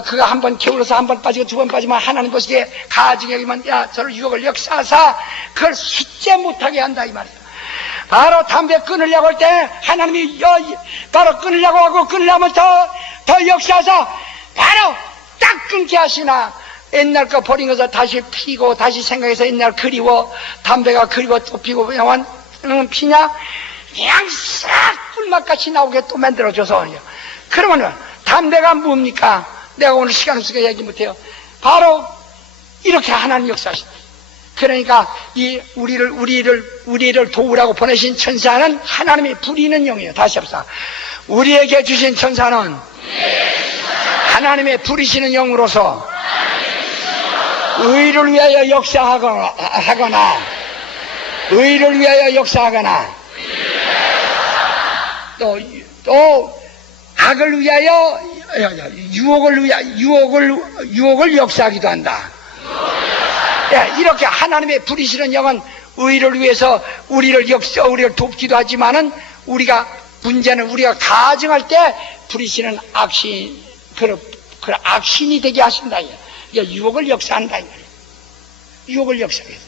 그가 한 번 게을러서 한 번 빠지고 두 번 빠지면 하나님 보시기에 가증 여기면 야 저를 유혹을 역사하사 그걸 숫제 못하게 한다 이 말이에요. 바로 담배 끊으려고 할 때 하나님이 바로 끊으려고 하고 끊으려면 더 역사하사 바로 딱 끊게 하시나 옛날 거 버린 것을 다시 피고 다시 생각해서 옛날 그리워 담배가 그리워 또 피고 그냥 피냐 그냥 싹 꿀맛같이 나오게 또 만들어줘서 그러면은 담배가 뭡니까? 내가 오늘 시간 없으니까 얘기 못해요. 바로 이렇게 하나님 역사하신다. 그러니까 이 우리를 도우라고 보내신 천사는 하나님이 부리는 영이에요. 다시 합시다. 우리에게 주신 천사는 하나님의 부리시는 영으로서 의를 위하여 역사하거나 의를 위하여 역사하거나 또 악을 위하여 유혹을 역사하기도 한다. 이렇게 하나님의 부리시는 영은 의를 위해서 우리를 돕기도 하지만은 문제는 우리가 가정할 때 부리시는 악신, 그 악신이 되게 하신다. 유혹을 역사한다. 유혹을 역사해서.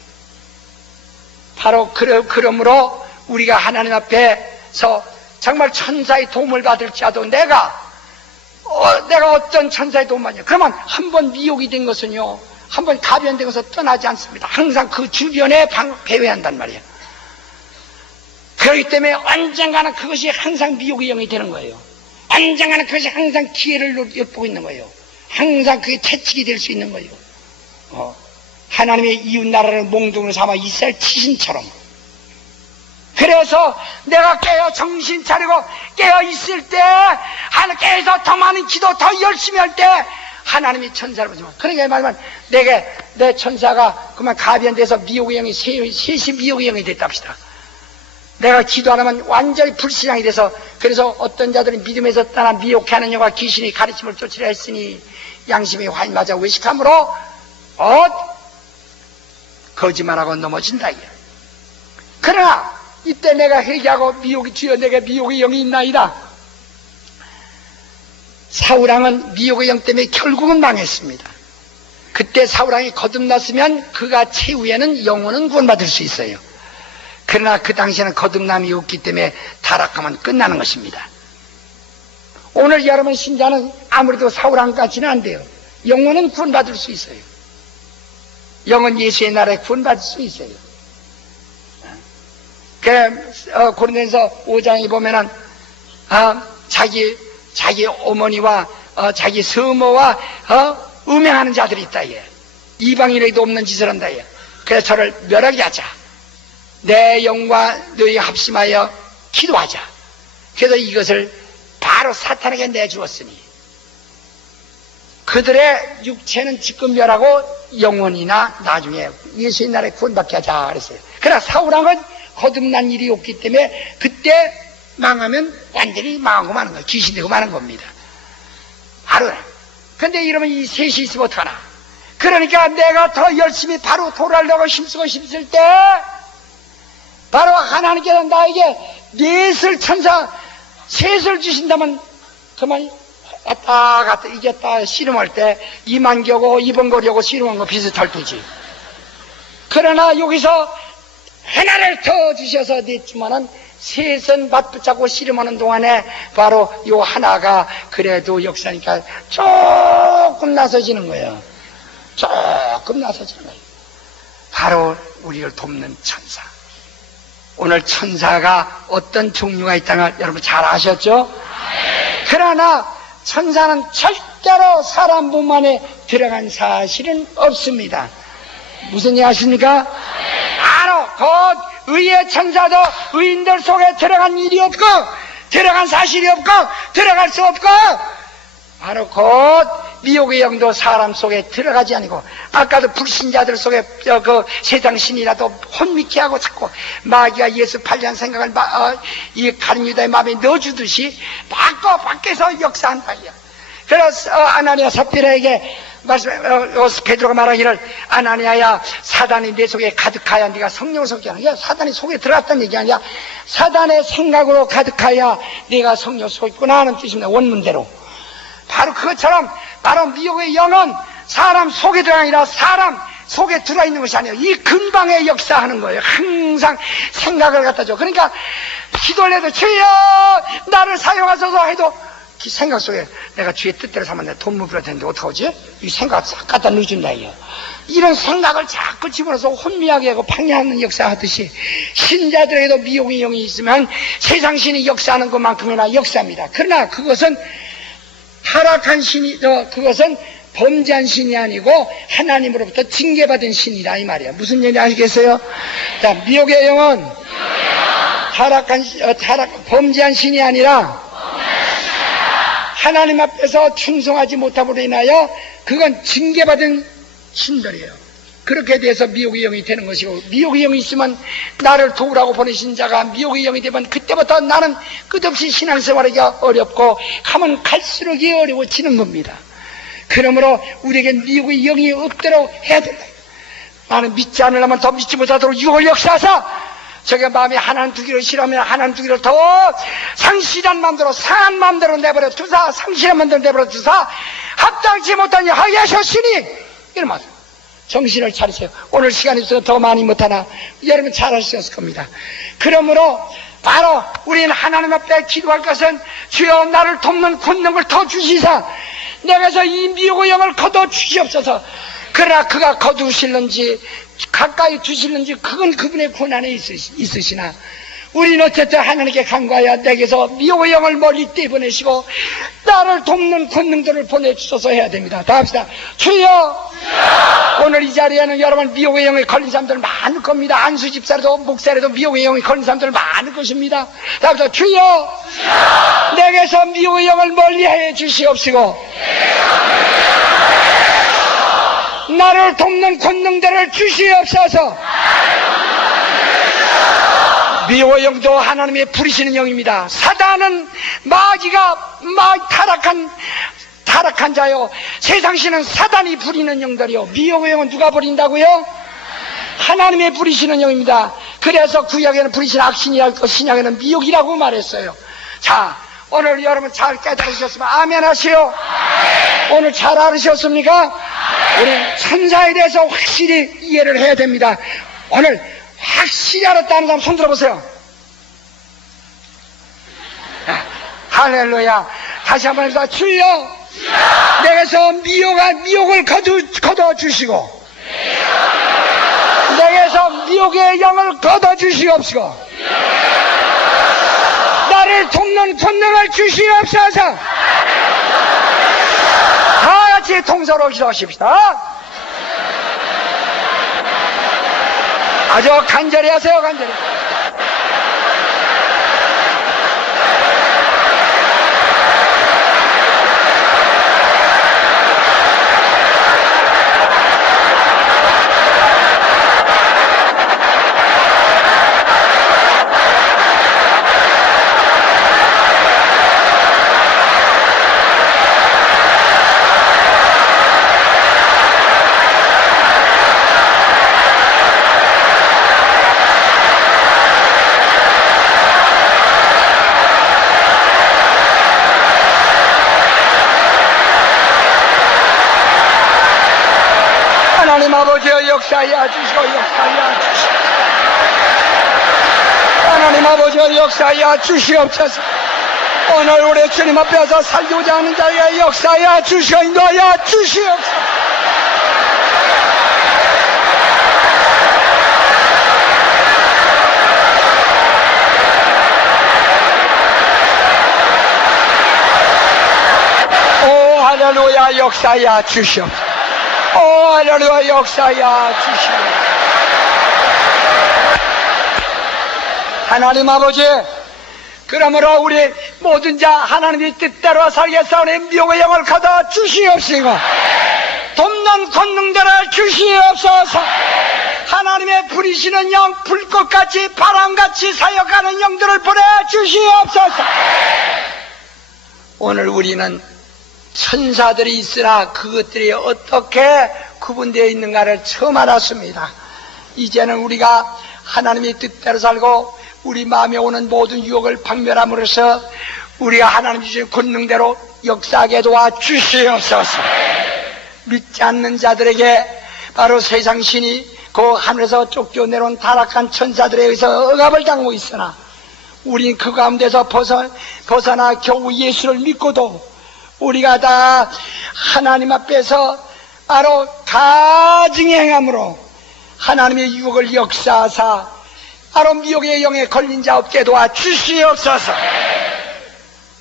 바로 그러므로 우리가 하나님 앞에서 정말 천사의 도움을 받을지라도 내가 어떤 천사의 도움 받냐. 그러면 한번 미혹이 된 것은요, 한번 가변된 것은 떠나지 않습니다. 항상 그 주변에 배회한단 말이에요. 그렇기 때문에 언젠가는 그것이 항상 미혹의 영이 되는 거예요. 언젠가는 그것이 항상 기회를 엿보고 있는 거예요. 항상 그게 태칙이 될 수 있는 거예요. 하나님의 이웃나라를 몽둥이로 삼아 이스라엘 치신처럼. 그래서 내가 깨어 정신 차리고 깨어 있을 때, 깨어서 더 많은 기도 더 열심히 할 때, 하나님이 천사를 보지만. 그러니까 말하면 내 천사가 그만 가변돼서 미혹의 영이 셋이 미혹의 영이 됐답시다. 내가 기도 안 하면 완전히 불신앙이 돼서, 그래서 어떤 자들은 믿음에서 떠나 미혹해 하는 영과 귀신이 가르침을 쫓으려 했으니 양심이 화인 맞아 외식함으로 거짓말하고 넘어진다. 그러나 이때 내가 회개하고 주여 내게 미혹의 영이 있나이다. 사울왕은 미혹의 영 때문에 결국은 망했습니다. 그때 사울왕이 거듭났으면 그가 최후에는 영혼은 구원받을 수 있어요. 그러나 그 당시에는 거듭남이 없기 때문에 타락하면 끝나는 것입니다. 오늘 여러분 신자는 아무래도 사울왕까지는 안 돼요. 영혼은 구원받을 수 있어요. 영은 예수의 나라에 구원받을 수 있어요. 고린도전서 5장에 보면은 자기 어머니와 자기 서모와 음행하는 자들이 있다. 이방인에게도 없는 짓을 한다. 그래서 저를 멸하게 하자. 내 영과 너희 합심하여 기도하자. 그래서 이것을 바로 사탄에게 내주었으니 그들의 육체는 지금 멸하고 영혼이나 나중에 예수의 나라에 구원받게 하자 그랬어요. 그러나 사울왕은 거듭난 일이 없기 때문에 그때 망하면 완전히 망하고 마는 거예요. 귀신 되고 마는 겁니다. 바로. 근데 이러면 이 셋이 있으면 어떡하나. 그러니까 내가 더 열심히 바로 돌아가려고 힘쓰고 싶을 때 바로 하나님께서 나에게 셋을 주신다면 그만 갔다 이겼다 씨름할 때 이만겨고 이번거리하고 씨름한 거 비슷할 테지. 그러나 여기서 하나를 더 주셔서 냈지만은 셋은 맞붙잡고 씨름하는 동안에 바로 요 하나가 그래도 역사니까 조금 나서지는 거예요. 조금 나서지는 거예요. 바로 우리를 돕는 천사. 오늘 천사가 어떤 종류가 있다는 걸 여러분 잘 아셨죠? 그러나 천사는 절대로 사람 몸 안에 들어간 사실은 없습니다. 무슨 얘기 아십니까? 바로 곧 의의 천사도 의인들 속에 들어간 일이 없고 들어간 사실이 없고 들어갈 수 없고 바로 곧 미혹의 영도 사람 속에 들어가지 아니고, 아까도 불신자들 속에 그 세상 신이라도 혼미케 하고 자꾸 마귀가 예수 팔리한 생각을 이 가룟 유다의 마음에 넣어주듯이 밖에서 역사한다. 그래서 아나니아 삽비라에게 베드로가 말하기를, 아나니아야, 사단이 내 속에 가득하여 네가 성령을 속게 하는 거야. 사단이 속에 들어갔다는 얘기 아니야. 사단의 생각으로 가득하여 네가 성령 속에 있구나 하는 뜻입니다. 원문대로. 바로 그것처럼 바로 미혹의 영은 사람 속에 들어가 아니라 사람 속에 들어있는 것이 아니에요. 이 근방에 역사하는 거예요. 항상 생각을 갖다 줘. 그러니까 기도를 해도 주여 나를 사용하소서 해도 생각 속에 내가 주의 뜻대로 살면 내가 돈 물어야 되는데 어떡하지? 이 생각 싹 갖다 넣어준다 이요. 이런 생각을 자꾸 집어넣어서 혼미하게 하고 방해하는 역사하듯이 신자들에게도 미혹의 영이 있으면 세상 신이 역사하는 것만큼이나 역사입니다. 그러나 그것은 타락한 신이, 그것은 범죄한 신이 아니고 하나님으로부터 징계받은 신이다 이 말이야. 무슨 얘기 아시겠어요? 자, 미혹의 영은 범죄한 신이 아니라 하나님 앞에서 충성하지 못함으로 인하여 그건 징계받은 신들이에요. 그렇게 돼서 미혹의 영이 되는 것이고, 미혹의 영이 있으면 나를 도우라고 보내신 자가 미혹의 영이 되면 그때부터 나는 끝없이 신앙생활하기가 어렵고 가면 갈수록 어려워지는 겁니다. 그러므로 우리에게 미혹의 영이 없도록 해야 된다. 나는 믿지 않으려면 더 믿지 못하도록 유혹을 역사하사 저게 마음에 하나님 두기를 싫어하면 하나님 두기를 더 상실한 마음대로 상한 마음대로 내버려 두사, 상실한 마음대로 내버려 두사 합당치 못하니 하게 하셨으니, 이런 말. 정신을 차리세요. 오늘 시간이 있어서 더 많이 못하나 여러분 잘할 수 있을 겁니다. 그러므로 바로 우리는 하나님 앞에 기도할 것은 주여 나를 돕는 권능을 더 주시사 내게서 이 미혹의 영을 거둬 주시옵소서. 그러나 그가 거두실는지 가까이 두실는지 그건 그분의 권한에 있으시나 우리는 어쨌든 하나님께 간구하여 내게서 미혹의 영을 멀리 떼보내시고 나를 돕는 권능들을 보내주셔서 해야 됩니다. 다 합시다. 주여, 오늘 이 자리에는 여러분 미혹의 영에 걸린 사람들 많을 겁니다. 안수 집사라도 목사라도 미혹의 영에 걸린 사람들 많을 것입니다. 다 합시다. 주여, 내게서 미혹의 영을 멀리 해 주시옵시고 나를 돕는 권능들을 주시옵소서. 미혹의 영도 하나님의 부리시는 영입니다. 사단은 마귀가 타락한 자요. 세상신은 사단이 부리는 영들이요. 미혹의 영은 누가 부린다고요? 하나님의 부리시는 영입니다. 그래서 구약에는 부리시는 악신이라고 했고 신약에는 미혹이라고 말했어요. 자, 오늘 여러분 잘 깨달으셨으면 아멘 하시오. 오늘 잘 알으셨습니까? 우리 천사에 대해서 확실히 이해를 해야 됩니다. 오늘 확실히 알았다는 사람 손 들어보세요. 할렐루야. 다시 한번 해서 주여, 내게서 미혹을 거둬주시고 내게서 미혹의 영을 거둬주시옵시고 나를 돕는 권능을 주시옵소서. 다 같이 통서로 기도하십시다. 아주 간절히 하세요. 간절히. 하나님 아버지의 역사하여 주시고 역사하여 주시고 하나님 아버지의 역사하여 주시옵소서. 오늘 우리 주님 앞에서 살고자 하는 자의 역사하여 주시고 인도하여 주시옵소서. 오 할렐루야. 역사하여 주시옵소서. 오 할렐루야. 역사하여 주시옵소서. 하나님 아버지, 그러므로 우리 모든 자 하나님의 뜻대로 살게 싸우니 미혹의 영을 거둬 주시옵시고 돕는 권능들을 주시옵소서. 하나님의 부리시는 영, 불꽃같이 바람같이 사역하는 영들을 보내주시옵소서. 오늘 우리는 천사들이 있으나 그것들이 어떻게 구분되어 있는가를 처음 알았습니다. 이제는 우리가 하나님의 뜻대로 살고 우리 마음에 오는 모든 유혹을 박멸함으로써 우리가 하나님 주신 권능대로 역사하게 도와주시옵소서. 믿지 않는 자들에게 바로 세상 신이 그 하늘에서 쫓겨내려온 타락한 천사들에 의해서 억압을 당하고 있으나 우린 그 가운데서 벗어나 겨우 예수를 믿고도 우리가 다 하나님 앞에서 바로 가증히 행함으로 하나님의 유혹을 역사하사 바로 미혹의 영에 걸린 자 없게 도와주시옵소서.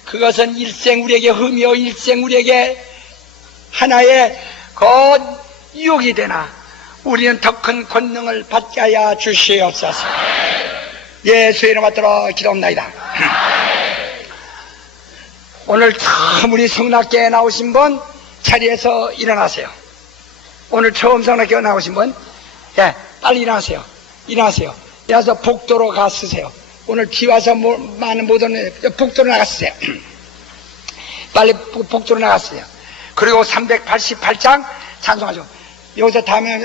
그것은 일생 우리에게 흠이요 일생 우리에게 하나의 유혹이 되나 우리는 더 큰 권능을 받게 하여 주시옵소서. 예수의 이름 받들어 기도합나이다. 오늘 처음 우리 성락교에 나오신 분 자리에서 일어나세요. 오늘 처음 성락교에 나오신 분, 예, 빨리 일어나세요. 일어나세요. 일어나서 복도로 가쓰세요. 오늘 비 와서 많은 못 오는 복도로 나가쓰세요. 빨리 복도로 나가쓰세요. 그리고 388장 찬송하죠. 여기서 다음에